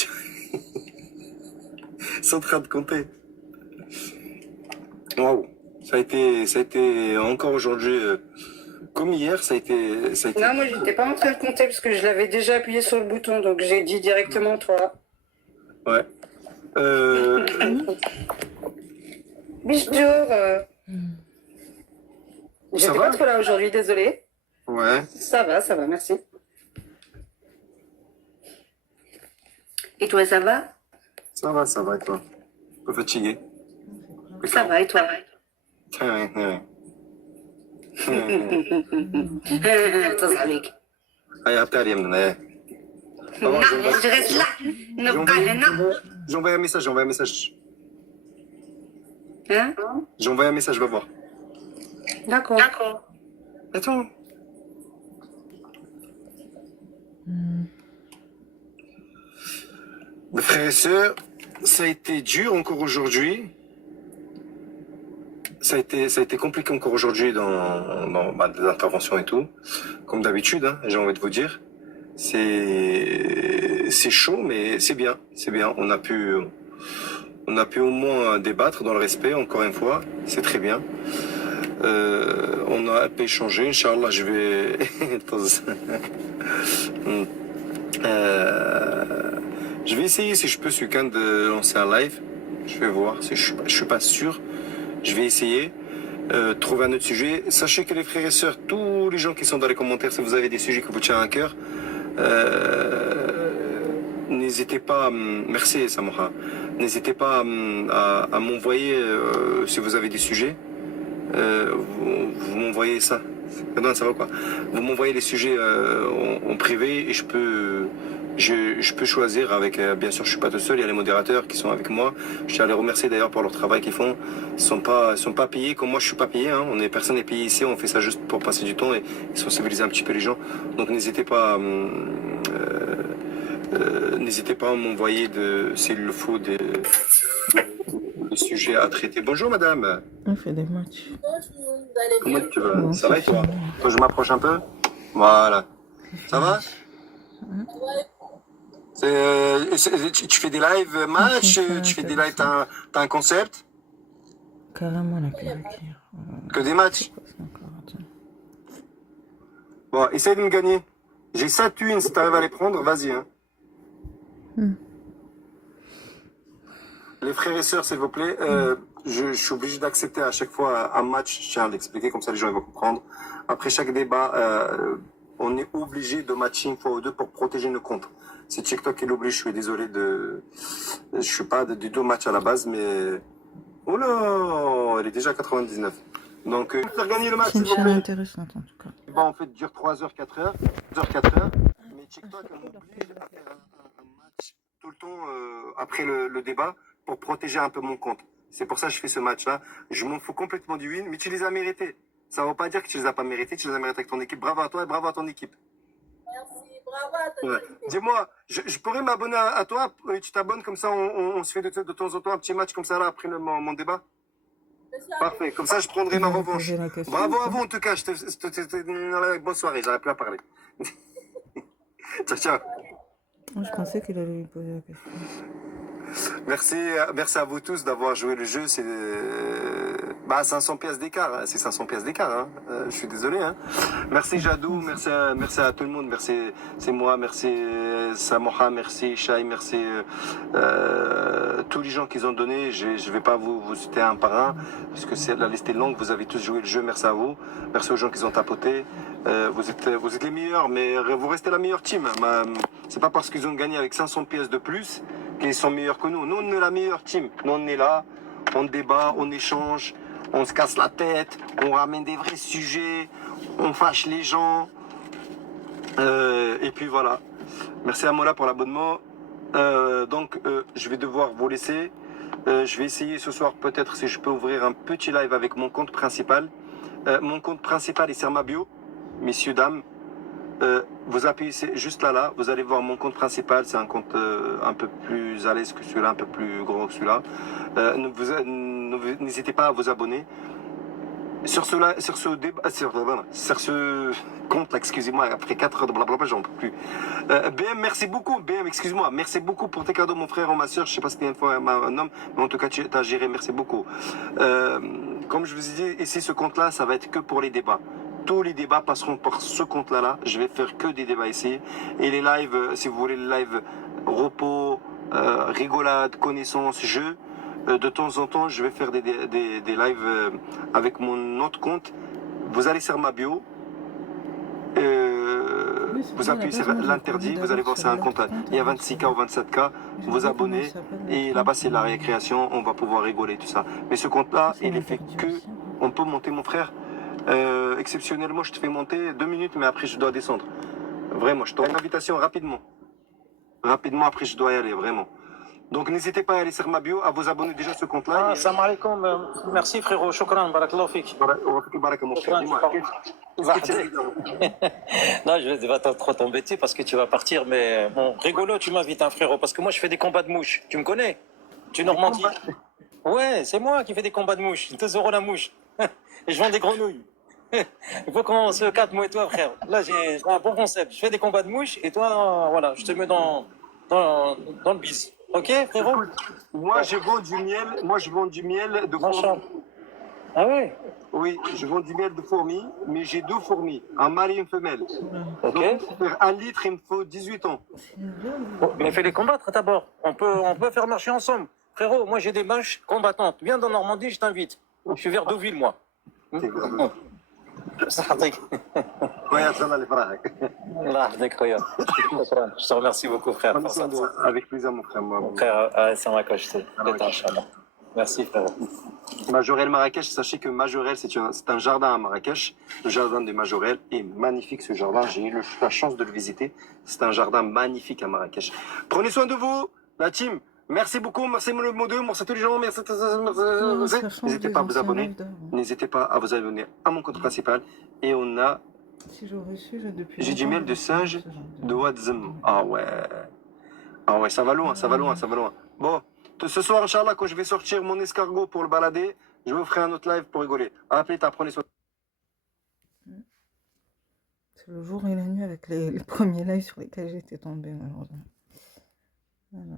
sont en train de compter. Waouh. Ça a été encore aujourd'hui, comme hier, ça a été. Non, moi, j'étais pas en train de compter parce que je l'avais déjà appuyé sur le bouton, donc j'ai dit directement 3. Ouais. Bonjour. J'étais pas trop là aujourd'hui, désolée. Ouais. Ça va, merci. Et toi, ça va? Ça va, et toi? Un peu fatigué. Ça va, et toi? Ouais. تصعبك. هيا عطاري من هنا. je reste là. J'ai envoyé un message. Hein? J'ai envoyé un message, va voir. D'accord. Et toi? Mes frères et sœurs, ça a été dur encore aujourd'hui. Ça a été compliqué encore aujourd'hui dans des interventions et tout. Comme d'habitude, hein, j'ai envie de vous dire. C'est chaud, mais c'est bien. On a pu au moins débattre dans le respect, encore une fois. C'est très bien. On a un peu échangé. Inch'Allah, je vais... je vais essayer, si je peux, ce week-end, de lancer un live. Je vais voir. Je suis pas sûr. Je vais essayer. Trouver un autre sujet. Sachez que les frères et sœurs, tous les gens qui sont dans les commentaires, si vous avez des sujets qui vous tiennent à cœur, n'hésitez n'hésitez pas, merci Samora, n'hésitez pas à m'envoyer, si vous avez des sujets, vous m'envoyez ça. Non, ça va quoi. Vous m'envoyez les sujets en privé et je peux choisir avec, bien sûr je suis pas tout seul, il y a les modérateurs qui sont avec moi. Je tiens à les remercier d'ailleurs pour leur travail qu'ils font. Ils sont pas payés comme moi je suis pas payé, hein. Personne n'est payé ici, on fait ça juste pour passer du temps et sensibiliser un petit peu les gens. Donc n'hésitez pas à m'envoyer s'il le faut des sujets à traiter. Bonjour madame. On fait des matchs. Comment tu vas? Ça va et toi? Faut que je m'approche un peu? Voilà. Ça va? Tu fais des lives match, tu fais des lives, t'as un concept? Carrément la perruque. Que des matchs? Bon, essaye de me gagner. J'ai 7 wins, si t'arrives à les prendre, vas-y. Hein. Les frères et sœurs, s'il vous plaît, je suis obligé d'accepter à chaque fois un match, je tiens à l'expliquer, comme ça les gens ils vont comprendre. Après chaque débat, on est obligé de matcher une fois ou deux pour protéger nos comptes. C'est TikTok qui l'oblige, je suis désolé je suis pas du tout match à la base, mais... Oh là, elle est déjà à 99. Donc, faire gagner le match, C'est une s'il vous chaîne plaît. intéressante en tout cas. Bon, en fait, dure 3h, 4h. 2h, 4h. Mais TikTok m'oblige à faire un match tout le temps après le débat pour protéger un peu mon compte. C'est pour ça que je fais ce match-là. Je m'en fous complètement du win, mais tu les as mérités. Ça ne veut pas dire que tu les as pas mérités, tu les as mérités avec ton équipe. Bravo à toi et bravo à ton équipe. Merci, bravo à toi. Ouais. Dis-moi, je pourrais m'abonner à toi et tu t'abonnes comme ça, on se fait de temps en temps un petit match comme ça là après mon débat. Parfait, comme ça je prendrai ma revanche. Bravo à vous en tout cas, bonne soirée, j'arrive plus à parler. Ciao, ciao. Moi, je pensais qu'il allait lui poser la question. Merci à vous tous d'avoir joué le jeu. C'est 500 pièces d'écart, hein. C'est 500 pièces d'écart. Hein. Je suis désolé. Hein. Merci Jadou, merci à tout le monde. Merci, c'est moi. Merci Samoha, merci Shai, merci tous les gens qui ont donné. Je vais pas vous citer un par un parce que la liste est longue. Vous avez tous joué le jeu. Merci à vous. Merci aux gens qui ont tapoté. Vous êtes les meilleurs, mais vous restez la meilleure team. C'est pas parce qu'ils ont gagné avec 500 pièces de plus qu'ils sont meilleurs que nous. Nous, on est la meilleure team. Nous, on est là, on débat, on échange, on se casse la tête, on ramène des vrais sujets, on fâche les gens. Et puis voilà. Merci à Mola pour l'abonnement. Donc, je vais devoir vous laisser. Je vais essayer ce soir, peut-être, si je peux ouvrir un petit live avec mon compte principal. Mon compte principal est sur ma bio, messieurs, dames. Vous appuyez juste là, vous allez voir mon compte principal, c'est un compte un peu plus à l'aise que celui-là, un peu plus gros que celui-là. N'hésitez pas à vous abonner. Sur ce compte, excusez-moi, après 4 heures de blablabla, j'en peux plus. BM, merci beaucoup, BM, excuse-moi, merci beaucoup pour tes cadeaux, mon frère ou ma soeur, je sais pas si t'es un homme, mais en tout cas, tu as géré, merci beaucoup. Comme je vous ai dit, ici, ce compte-là, ça va être que pour les débats. Tous les débats passeront par ce compte-là. Je vais faire que des débats ici. Et les lives, si vous voulez, les lives repos, rigolade, connaissance, jeux, de temps en temps, je vais faire des lives avec mon autre compte. Vous allez sur ma bio. Vous appuyez sur l'interdit, vous allez voir c'est un compte, il y a 26K ou 27K, vous abonnez et là-bas c'est la récréation, on va pouvoir rigoler tout ça. Mais ce compte-là, il est fait que, on peut monter mon frère, exceptionnellement je te fais monter 2 minutes mais après je dois descendre. Vraiment, je t'envoie une invitation rapidement. Rapidement après je dois y aller, vraiment. Donc n'hésitez pas à aller sur ma bio, à vous abonner déjà à ce compte-là. Salam alaikum, merci frérot, shukran, barakallahu fik. Non, je vais pas trop t'embêter parce que tu vas partir, mais bon, rigolo, tu m'invites un frérot, parce que moi je fais des combats de mouches, tu me connais? Tu Normandie? Ouais, c'est moi qui fais des combats de mouches, 2 € la mouche, et je vends des grenouilles. Il faut qu'on se capte, moi et toi, frère. Là, j'ai un bon concept, je fais des combats de mouches, et toi, voilà, je te mets dans le bis. Ok, frérot? Moi, je vends du miel de fourmis. Ah ouais? Oui, je vends du miel de fourmis, mais j'ai 2 fourmis, un mâle et une femelle. Ok. Donc, pour faire 1 litre, il me faut 18 ans. Mais fais les combattre d'abord. On peut faire marcher ensemble. Frérot, moi j'ai des vaches combattantes. Viens dans Normandie, je t'invite. Je suis vers Deauville, moi. صحتك. ويا تفضل لفراغك. الله يحفظك خويا. شكرا. Je te remercie beaucoup frère. Prenez soin de vous. Avec plaisir mon frère. Mon frère, c'est un accroche. Inch'Allah. Merci frère. Majorel Marrakech, sachez que Majorel, c'est un jardin à Marrakech. Le jardin de Majorel est magnifique, ce jardin. J'ai eu la chance de le visiter. C'est un jardin magnifique à Marrakech. Prenez soin de vous, la team. Merci beaucoup, merci le mot 2, merci à tous les gens, merci. N'hésitez pas à vous abonner. N'hésitez pas à vous abonner à mon compte principal. Et on a. Si j'aurais su, depuis. J'ai du miel de singe de Wadzem. Ah ouais. Ah ouais, ça va loin, ça va loin, ça va loin. Bon. Ce soir, Inch'Allah, quand je vais sortir mon escargot pour le balader, je vous ferai un autre live pour rigoler. À plus tard, prenez soin. C'est le jour et la nuit avec les premiers lives sur lesquels j'étais tombée, malheureusement. Voilà.